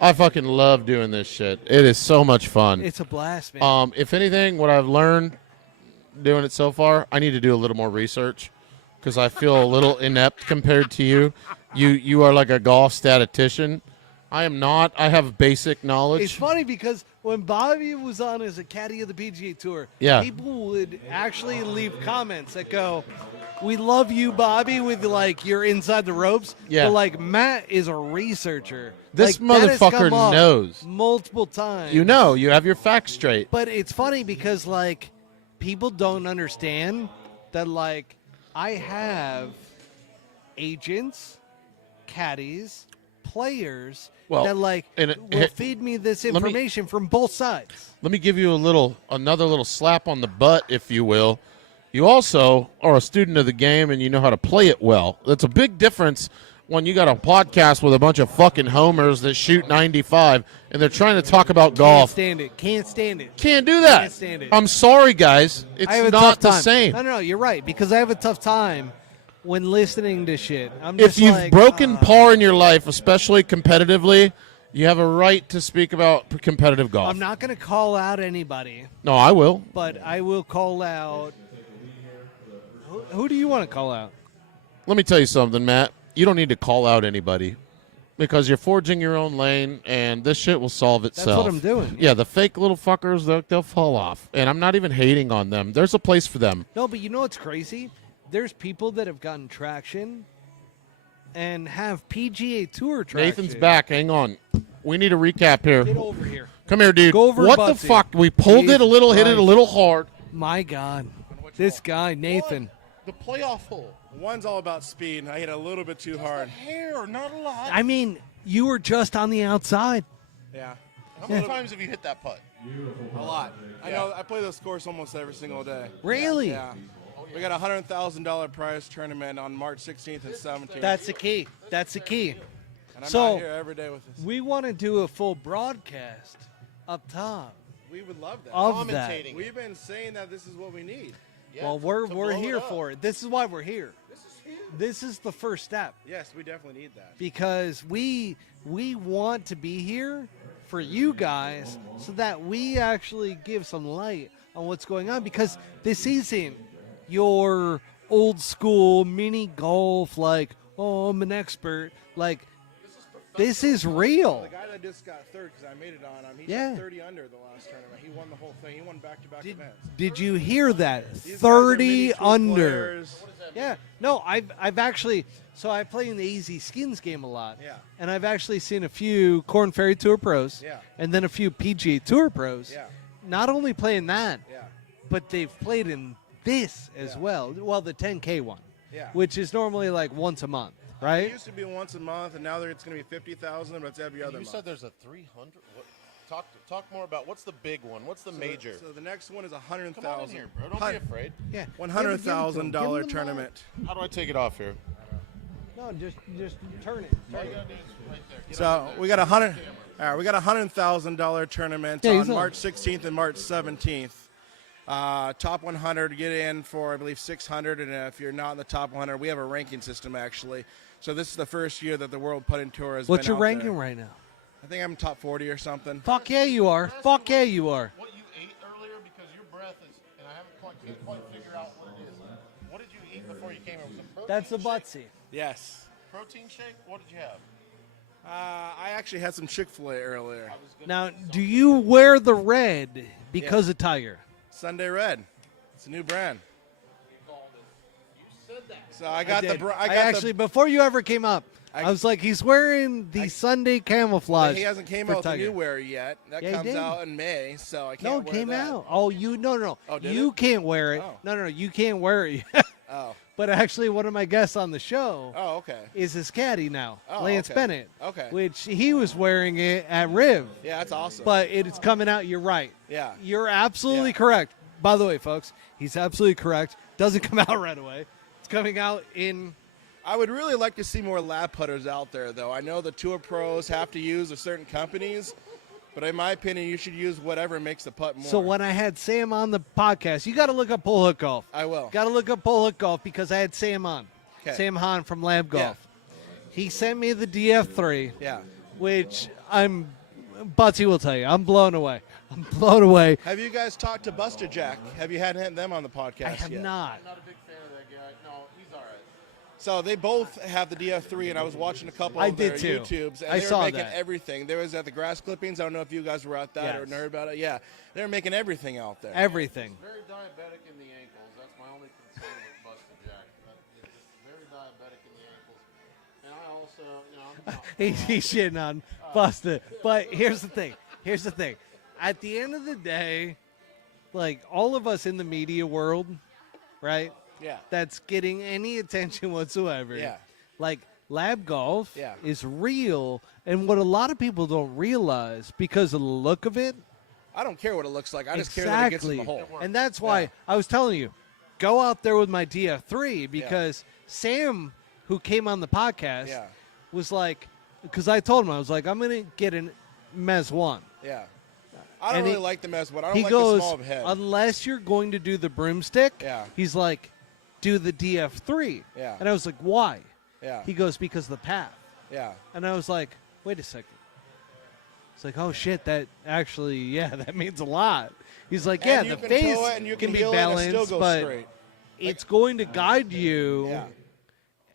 I fucking love doing this shit. It is so much fun. It's a blast, man. If anything, what I've learned doing it so far, I need to do a little more research because I feel a little inept compared to you. You are like a golf statistician. I am not. I have basic knowledge. It's funny because when Bobby was on as a caddy of the PGA Tour, Yeah. people would actually leave comments that go, "We love you, Bobby," with like you're inside the ropes. Yeah. But like Matt is a researcher. This Like, that has motherfucker come up knows. multiple times. You know, you have your facts straight. But it's funny because like people don't understand that like I have agents, caddies, players Well, that like and will feed me this me- information from both sides. Let me give you another little slap on the butt, if you will. You also are a student of the game and you know how to play it well. That's a big difference when you got a podcast with a bunch of fucking homers that shoot 95 and they're trying to talk about Can't golf. stand it. Can't stand it. Can't do that. Can't stand it. I'm sorry, guys. It's I have a not tough the time. same. No, you're right because I have a tough time when listening to shit. I'm If just you've like, broken par in your life, especially competitively, you have a right to speak about competitive golf. I'm not going to call out anybody, No, I will. but I will call out. Who do you want to call out? Let me tell you something, Matt. You don't need to call out anybody because you're forging your own lane, and this shit will solve itself. what I'm doing. Yeah, the fake little fuckers, they'll fall off. And I'm not even hating on them. There's a place for them. No, but you know what's crazy? There's people that have gotten traction and have PGA Tour traction. Nathan's back. Hang on. We need a recap here. Get over here. Come here, dude. Go over what Butsy. the fuck? We pulled it a little, hit it a Christ. little hard. My God. This guy, Nathan. The playoff hole. One's all about speed, and I hit a little bit too hard. Hair, not a lot. I mean, you were just on the outside. Yeah, How many times have you hit that putt? a lot. I know. I play this course almost every single day. Really? Yeah. We got a $100,000 prize tournament on March 16th and 17th. That's the key. That's the key. and I'm so- out here every day with this. We want to do a full broadcast up top We would love that. of that. Commentating. We've been saying that this is what we need. Well, we're blow it here up. for it. This is why we're here. This is the first step Yes, we definitely need that. because we want to be here for you guys so that we actually give some light on what's going on because this isn't your old school mini golf like, oh, I'm an expert. Like This is real. The guy that just got third because I made it on him, he Yeah. shot 30 under the last tournament. He won the whole thing. He won back-to-back events. Did you hear that? These guys are 30 mini tour under. players. Yeah. No, I've actually, so I play in the Easy Skins game a lot. Yeah. And I've actually seen a few Corn Ferry Tour pros. Yeah. And then a few PGA Tour pros. Yeah. Not only playing that, Yeah. but they've played in this as Yeah. well. Well, the 10K one. Yeah. Which is normally like once a month, It right? used to be once a month, and now it's going to be 50,000, but it's every other You month. said there's a 300. Talk more about what's the big one? What's the major? So the next one is a Come on in 100,000. here, bro. Don't be afraid. Yeah. $100,000 Give 'em the tournament. How do I take it off here? No, just turn it. So we got we got a $100,000 tournament Yeah, on he's on. March 16th and March 17th. Top 100 get in for I believe 600, and if you're not in the top 100, we have a ranking system actually. So this is the first year that the World Putting Tour has What's been your out ranking there. right now? I think I'm top 40 or something. Fuck yeah, you are. Fuck yeah, you are. What you ate earlier, because your breath is, and I can't quite figure out what it is. What did you eat before you came here? Was it protein That's the shake? Butsy. Yes. Protein shake? What did you have? I actually had some Chick-fil-A earlier. Now, do you wear the red because of Tiger? Sunday Red. It's a new brand. So I I got did. the. I actually, before you ever came up, I was like, he's wearing the Sunday camouflage. He hasn't came for out with the Tiger. new wear yet. That Yeah, he comes did. out in May, so I can't No, wear it came that. out. Oh, no. Oh, did You it? can't wear it. Oh. No, you can't wear it yet. Oh. But actually, one of my guests on the show Oh, okay. is his caddy now, Oh, Lance okay. Bennett. Okay. Which he was wearing it at Riv. Yeah, that's awesome. But it's coming out. You're right. Yeah. You're absolutely Yeah. correct. By the way, folks, he's absolutely correct. Doesn't come out right away. It's coming out in. I would really like to see more lab putters out there, though. I know the tour pros have to use a certain companies, but in my opinion, you should use whatever makes the putt more. So when I had Sam on the podcast, you got to look up Pole Hook Golf. I will. Got to look up Pole Hook Golf because I had Sam on. 'Kay. Sam Hahn from Lab Yeah. Golf. He sent me the DF3, Yeah. which Butsy will tell you, I'm blown away. I'm blown away. Have you guys talked to Buster Jack? Have you had them on the podcast I have yet? not. Not a big fan of that guy. No, he's all right. So they both have the DF3, and I was watching a couple I of their did too. YouTubes, and I they were saw making that. everything. There was at the grass clippings. I don't know if you guys were at that or Yes. heard about it. Yeah, they were making everything out there. Everything. Very diabetic in the ankles. That's my only concern with Buster Jack. That is very diabetic in the ankles. And I also, He's shitting on Buster. But here's the thing. At the end of the day, like all of us in the media world, right? Yeah. That's getting any attention whatsoever. Yeah. Like Lab Golf Yeah. is real, and what a lot of people don't realize because of the look of it. I don't care what it looks like. I just care that it gets in the Exactly. hole. And that's why Yeah. I was telling you, go out there with my DF3 because Sam, who came on the podcast, Yeah. was like, because I told him, I was like, I'm going to get an Mez 1. Yeah. I don't And really he- like the Mez one. I don't He like goes, the small of head. unless you're going to do the broomstick, Yeah. he's like, do the DF3. Yeah. And I was like, why? Yeah. He goes, because of the path. Yeah. And I was like, wait a second. It's like, oh shit, that actually, yeah, that means a lot. He's like, yeah, And you the can face toe it and you can can be heel it and it balanced, still goes but straight. it's going to guide you. Yeah.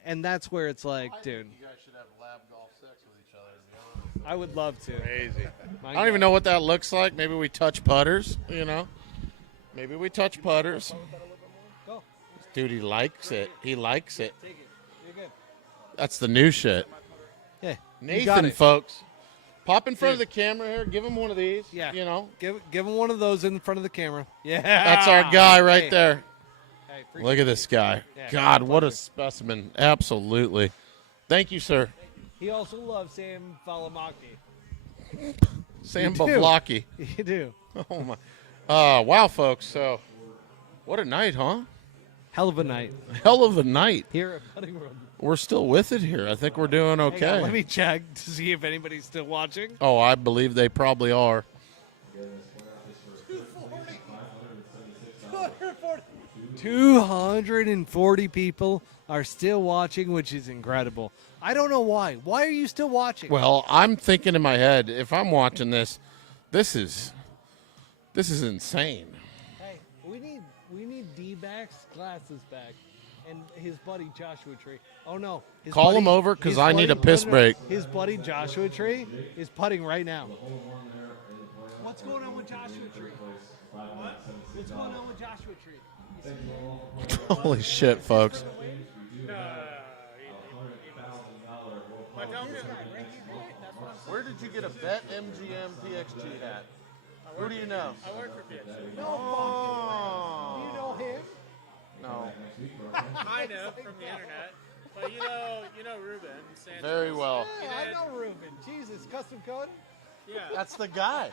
And that's where it's like, dude, you guys should have lab golf sex with each other, to be honest. I would love to. Crazy. My I don't even know what that looks like. Maybe we touch putters, Maybe we touch putters. Go. Dude, he likes it. He likes it. Take it. You're good. That's the new shit. Yeah. You got Nathan, it. folks. Pop in front of Dude. the camera here. Give him one of these. Yeah. That's Give him one of those in front of the camera. Yeah. our guy right Hey. there. Hey, freak- Look at this guy. Yeah, God, what a pleasure. specimen. Absolutely. Thank you, sir. He also loves Sam Falamaki. Sam You do. Bavlaki. You do. Oh, my. Wow, folks. So, what a night, huh? Hell of a night Hell of a night. here at Putting World. We're still with it here. I think we're doing Hang on, okay. let me check to see if anybody's still watching. Oh, I believe they probably are. 240 people are still watching, which is incredible. I don't know why. Why are you still watching? Well, I'm thinking in my head, if I'm watching this, this is insane. Hey, we need D-backs glasses back. and his buddy Joshua Tree. Oh no! His Call buddy- him over 'cause his I need buddy- a piss break. His buddy Joshua Tree is putting right now. What's going on with Joshua Tree? What's going on with Joshua Tree? Holy shit, folks. Where did you get a Bet MGM PXG hat? Who do you know? I work for PXG. Oh. Do you know him? No. Kind of from the internet. But you know Ruben. Sanchez. Very well. Yeah, I know Ruben. Jesus, custom code. Yeah. That's the guy.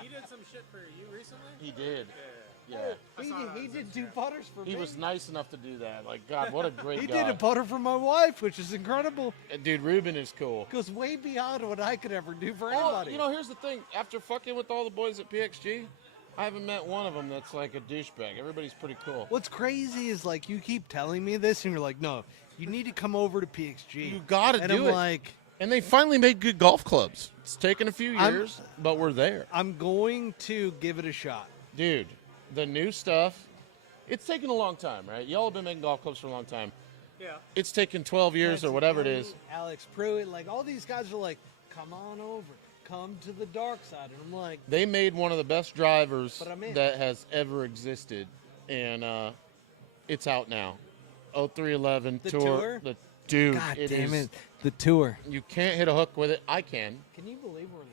He did some shit for you recently? He did. Yeah. He did 2 putters for me. He was nice enough to do that. Like, God, what a great He guy. did a putter for my wife, which is incredible. Dude, Ruben is cool. Goes way beyond what I could ever do for Well, anybody. you know, here's the thing. After fucking with all the boys at PXG, I haven't met one of them that's like a douchebag. Everybody's pretty cool. What's crazy is like you keep telling me this, and you're like, no, you need to come over to PXG. You gotta and do I'm it. like, And they finally made good golf clubs. It's taken a few I'm- years, but we're there. I'm going to give it a shot. Dude, the new stuff, it's taken a long time, right? Y'all have been making golf clubs for a long time. Yeah. It's taken 12 years or whatever it is. Alex Pruitt, like all these guys are like, come on over, come to the dark side, and I'm like, They made one of the best drivers But I'm in. that has ever existed, and it's out now. 0311 The Tour. Tour? The dude, God it damn is- it, the tour. You can't hit a hook with it. I can. Can you believe we're live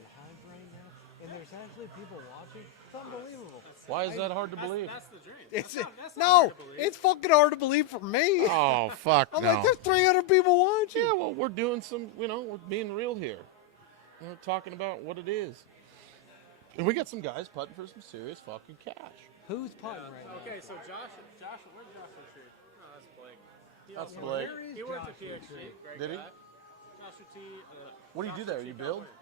right now, and there's actually people watching? It's unbelievable. Why is that hard to believe? That's the dream. It's That's not no, hard to believe. it's fucking hard to believe for me. Oh, fuck I'm no. like, there's 300 people watching. Yeah, well, we're doing some, we're being real here. We're talking about what it is. And we got some guys putting for some serious fucking cash. Who's putting right now? Okay, so Joshua, where's Joshua Tree? No, that's Blake. That's Blake. Where is He worked at Joshua PXG. Tree? Great Did he? guy. Joshua T. What do you do there? You build? Yeah.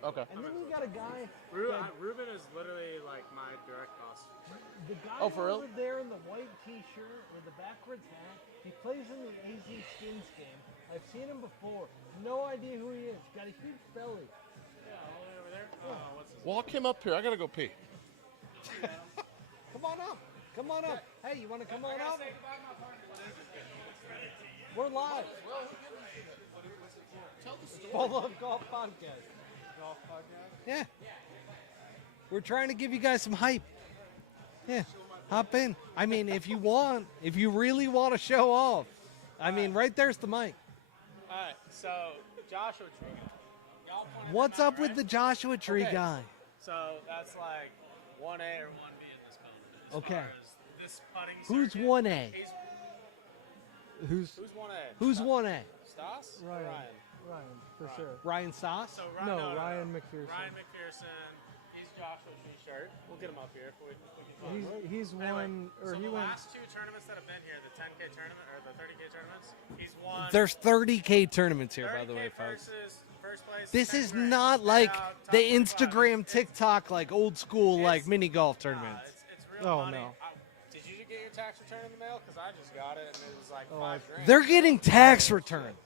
Okay. And then you got a guy, Ruben is literally like my direct boss. the guy Oh, for real? over there in the white T-shirt with the backwards hat. He plays in the AZ Skins game. I've seen him before. No idea who he is. Got a huge belly. Yeah, all the way over there. What's his Walk him up here. I gotta go pee. Come on up. Come on up. Hey, you want to come on up? Say goodbye to my partner. We're live. Full of Golf Podcast. Golf podcast. Yeah. We're trying to give you guys some hype. Yeah. Hop in. I mean, if you really want to show off, I mean, right there's the mic. All right, so Joshua Tree. Y'all pointed What's him out, up with right? the Joshua Tree Okay. guy? So that's like 1A or 1B in this mountain. As Okay. far as this putting Who's circuit, 1A? He's, Who's who's 1A? who's 1A? Stas? Or Ryan. Ryan. Ryan, for sure. Ryan Sauce? So No, Ryan McPherson. Ryan McPherson. He's Joshua Tree shirt. We'll get him up here if we can find him. He's Anyway, won, or so he the went. last 2 tournaments that have been here, the 10K tournament or the 30K tournaments, he's won. There's 30K tournaments here, by the 30K way, folks. versus first place. This 10 is rings, not straight like out, top the 25. Instagram, It's- TikTok, like old school, like it's- mini golf Nah, tournaments. it's real Oh, money. no. Did you get your tax return in the mail? Because I just got it, and it was like Oh, 5 grand. They're getting tax returns.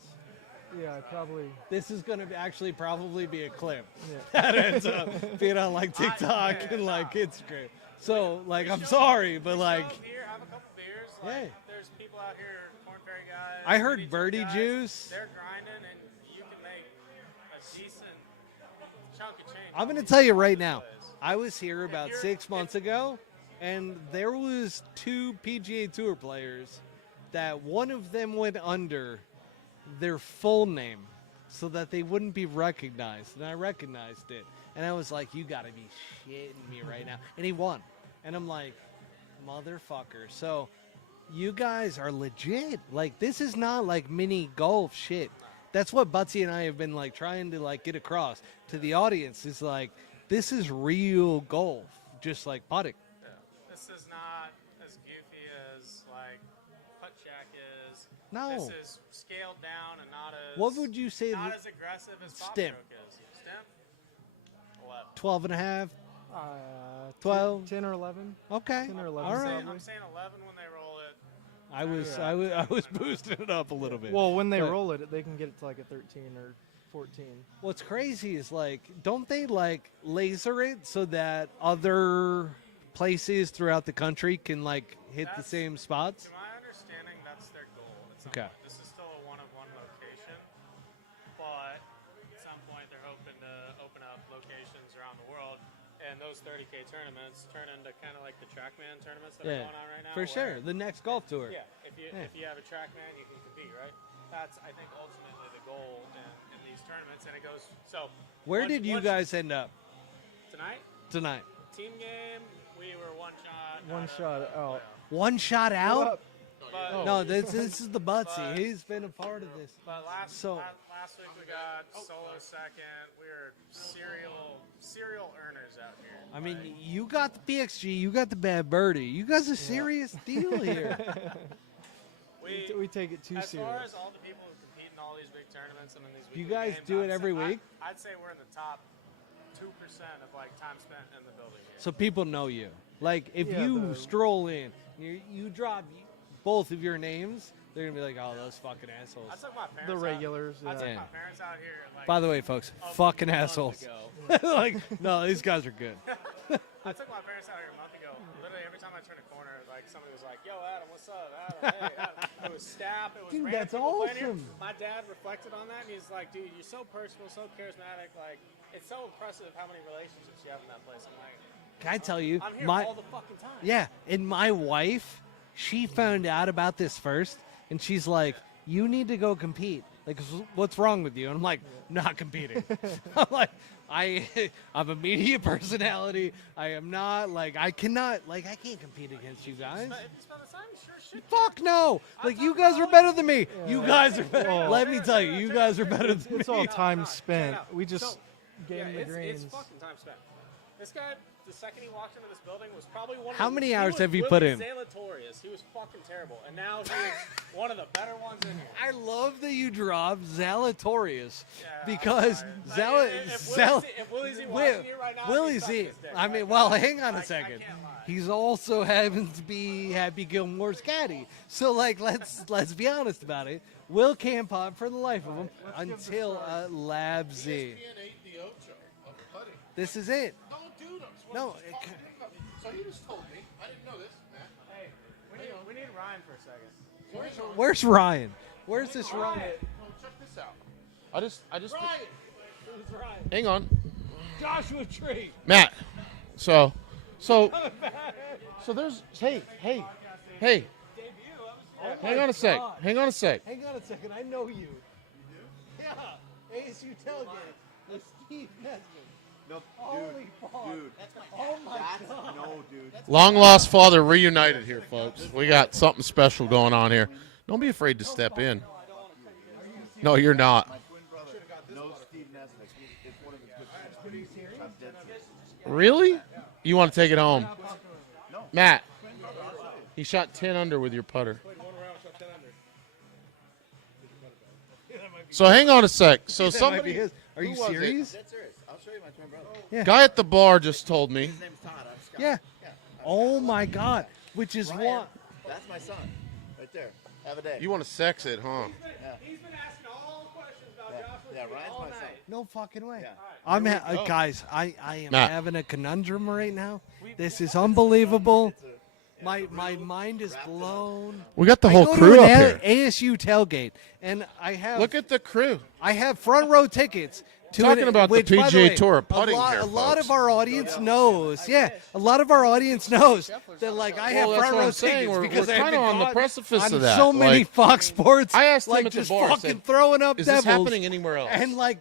Yeah, probably. This is going to actually probably be a clip Yeah. that ends up being on like TikTok and like Instagram. So like, I'm sorry, but like, Show up here, have a couple beers. Like, Hey. there's people out here, Corn Ferry guys. I heard BT Birdie guys, Juice. They're grinding, and you can make a decent chunk of change. I'm going to off tell you these right plays. now. I was here about 6 months ago, and there was 2 PGA Tour players that one of them went under their full name so that they wouldn't be recognized, and I recognized it, and I was like, you got to be shitting me right now, and he won, and I'm like, motherfucker. So you guys are legit. Like, this is not like mini golf shit. That's what Butsy and I have been like trying to like get across to the audience, is like, this is real golf, just like putting. Yeah. This is not as goofy as like Putt Shack is. No. This is scaled down and not as. What would you say Not that- as aggressive as Pop Stimp. Stroke is. Stimp. 11. 12 and a half? 12, 12. 10 or 11. Okay. 10 or 11 All right. I'm saying 11 when they roll it. I was boosting it up a little bit. Well, when they But roll it, they can get it to like a 13 or 14. what's crazy is like, don't they like laser it so that other places throughout the country can like hit the That's- same spots? To my understanding, some Okay. point. This is still a one-of-one location, but at some point they're hoping to open up locations around the world. And those 30K tournaments turn into kind of like the TrackMan tournaments that are going on right now. for sure. The next golf tour. Yeah, if you have a TrackMan, you can compete, right? That's, I think, ultimately the goal in these tournaments. And it goes, so. Where did you guys end up Tonight? tonight? Team game, we were one shot. One shot out. One shot out? But, No, this is the Butsy. He's been a part of this. but last So- last week we got solo second. We were serial earners out here. I mean, you got the PXG, you got the Bad Birdie. You guys a serious deal here. We take it too as serious. far as all the people who compete in all these big tournaments and in these You weekly guys games, do it I'd every say- week? I'd say we're in the top 2% of like time spent in the building here. So people know you. Like, if Yeah, you stroll in, you drop both of your names, they're going to be like, oh, those fucking assholes. I took my parents The regulars. I took Yeah. my parents out here. Like, By the way, folks, fucking assholes. Like, no, these guys are good. I took my parents out here a month ago. Literally every time I turned a corner, like somebody was like, "Yo, Adam, what's up, Adam?" Hey, Adam. It was staff. It was Dude, random that's people playing here. awesome. My dad reflected on that, and he's like, "Dude, you're so personal, so charismatic. Like, it's so impressive how many relationships you have in that place." I'm like, Can I tell you? I'm here all the fucking time. Yeah, and my wife, she found out about this first, and she's like, "You need to go compete." Like, what's wrong with you? And I'm like, not competing. I'm like, I'm a media personality. I am not, like, I can't compete against you guys. But if you spend the time, you sure shit. Fuck no. Like, you guys are better than me. You guys are better. Let me tell you, you guys are better than me. It's all time No, spent. check it out. We just So, gave yeah, him the it's greens. fucking time spent. This guy, the second he walked into this building, was probably one of How the, many he hours was have you Willie put in? Zalatorius. He was fucking terrible. And now he is one of the better ones in here. I love that you dropped Zalatorius Yeah, because I'm sorry. If Willie Z wasn't here right now, Willie he'd suck Z. his dick, I mean, right? well, hang on I a second. can't lie. He's also happens to be Happy Gilmore's caddy. So, like, let's be honest about it. Will can't pop for the life of him until Lab Z. This is it. No, So he just told me. I didn't know this, Matt. Hey, we need Ryan for a second. where's Ryan? Where's this Ryan? No, check this out. I just. Who's Ryan? Hang on, Joshua Tree. Matt. So there's. Hey. Hang on a sec. Hang on a sec. Hang on a second. I know you. Yeah. ASU tailgate with Steve Nesbitt. No, Holy fuck. dude. Oh my That's god. no, dude. Long lost father reunited here, folks. We got something special going on here. Don't be afraid to step in. No, you're not. My twin brother knows Steve Nesbitt. It's one of his good friends. I'm dead serious. Really? You want to take it home? No. Matt, he shot 10 under with your putter. So hang on a sec. So That might be somebody, his. Are you who was it? serious? Dead serious. I'll show you my twin brother. Yeah. Guy at the bar just told me. His name's Todd. I'm Scott. Yeah. Yeah. Oh my god. Which is Ryan, what? That's my son. Right there. Have a day. You want to sex it, huh? He's been asking all questions about Joshua Yeah, Tree Ryan's all my night. son. No fucking way. Yeah. I'm Here we go. guys. I am Matt. having a conundrum right now. This is unbelievable. My mind is blown. We got the I whole go to crew an up here. ASU tailgate, and I have Look at the crew. I have front row tickets. To Talking it, about the which, by PGA way, Tour putting here, a lot folks. of our audience knows. Yeah, a lot of our audience knows that like I have Well, that's front what row I'm saying. tickets We're because I've kinda been on the caught precipice on of that. so many Like, Fox Sports. I asked him like at the just bar, I fucking said, throwing up Is devils. this happening anywhere else? And like,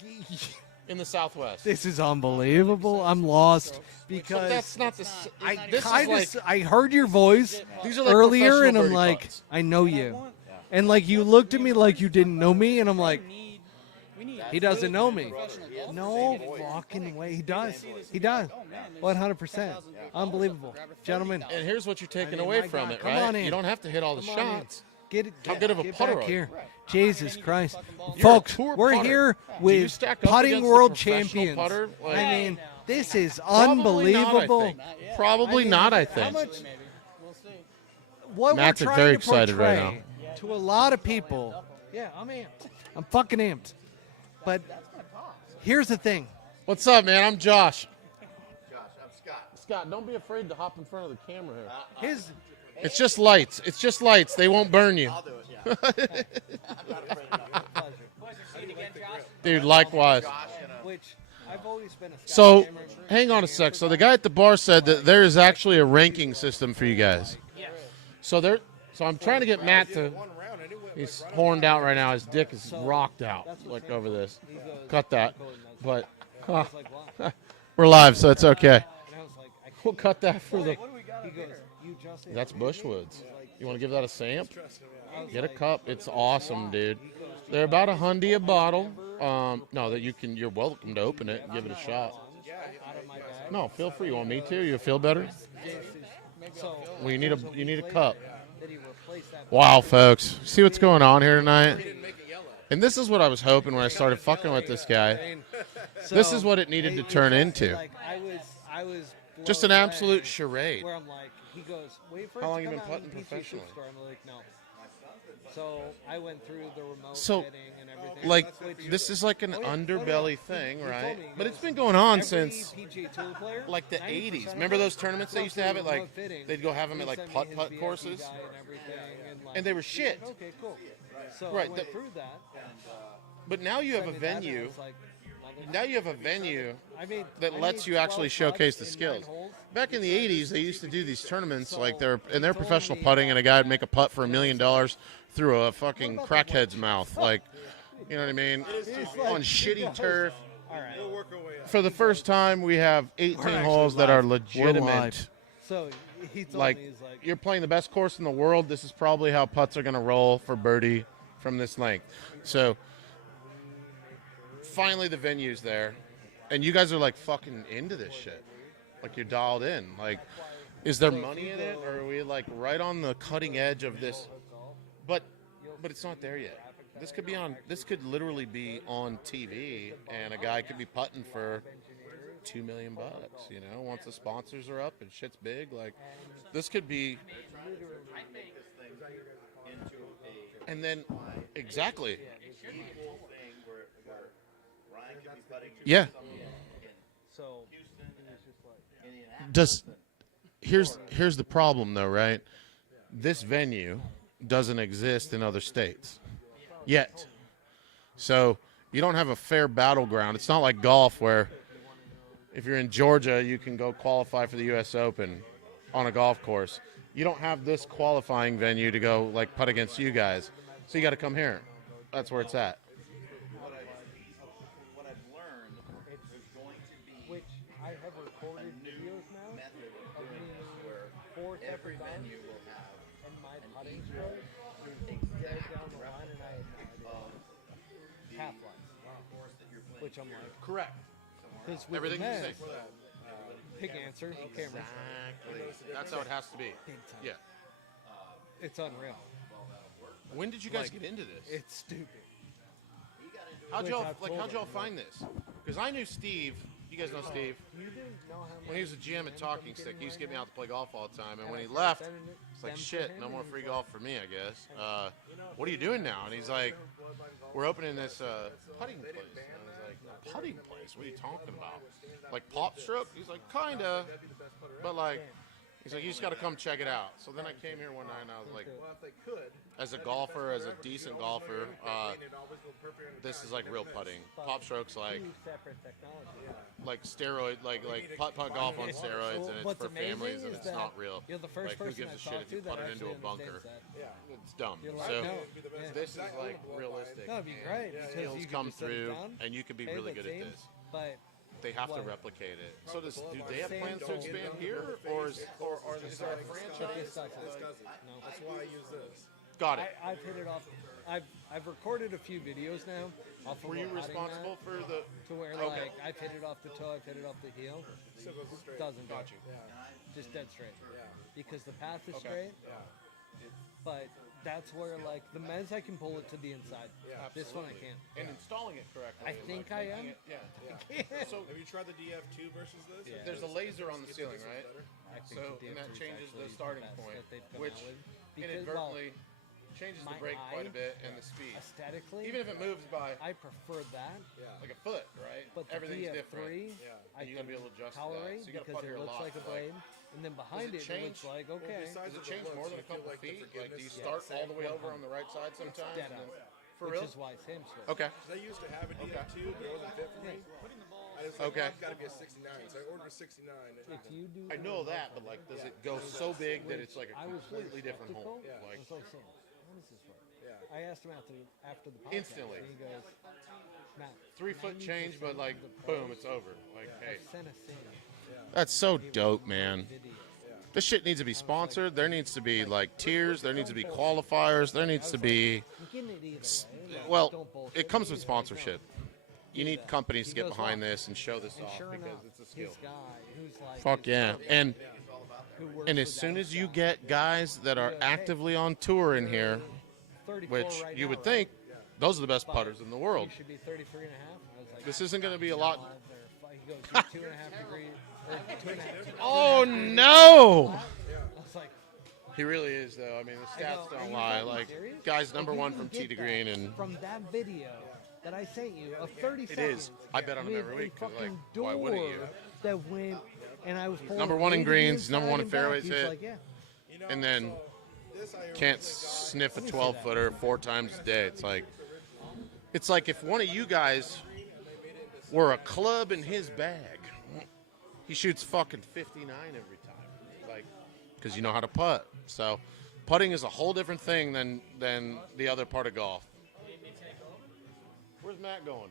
In the Southwest. this is unbelievable. I'm lost But because that's not the. I This is kind of like I heard your voice these are like earlier, and professional I'm birdie like, putts. I know you, and like you looked at me like you didn't know me, and I'm like, he doesn't know me. No fucking way. He does. He does. 100%. Unbelievable, gentlemen. And here's what you're taking I mean, away my from God, it, come right? on in. You don't have to hit all the Come on in. shots. Get it. How good of a get putter back are you? here. Jesus Christ, You're a folks, tour we're putter. here Do you with stack up putting against a world professional champions. putter? Like- I mean, this is Probably not, I unbelievable. think. Probably not, I How think. much? What Matt's we're trying very to excited right portray to a lot of people. Yeah, I'm amped. I'm fucking amped. But here's the thing. What's up, man? I'm Josh. Josh, I'm Scott. Scott, don't be afraid to hop in front of the camera here. His It's just lights. It's just lights. They won't burn you. I'll do it. Yeah. I'm not afraid of that. Pleasure seeing you again, Josh. Dude, likewise. which I've always been a Scott So, gamer. hang on a sec. So the guy at the bar said that there is actually a ranking system for you guys. Yes. So I'm trying to get Matt to. He's horned out right now. His dick is rocked out, like over this. Cut that. But we're live, so it's okay. We'll cut that for the. That's Bushwoods. You want to give that a samp? Get a cup. It's awesome, dude. They're about $100 a bottle. No, that you can. You're welcome to open it and give it a shot. No, feel free. You want me to? You feel better? Well, you need a cup. Wow, folks. See what's going on here tonight? And this is what I was hoping when I started fucking with this guy. This is what it needed to turn into. I was Just an absolute charade. where I'm like, he goes, wait for How it long to you come been out putting in the PC professionally? Store. I'm like, no. So I went through the remote So, fitting and everything. like, which- this is like an Oh, yeah. underbelly Oh, yeah. thing, He right? told me, he But goes, it's been going on every since PGA Tour player, like the 90% 80s. of Remember them those tournaments they go used to through have it like remote fitting. they'd go have them He at like sent me putt-putt his VIP courses? guide and everything, like, And they were shit. Okay, cool. So Right, I went the- through that. But now you have a sent me that, and I venue. was like, Now you have a venue I made- that I lets made you actually 12 showcase the putts in 9 skills. holes. Back in the 80s, they used to do these tournaments like they're he and they're told professional me putting, and a that- guy would make a putt for $1 million through a fucking crackhead's mouth, like, you know what I mean, on shitty turf. All right. For the first time, we have 18 holes that are live. legitimate. So he told Like, me, he's like, you're playing the best course in the world. This is probably how putts are going to roll for birdie from this length. So, finally, the venue's there. And you guys are, like, fucking into this shit. Like, you're dialed in. Like, is there money in it? Or are we, like, right on the cutting edge of this? But it's not there yet. This could literally be on TV, and a guy could be putting for $2 million, you know, once the sponsors are up and shit's big. Like, this could be. And then, exactly. Yeah. so Here's the problem, though, right? This venue doesn't exist in other states yet. So you don't have a fair battleground. It's not like golf where if you're in Georgia, you can go qualify for the U.S. Open on a golf course. You don't have this qualifying venue to go, like, putt against you guys. So you got to come here. That's where it's at. What I've learned is going to be which I have recorded videos now method of of doing me this where 4 every separate venue times, will have and my putting stroke is dead down the line, and I had no idea. Half line, which I'm like, Correct. because with Everything the you men's, say. pick answer, cameras, Exactly. That's how it has to be. big time. Yeah. It's unreal. When did you guys get into this? It's stupid. How'd Which y'all I've told how'd y'all him. find this? Because I knew Steve. You guys know Steve. You didn't know how When he was a GM at Talking Stick, he used to get me out to play golf all the time. And when he left, it's like, shit, no more free golf for me, I guess. What are you doing now? And he's like, we're opening this putting place. And I was like, putting place? What are you talking about? Like pop stroke? He's like, kinda. But like, he's like, you just got to come check it out. So then I came here one night and I was like, as a golfer, as a decent golfer, this is like real putting. Pop strokes like separate technology. like steroid, like putt golf on steroids, and it's What's for amazing families, and is it's that not real. you're the first Like, who person gives a I shit talked if you to that put it into a actually bunker? understands It's dumb. You're like, So no, yeah. this is like realistic. No, it'd be great. because Skills you could come just set it through, down, and you could be pay really the good at team, this. But They have to What? replicate it. So do they have Same plans to goal. expand here, or is there a franchise? this doesn't. No. That's why I use this. Got it. I've hit it off. I've recorded a few videos now. Off of Were you putting responsible that, for the? to where Okay. like I've hit it off the toe, I've hit it off the heel. Doesn't go. Just dead straight. Because the path is straight. But that's where like the men's I can pull it to the inside. This one I can't. And installing it correctly. I think I am. Yeah. So Have you tried the DF2 versus this? Yeah. there's a laser on the ceiling, right? I think So the and that DF2 is changes actually the starting best point, that they've come which out with. Because, well, inadvertently changes my the brake quite a eye, bit and the speed. aesthetically, Even if it moves by I prefer that. like a foot, right? But the Everything's DF3, different. I You gotta be able to adjust to that. tolerate So you gotta because put here it a looks lot. like a blade, and then behind it, it looks like okay. Does it change more than a couple feet? Like, do you start all the way over on the right side sometimes? dead and on. then- For which real? is why Sam switched. Okay. I used to have a DF2, but it wasn't fit for me. I just Okay. It's got to be a 69, so I ordered a 69. If you do, I know that, but like, does it go so big that it's like a I was really completely different skeptical. hole? I Like, was like, Sam, how does this work? Yeah. I asked him after the podcast, Instantly. and he goes, Matt, 3 foot 90% change, but like, of the boom, pros it's over. Like, hey, have sent us in that's so dope, man. video. This shit needs to be sponsored. There needs to be like tiers. There needs to be qualifiers. There needs to be. I'm getting it either way. Like, Well, don't bullshit it comes me, with just like, sponsorship. no. You need companies to He get goes, behind "Well," this and show this and off sure because enough, it's a skill. his guy, who's like, Fuck his yeah. buddy, And who works and as with soon that as you guy, get guys that are goes, "Hey, actively on tour in here, 34 which right you now, would right? think those are the best But putters in the world. You should be 33 and a half. I was like, This isn't going to be a lot. "No, they're fu-" He goes, "You're 2.5 degrees, or 2.5." Oh no! I was like, He really is though. I mean, the I stats go, "Are don't you lie. fucking Like, serious?" guy's Like, number you one can from get tee to that green, and from that video that I sent you of 30 it seconds. is. I bet on him with every a week. 'Cause, fucking like, why wouldn't door you? that went, and I was pulling number one in 80 greens, number one in inside and back. fairways He's hit. like, yeah. And then can't sniff a 12 footer 4 times a day. It's like if one of you guys were a club in his bag, he shoots fucking 59 every time. Like, because you know how to putt. So, putting is a whole different thing than the other part of golf. Where's Matt going?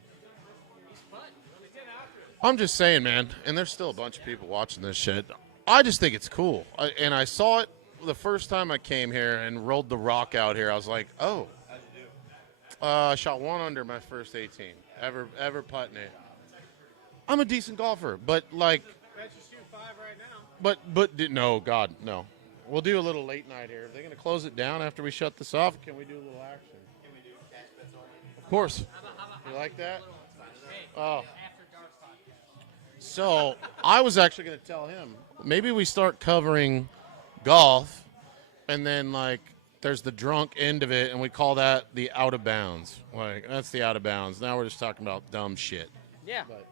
I'm just saying, man. And there's still a bunch of people watching this shit. I just think it's cool. And I saw it the first time I came here and rolled the rock out here. I was like, oh. I shot 1 under my first 18. Ever putting it. I'm a decent golfer, but like. Bet you shoot 5 right now. But no, God, no. We'll do a little late night here. Are they going to close it down after we shut this off? Can we do a little action? Of course. You like that? Oh. So I was actually going to tell him maybe we start covering golf, and then like there's the drunk end of it, and we call that the out of bounds. Like that's the out of bounds. Now we're just talking about dumb shit. Yeah. But,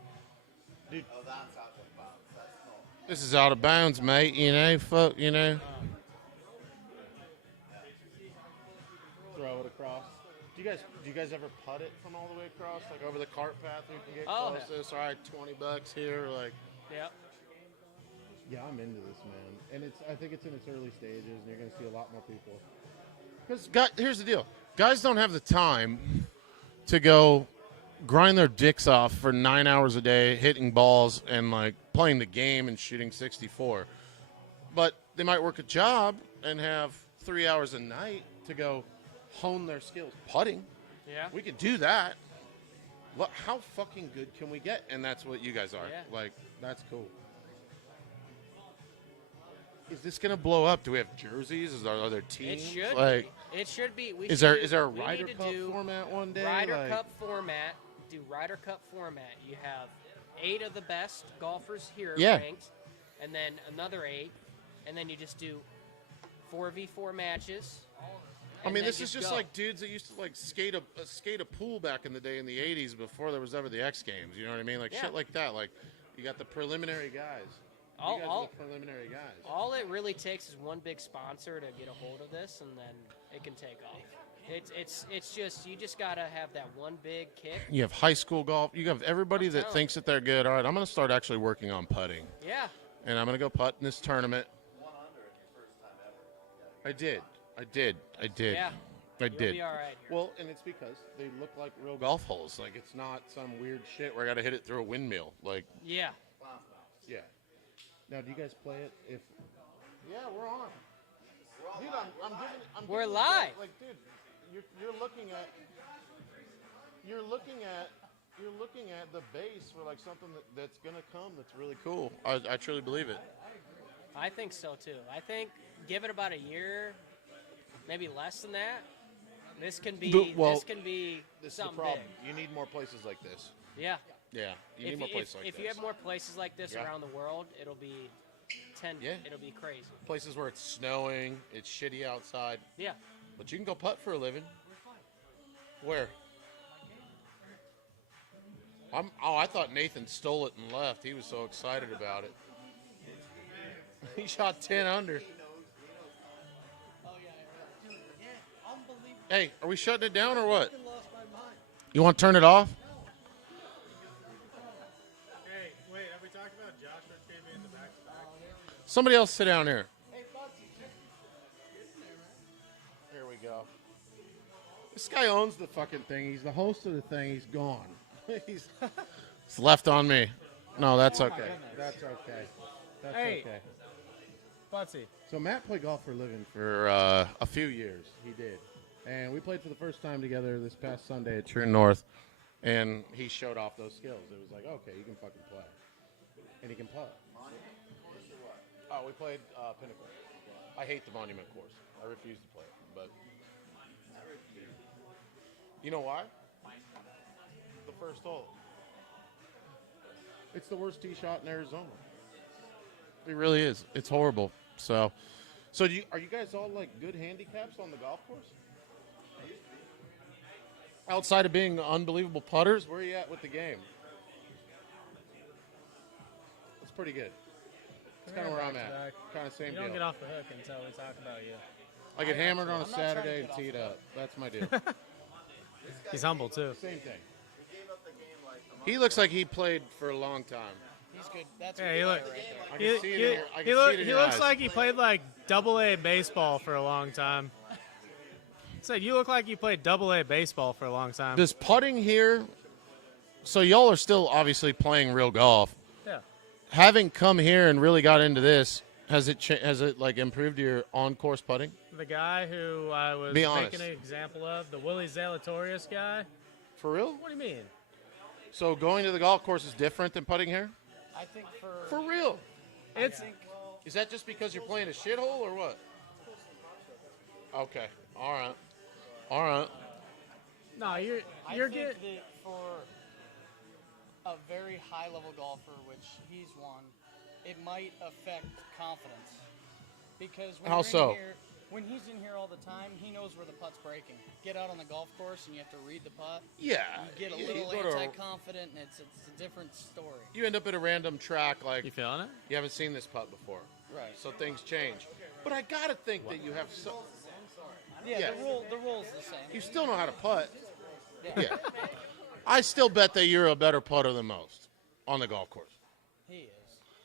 dude, this is out of bounds, mate. You know, fuck. You know. Throw it across. Do you guys ever putt it from all the way across, like over the cart path? You can get Oh, close to this. All right, $20 here, like. Yep. Yeah, I'm into this, man, and I think it's in its early stages, and you're going to see a lot more people. Because here's the deal: guys don't have the time to go grind their dicks off for 9 hours a day, hitting balls and like playing the game and shooting 64. But they might work a job and have 3 hours a night to go hone their skills putting. Yeah. We could do that. How fucking good can we get? And that's what you guys are. Yeah. Like, that's cool. Is this gonna blow up? Do we have jerseys? Are there It teams? should Like, be. It should be. is there a Ryder Cup format one day? Ryder Like- Cup format. Do Ryder Cup format. You have 8 of the best golfers here Yeah. ranked, and then another 8, and then you just do 4v4 matches. I and mean, then this is just go. like dudes that used to like skate a pool back in the day in the '80s before there was ever the X Games. You know what I mean? Like Yeah. shit like that. Like you got the preliminary guys. All- you guys all- are the preliminary guys. All it really takes is one big sponsor to get a hold of this, and then it can take off. It's just you just gotta have that one big kick. You have high school golf. You have everybody that telling thinks that they're good. All right, I'm going to start actually working on putting, Yeah. and I'm going to go putt in this tournament. I did. Yeah. I You'll did. be all right here. Well, and it's because they look like real golf holes. Like it's not some weird shit where I got to hit it through a windmill. Like, Yeah. yeah. Now, do you guys play it? Yeah, we're on. Dude, I'm We're giving live. Like, dude, you're looking at the base for like something that's gonna come. That's really cool. I truly believe it. I think so too. I think give it about a year, maybe less than that. This can be This is the something problem. big. You need more places like this. Yeah. Yeah, you need more places like if this. you have more places like this Yeah. around the world, it'll be Yeah. it'll be crazy. Places where it's snowing, it's shitty outside. Yeah. But you can go putt for a living. Where? I thought Nathan stole it and left. He was so excited about it. He shot 10 under. Hey, are we shutting it down or what? You want to turn it off? Hey, wait, have we talked about Joshua Tree being the back-to-back? Somebody else sit down here. There we go. This guy owns the fucking thing. He's the host of the thing. He's gone. It's left on me. No, that's okay. That's okay. That's Hey. okay. Butsy. So Matt played golf for a living for a few years. He did. And we played for the first time together this past Sunday at True North. And he showed off those skills. It was like, okay, you can fucking play. And he can putt. Oh, we played Pinnacle. I hate the Monument course. I refuse to play it. But you know why? The first hole. It's the worst tee shot in Arizona. It really is. It's horrible. So are you guys all like good handicaps on the golf course? Outside of being unbelievable putters, where are you at with the game? It's pretty good. It's kind of where I'm at. Kind of same You don't deal. get off the hook until we talk about you. I get hammered on a Saturday and tee it up. That's my deal. He's humble too. Same thing. He looks like he played for a long time. He's good. That's Yeah, a he good look. player right there. I He, can see it in your, I he, can look, see it in he your looks eyes. like he played like double-A baseball for a long time. Said you look like you played double-A baseball for a long time. Does putting here? So y'all are still obviously playing real golf. Yeah. Having come here and really got into this, has it like improved your on-course putting? The guy who I was Be honest. making an example of, the Willie Zalatorius guy. For real? What do you mean? So going to the golf course is different than putting here? I think For real? It's Is that just because you're playing a shithole or what? Okay. All right. All right. no, you're I think getting. that for a very high-level golfer, which he's one, it might affect confidence. Because when How you're so? in here, when he's in here all the time, he knows where the putt's breaking. Get out on the golf course and you have to read the putt. Yeah. You get a you little go to a- anti-confident, and it's a different story. You end up at a random track like You feeling it? you haven't seen this putt before. Right. So things change. But I got to think that you have Yeah, Yeah. the rule's the same. you still know how to putt. Yeah. Yeah. I still bet that you're a better putter than most on the golf course. He is.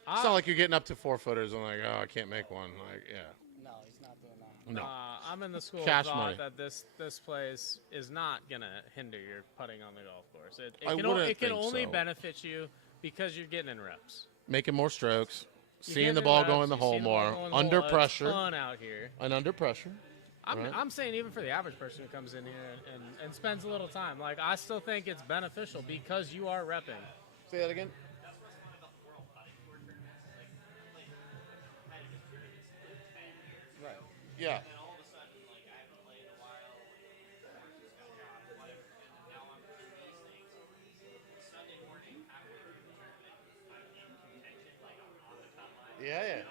It's not like you're getting up to 4-footers and like, oh, I can't make one. Like, yeah. No, he's not doing that. No. I'm in the school Cash of thought money. that this place is not gonna hinder your putting on the golf course. I It wouldn't can think only so. benefit you because you're getting in reps. Making more strokes, You're seeing getting the in ball reps, go in the you're hole seeing the ball more, go in the under hole. It's pressure, fun out here. and under pressure. Right. I'm saying even for the average person who comes in here and spends a little time, like I still think it's beneficial because you are repping. Say that again. Right. Yeah. Yeah, yeah.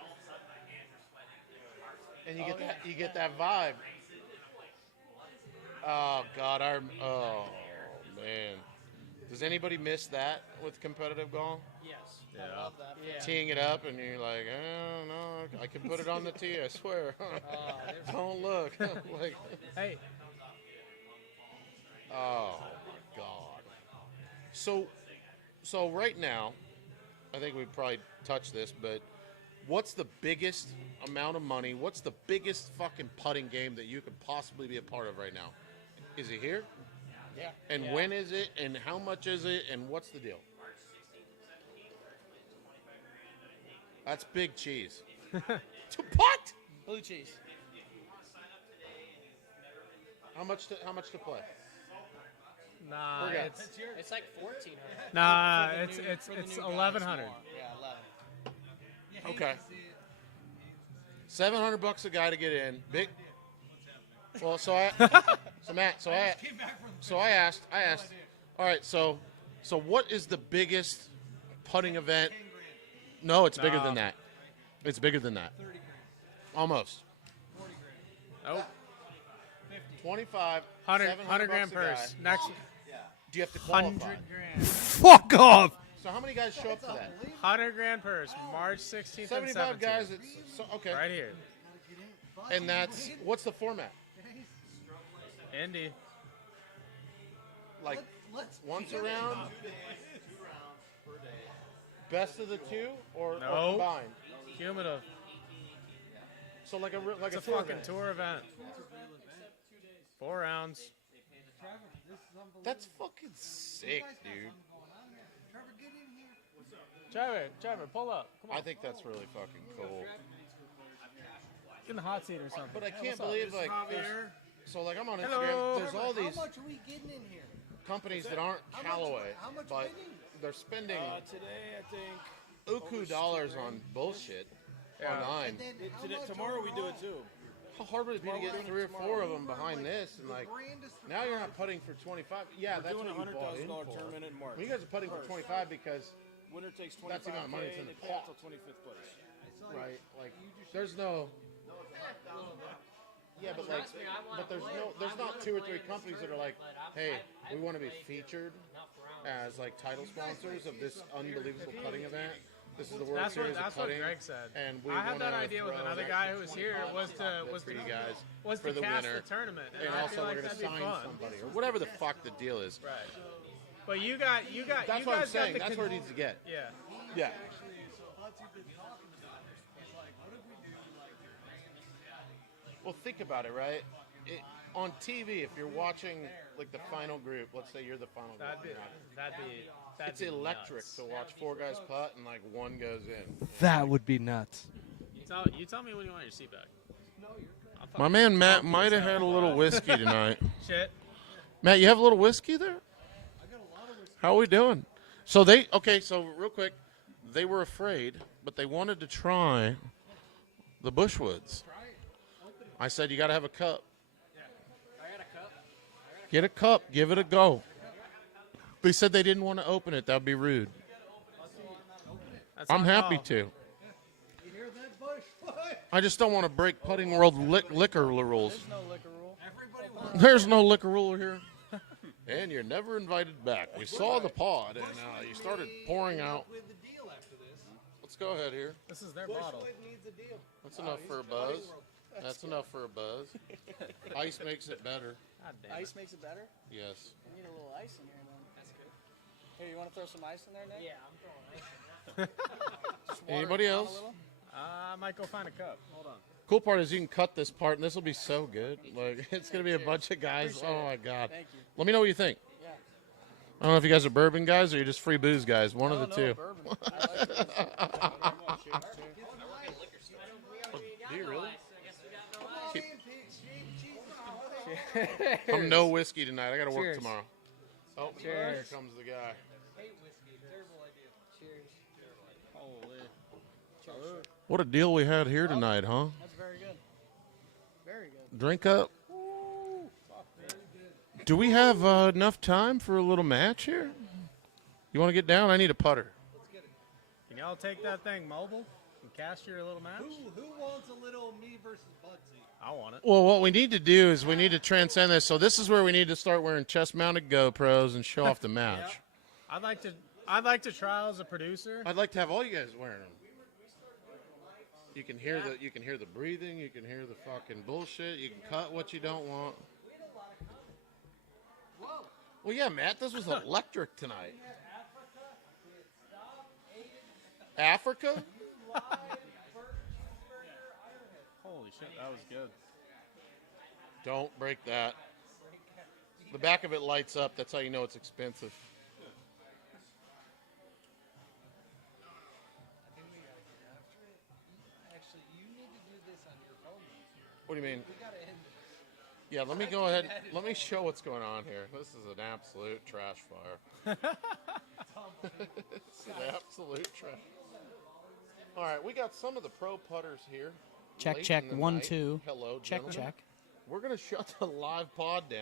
And you get that vibe. Oh God, oh man. Does anybody miss that with competitive golf? Yes. Yeah. I love that. Yeah. Teeing it up and you're like, oh no, I can put it on the tee, I swear. Don't look. Like, Hey, oh my God. So right now, I think we probably touched this, but what's the biggest amount of money? What's the biggest fucking putting game that you could possibly be a part of right now? Is it here? Yeah. And when is it? And how much is it? And what's the deal? That's big cheese. To putt? Blue cheese. How much to play? nah, Forget. It's like 1400. nah, For the it's new- it's for the it's new guys, 1100. more. Yeah, 11. Okay. $700 a guy to get in. Big. Well, so Matt, I asked. All right, so what is the biggest putting event? No, it's bigger than that. It's bigger than that. Almost. Oh, 25, 100 grand $700 a guy. purse. Next, Do you have to qualify? 100 grand. Fuck off. So how many guys show up to that? 100 grand purse, March 16th and 75 17th. guys. Okay. Right here. And what's the format? Indy. Like once a round? Best of the two or combined? Cumulative. So like It's a a tour fucking event. tour event. 4 rounds. That's fucking sick, dude. Trevor, pull up. Come on. I think that's really fucking cool. Get in the hot seat or something. But I can't believe like so like I'm on Hello. Instagram. There's all these How much are we getting in here? companies that aren't Callaway, but they're spending Today, I think. uku dollars on bullshit online. Tomorrow we do it too. How hard would it be to get 3 or 4 of them behind this? And like, now you're not putting for 25. Yeah, that's Doing what a you bought in $100,000 for. tournament in March. Well, you guys are putting for 25 because Winner takes 25K. That's the amount of money that's in and the they pay out pot. till 25th place. right, like, there's no. Yeah, but like, there's not 2 or 3 companies that are like, hey, we want to be featured as like title sponsors of this unbelievable putting event. This is the World Series That's of what putting. Greg said. And we I had that wanna idea with throw another an guy extra who was here. Was for you guys to for the cast winner. the tournament, And I also feel we're like gonna that'd be sign fun. somebody or whatever the fuck the deal is. Right. But you got. That's you what I'm guys saying. Got the That's where it needs to get. Yeah. Yeah. Well, think about it, right? On TV, if you're watching like the final group, let's say you're the final group, it's electric nuts. to watch 4 guys putt and like 1 goes in. That would be nuts. You tell me when you want your seat back. My man Matt might have had a little whiskey tonight. Shit. Matt, you have a little whiskey there? How are we doing? So so real quick, they were afraid, but they wanted to try the Bushwoods. I said, you got to have a cup. Get a cup. Give it a go. They said they didn't want to open it. That would be rude. That's I'm on happy y'all. to. I just don't want to break putting world liquor rules. No liquor rule. There's no liquor rule here. And you're never invited back. We saw the pod, and you started pouring out. Let's go ahead here. This is their bottle. That's enough for a buzz. That's enough for a buzz. Ice makes it better. God damn it. Ice makes it better? Yes. We need a little ice in here then. That's good. Here, you want to throw some ice in there, Nick? Yeah, I'm throwing ice. Just water Anybody it down a else? little? I might go find a cup. Hold on. Cool part is you can cut this part, and this will be so good. Like it's gonna be a bunch of guys. Oh my god! Thank you. Let me know what you think. Yeah. I don't know if you guys are bourbon guys or you're just free booze guys. One of the two. Bourbon. I like this. Do you really? I'm no whiskey tonight. I got to work Cheers. tomorrow. Oh, here comes the guy. What a deal we had here tonight, huh? That's very good. Very good. Drink up. Do we have enough time for a little match here? You want to get down? I need a putter. Can y'all take that thing mobile and cast your little match? Who wants a little me versus Bugsy? I want it. Well, what we need to do is we need to transcend this. So this is where we need to start wearing chest-mounted GoPros and show off the match. I'd like to try as a producer. I'd like to have all you guys wearing them. You can hear the breathing. You can hear the fucking bullshit. You can cut what you don't want. Well, yeah, Matt, this was electric tonight. Africa? Holy shit, that was good. Don't break that. The back of it lights up. That's how you know it's expensive. What do you mean? Yeah, let me go ahead. Let me show what's going on here. This is an absolute trash fire. It's an absolute trash. All right, we got some of the pro putters here. Check, late check, in the 1, night. 2. Hello, Check, gentlemen. check. We're going to shut the live pod down.